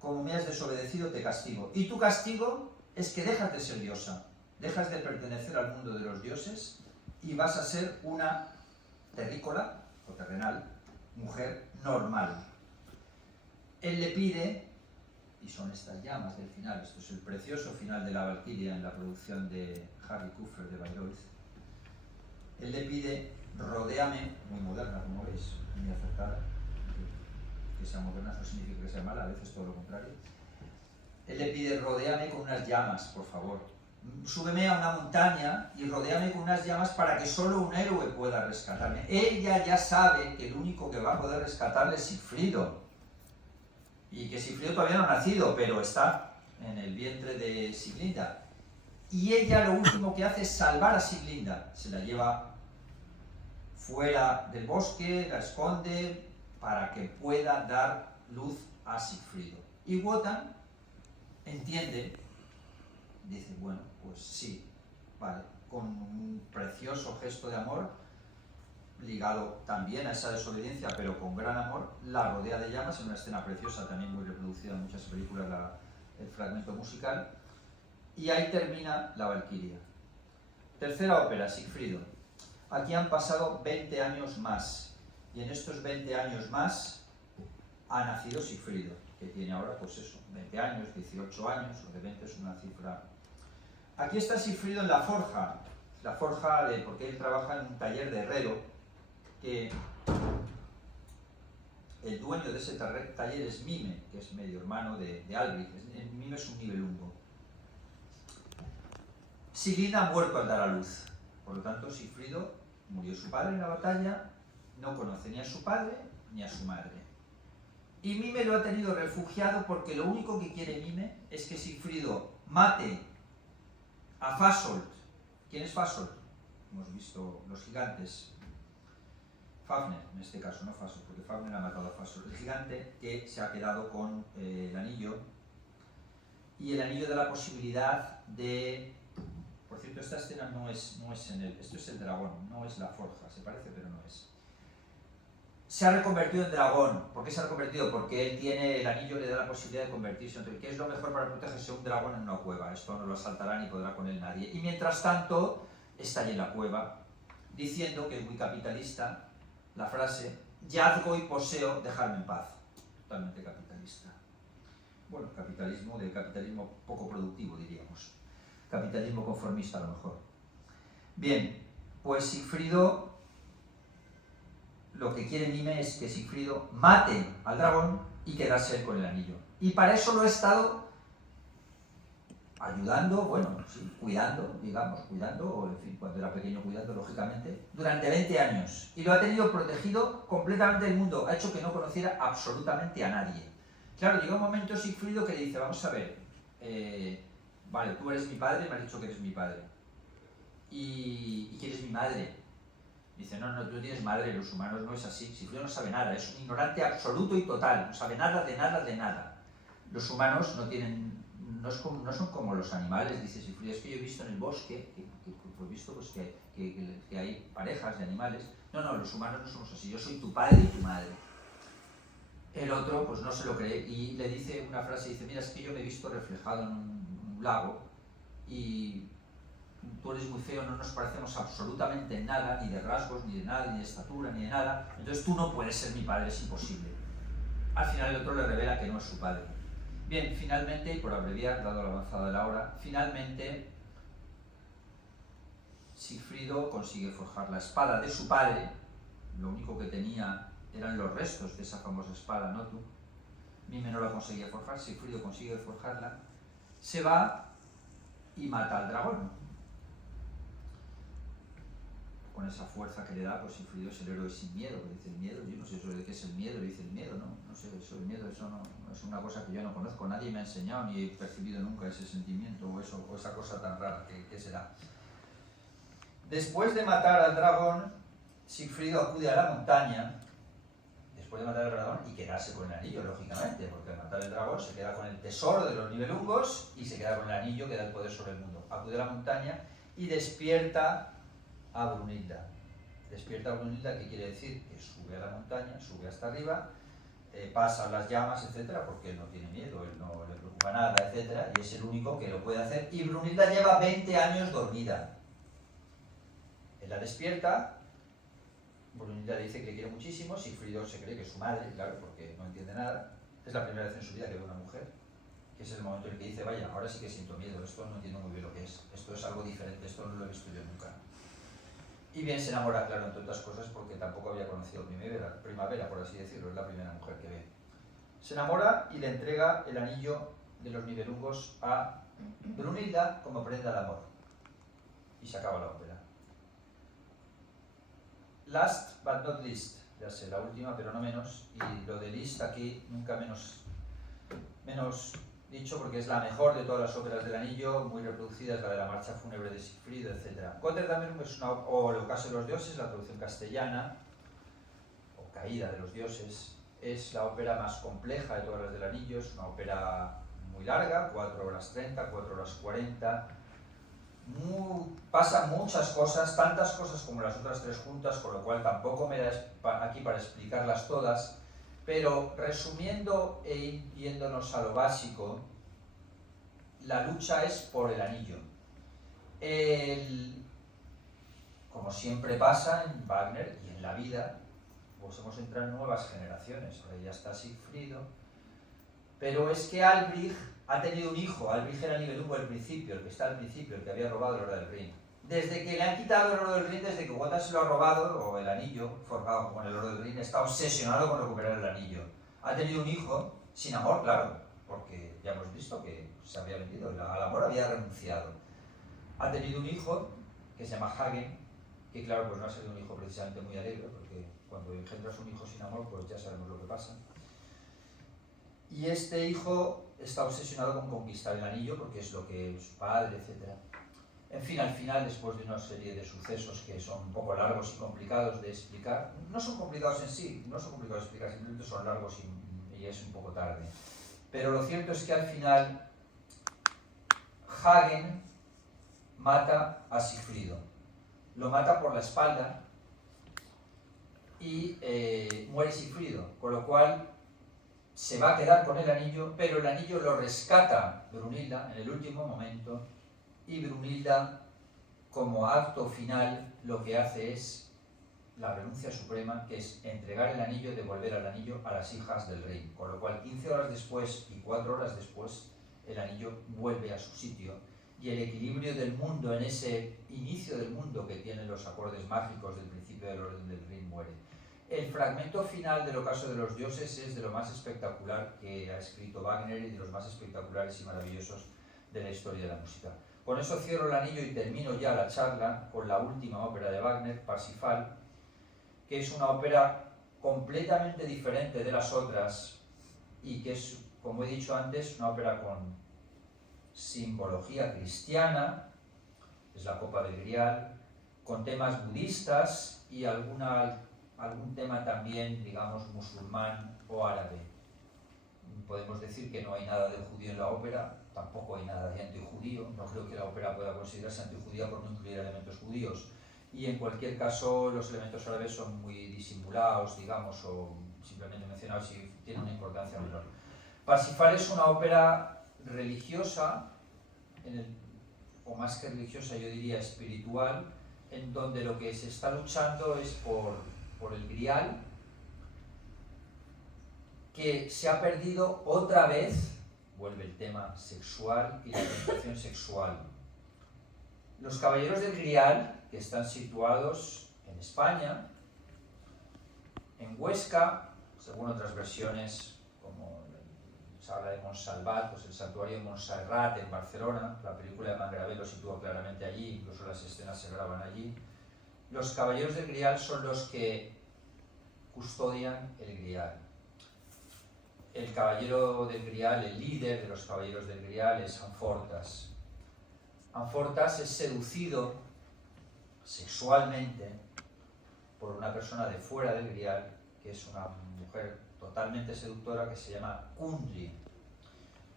como me has desobedecido te castigo. Y tu castigo es que dejas de ser diosa, dejas de pertenecer al mundo de los dioses y vas a ser una terrícola o terrenal, mujer normal. Él le pide, y son estas llamas del final, esto es el precioso final de la Valquiria en la producción de Harry Kupfer de Bayreuth. Él le pide, rodéame, muy moderna como veis, muy acertada, que sea moderna no significa que sea mala, a veces todo lo contrario. Él le pide, rodéame con unas llamas, por favor. Súbeme a una montaña y rodéame con unas llamas para que solo un héroe pueda rescatarme. Ella ya sabe que el único que va a poder rescatarle es Sigfrido. Y que Sigfrido todavía no ha nacido, pero está en el vientre de Siglinda. Y ella lo último que hace es salvar a Siglinda. Se la lleva fuera del bosque, la esconde para que pueda dar luz a Sigfrido. Y Wotan entiende, dice, bueno, pues sí, vale, con un precioso gesto de amor, ligado también a esa desobediencia, pero con gran amor, la rodea de llamas en una escena preciosa, también muy reproducida en muchas películas, el fragmento musical, y ahí termina la Valquiria. Tercera ópera, Sigfrido. Aquí han pasado 20 años más, y en estos 20 años más ha nacido Sigfrido, que tiene ahora, pues eso, 20 años, 18 años, o de 20 es una cifra. Aquí está Sigfrido en la forja porque él trabaja en un taller de herrero, que el dueño de ese taller es Mime, que es medio hermano de Albric. Mime es un Nibelungo. Siglinda ha muerto al dar a luz, por lo tanto Sigfrido murió su padre en la batalla, no conoce ni a su padre ni a su madre. Y Mime lo ha tenido refugiado porque lo único que quiere Mime es que Sigfrido mate a Fasolt. ¿Quién es Fasolt? Hemos visto los gigantes. Fafner, en este caso, no Fasolt, porque Fafner ha matado a Fasolt. El gigante que se ha quedado con el anillo, y el anillo da la posibilidad de... Por cierto, esta escena no es en el... Esto es el dragón, no es la forja, se parece pero no es. Se ha reconvertido en dragón. ¿Por qué se ha reconvertido? Porque él tiene, el anillo le da la posibilidad de convertirse en... ¿Qué es lo mejor para protegerse un dragón en una cueva? Esto no lo asaltará ni podrá con él nadie. Y mientras tanto, está allí en la cueva, diciendo que es muy capitalista, la frase, yazgo y poseo, dejarme en paz. totalmente capitalista. Bueno, capitalismo poco productivo, diríamos. Capitalismo conformista, a lo mejor. Bien, pues Sigfrido, lo que quiere Mime es que Sigfrido mate al dragón y quedarse él con el anillo. Y para eso lo ha estado ayudando, bueno, sí, cuidando, o en fin, cuando era pequeño cuidando, lógicamente, durante 20 años. Y lo ha tenido protegido completamente del mundo, ha hecho que no conociera absolutamente a nadie. Claro, llega un momento Sigfrido que le dice, vamos a ver, vale, tú eres mi padre, me has dicho que eres mi padre. ¿Y quién es mi madre? Dice, no, tú tienes madre, los humanos no es así. Sigfrido no sabe nada, es un ignorante absoluto y total, no sabe nada de nada de nada. Los humanos no son como los animales, dice Sigfrido, es que yo he visto en el bosque, he visto pues, que hay parejas de animales. No, los humanos no somos así, yo soy tu padre y tu madre. El otro pues no se lo cree y le dice una frase, dice, mira, es que yo me he visto reflejado en un lago y tú eres muy feo, no nos parecemos absolutamente en nada, ni de rasgos, ni de nada, ni de estatura, ni de nada, entonces tú no puedes ser mi padre, es imposible. Al final el otro le revela que no es su padre. Bien, finalmente, y por abreviar, dado la avanzada de la hora, finalmente Sigfrido consigue forjar la espada de su padre, lo único que tenía eran los restos de esa famosa espada, ¿no tú? Mime no la conseguía forjar, Sigfrido consigue forjarla, se va y mata al dragón. Con esa fuerza que le da, pues Sigfrido es el héroe sin miedo, que dice el miedo, yo no sé eso de qué es el miedo, le dice el miedo, no sé, eso el miedo, eso no es una cosa que yo no conozco, nadie me ha enseñado ni he percibido nunca ese sentimiento o esa cosa tan rara, ¿qué será? Después de matar al dragón, Sigfrido acude a la montaña, después de matar al dragón y quedarse con el anillo, lógicamente, porque al matar el dragón se queda con el tesoro de los Nibelungos y se queda con el anillo que da el poder sobre el mundo. Acude a la montaña y despierta a Brunilda. Despierta a Brunilda, ¿qué quiere decir? Que sube a la montaña, sube hasta arriba, pasa las llamas, etcétera, porque él no tiene miedo, él no le preocupa nada, etcétera, y es el único que lo puede hacer. Y Brunilda lleva 20 años dormida. Él la despierta, Brunilda le dice que le quiere muchísimo, Sigfrido se cree que es su madre, claro, porque no entiende nada. Es la primera vez en su vida que ve una mujer, que es el momento en el que dice, vaya, ahora sí que siento miedo, esto no entiendo muy bien lo que es, esto es algo diferente, esto no lo he visto yo nunca. Y bien se enamora, claro, entre otras cosas, porque tampoco había conocido primavera, por así decirlo, es la primera mujer que ve. Se enamora y le entrega el anillo de los Nibelungos a Brunilda como prenda de amor. Y se acaba la ópera. Last but not least, ya sé, la última pero no menos, y lo de least aquí nunca menos dicho porque es la mejor de todas las óperas del anillo, muy reproducida, es la de la marcha fúnebre de Sigfrido, etc. Götterdämmerung es o el ocaso de los dioses, la traducción castellana, o caída de los dioses, es la ópera más compleja de todas las del anillo, es una ópera muy larga, 4 horas 30, 4 horas 40, pasan muchas cosas, tantas cosas como las otras tres juntas, con lo cual tampoco me da aquí para explicarlas todas, pero resumiendo e yéndonos a lo básico, la lucha es por el anillo. Como siempre pasa en Wagner y en la vida, pues hemos entrado en nuevas generaciones, ahora ya está Sigfrido, pero es que Albrich ha tenido un hijo, Albrich era Nibelungo al principio, el que está al principio, el que había robado el oro del Rin. Desde que le han quitado el oro del Rin, desde que Wotan se lo ha robado, o el anillo forjado con el oro del Rin, está obsesionado con recuperar el anillo. Ha tenido un hijo, sin amor, claro, porque ya hemos visto que se había vendido, al amor había renunciado. Ha tenido un hijo, que se llama Hagen, que claro, pues no ha sido un hijo precisamente muy alegre, porque cuando engendras un hijo sin amor, pues ya sabemos lo que pasa. Y este hijo está obsesionado con conquistar el anillo, porque es lo que su padre, etc. En fin, al final, después de una serie de sucesos que son un poco largos y complicados de explicar, no son complicados en sí, no son complicados de explicar, simplemente son largos y es un poco tarde. Pero lo cierto es que al final, Hagen mata a Sigfrido. Lo mata por la espalda y muere Sigfrido, con lo cual se va a quedar con el anillo, pero el anillo lo rescata Brunilda en el último momento y Brunilda, como acto final, lo que hace es la renuncia suprema, que es entregar el anillo y devolver el anillo a las hijas del rey. Con lo cual, 15 horas después y 4 horas después, el anillo vuelve a su sitio. Y el equilibrio del mundo, en ese inicio del mundo que tienen los acordes mágicos del principio del orden del Rin, muere. El fragmento final del Ocaso de los Dioses es de lo más espectacular que ha escrito Wagner y de los más espectaculares y maravillosos de la historia de la música. Con eso cierro el anillo y termino ya la charla con la última ópera de Wagner, Parsifal, que es una ópera completamente diferente de las otras y que es, como he dicho antes, una ópera con simbología cristiana, es la Copa del Grial, con temas budistas y algún tema también, digamos, musulmán o árabe. Podemos decir que no hay nada de judío en la ópera, tampoco hay nada de antijudío, no creo que la ópera pueda considerarse antijudía por no incluir elementos judíos. Y en cualquier caso los elementos árabes son muy disimulados, digamos, o simplemente mencionados y tienen una importancia menor. Parsifal es una ópera religiosa, o más que religiosa yo diría espiritual, en donde lo que se está luchando es por el Grial, que se ha perdido otra vez, vuelve el tema sexual y la tentación sexual. Los caballeros del Grial, que están situados en España, en Huesca, según otras versiones, como se habla de Montsalvat, pues el santuario de Montserrat en Barcelona, la película de Mangravé lo sitúa claramente allí, incluso las escenas se graban allí. Los caballeros del Grial son los que custodian el Grial. El caballero del Grial, el líder de los caballeros del Grial, es Amfortas. Amfortas es seducido sexualmente por una persona de fuera del Grial, que es una mujer totalmente seductora que se llama Kundry.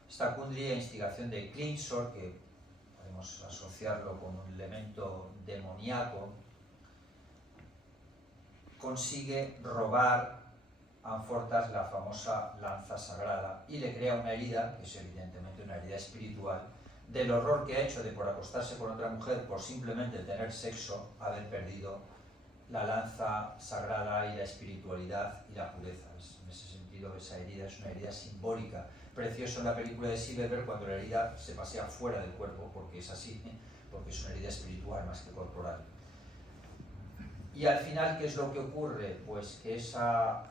Esta Kundry, a instigación de Klingsor, que podemos asociarlo con un elemento demoníaco, consigue robar a Amfortas la famosa lanza sagrada y le crea una herida, que es evidentemente una herida espiritual, del horror que ha hecho de, por acostarse con otra mujer, por simplemente tener sexo, haber perdido la lanza sagrada y la espiritualidad y la pureza. En ese sentido, esa herida es una herida simbólica. Precioso en la película de Silverberg cuando la herida se pasea fuera del cuerpo, porque es así, porque es una herida espiritual más que corporal. Y al final, ¿qué es lo que ocurre? Pues que esa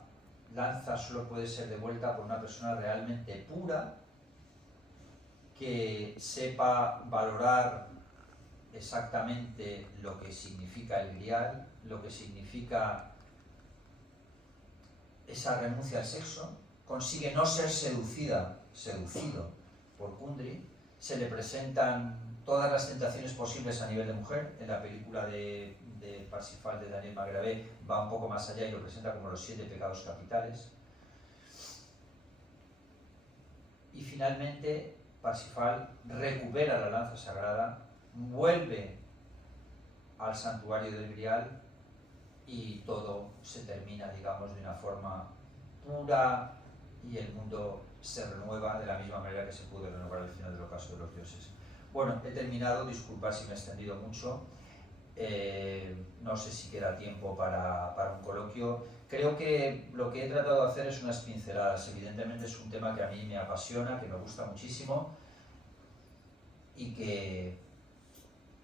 lanza solo puede ser devuelta por una persona realmente pura, que sepa valorar exactamente lo que significa el Grial, lo que significa esa renuncia al sexo, consigue no ser seducido por Kundry, se le presentan todas las tentaciones posibles a nivel de mujer. En la película de Parsifal de Daniel Mangravé va un poco más allá y lo presenta como los 7 pecados capitales. Y finalmente Parsifal recupera la lanza sagrada, vuelve al santuario del Grial y todo se termina, digamos, de una forma pura y el mundo se renueva de la misma manera que se pudo renovar al final del Ocaso de los Dioses. Bueno, he terminado, disculpad si me he extendido mucho, no sé si queda tiempo para un coloquio. Creo que lo que he tratado de hacer es unas pinceladas. Evidentemente es un tema que a mí me apasiona, que me gusta muchísimo y que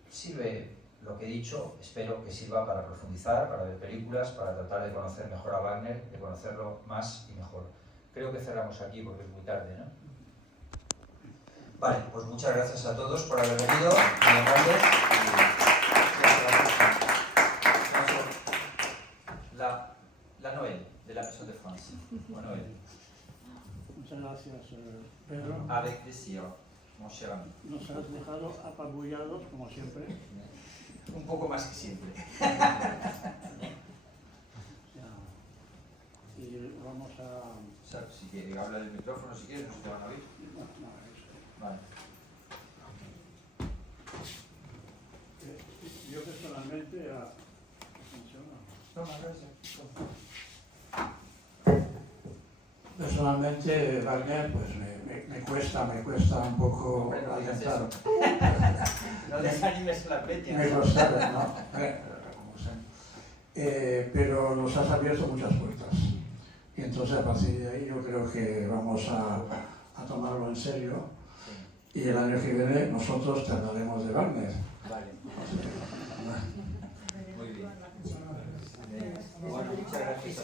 sirve, lo que he dicho, espero que sirva para profundizar, para ver películas, para tratar de conocer mejor a Wagner, de conocerlo más y mejor. Creo que cerramos aquí porque es muy tarde, ¿no? Vale, pues muchas gracias a todos por haber venido, muy amables. La Noël, de la Maison de France. Buena Noël. Muchas gracias, Pedro. Avec plaisir, mon cher ami. Nos has dejado apabullados, como siempre. Un poco más que siempre. Y vamos a... O sea, si quieres, habla del micrófono si quieres, no se te van a oír. No, eso. Vale. Yo personalmente... ¿Funciona? Toma, gracias. Personalmente, Wagner, pues me cuesta un poco aceptar. No desanimes la peña. Me costaba, ¿no? Como pero nos has abierto muchas puertas. Y entonces a partir de ahí yo creo que vamos a tomarlo en serio. Y el año que viene nosotros te hablaremos de Wagner. Vale. Muy bien. Bueno, muchas gracias.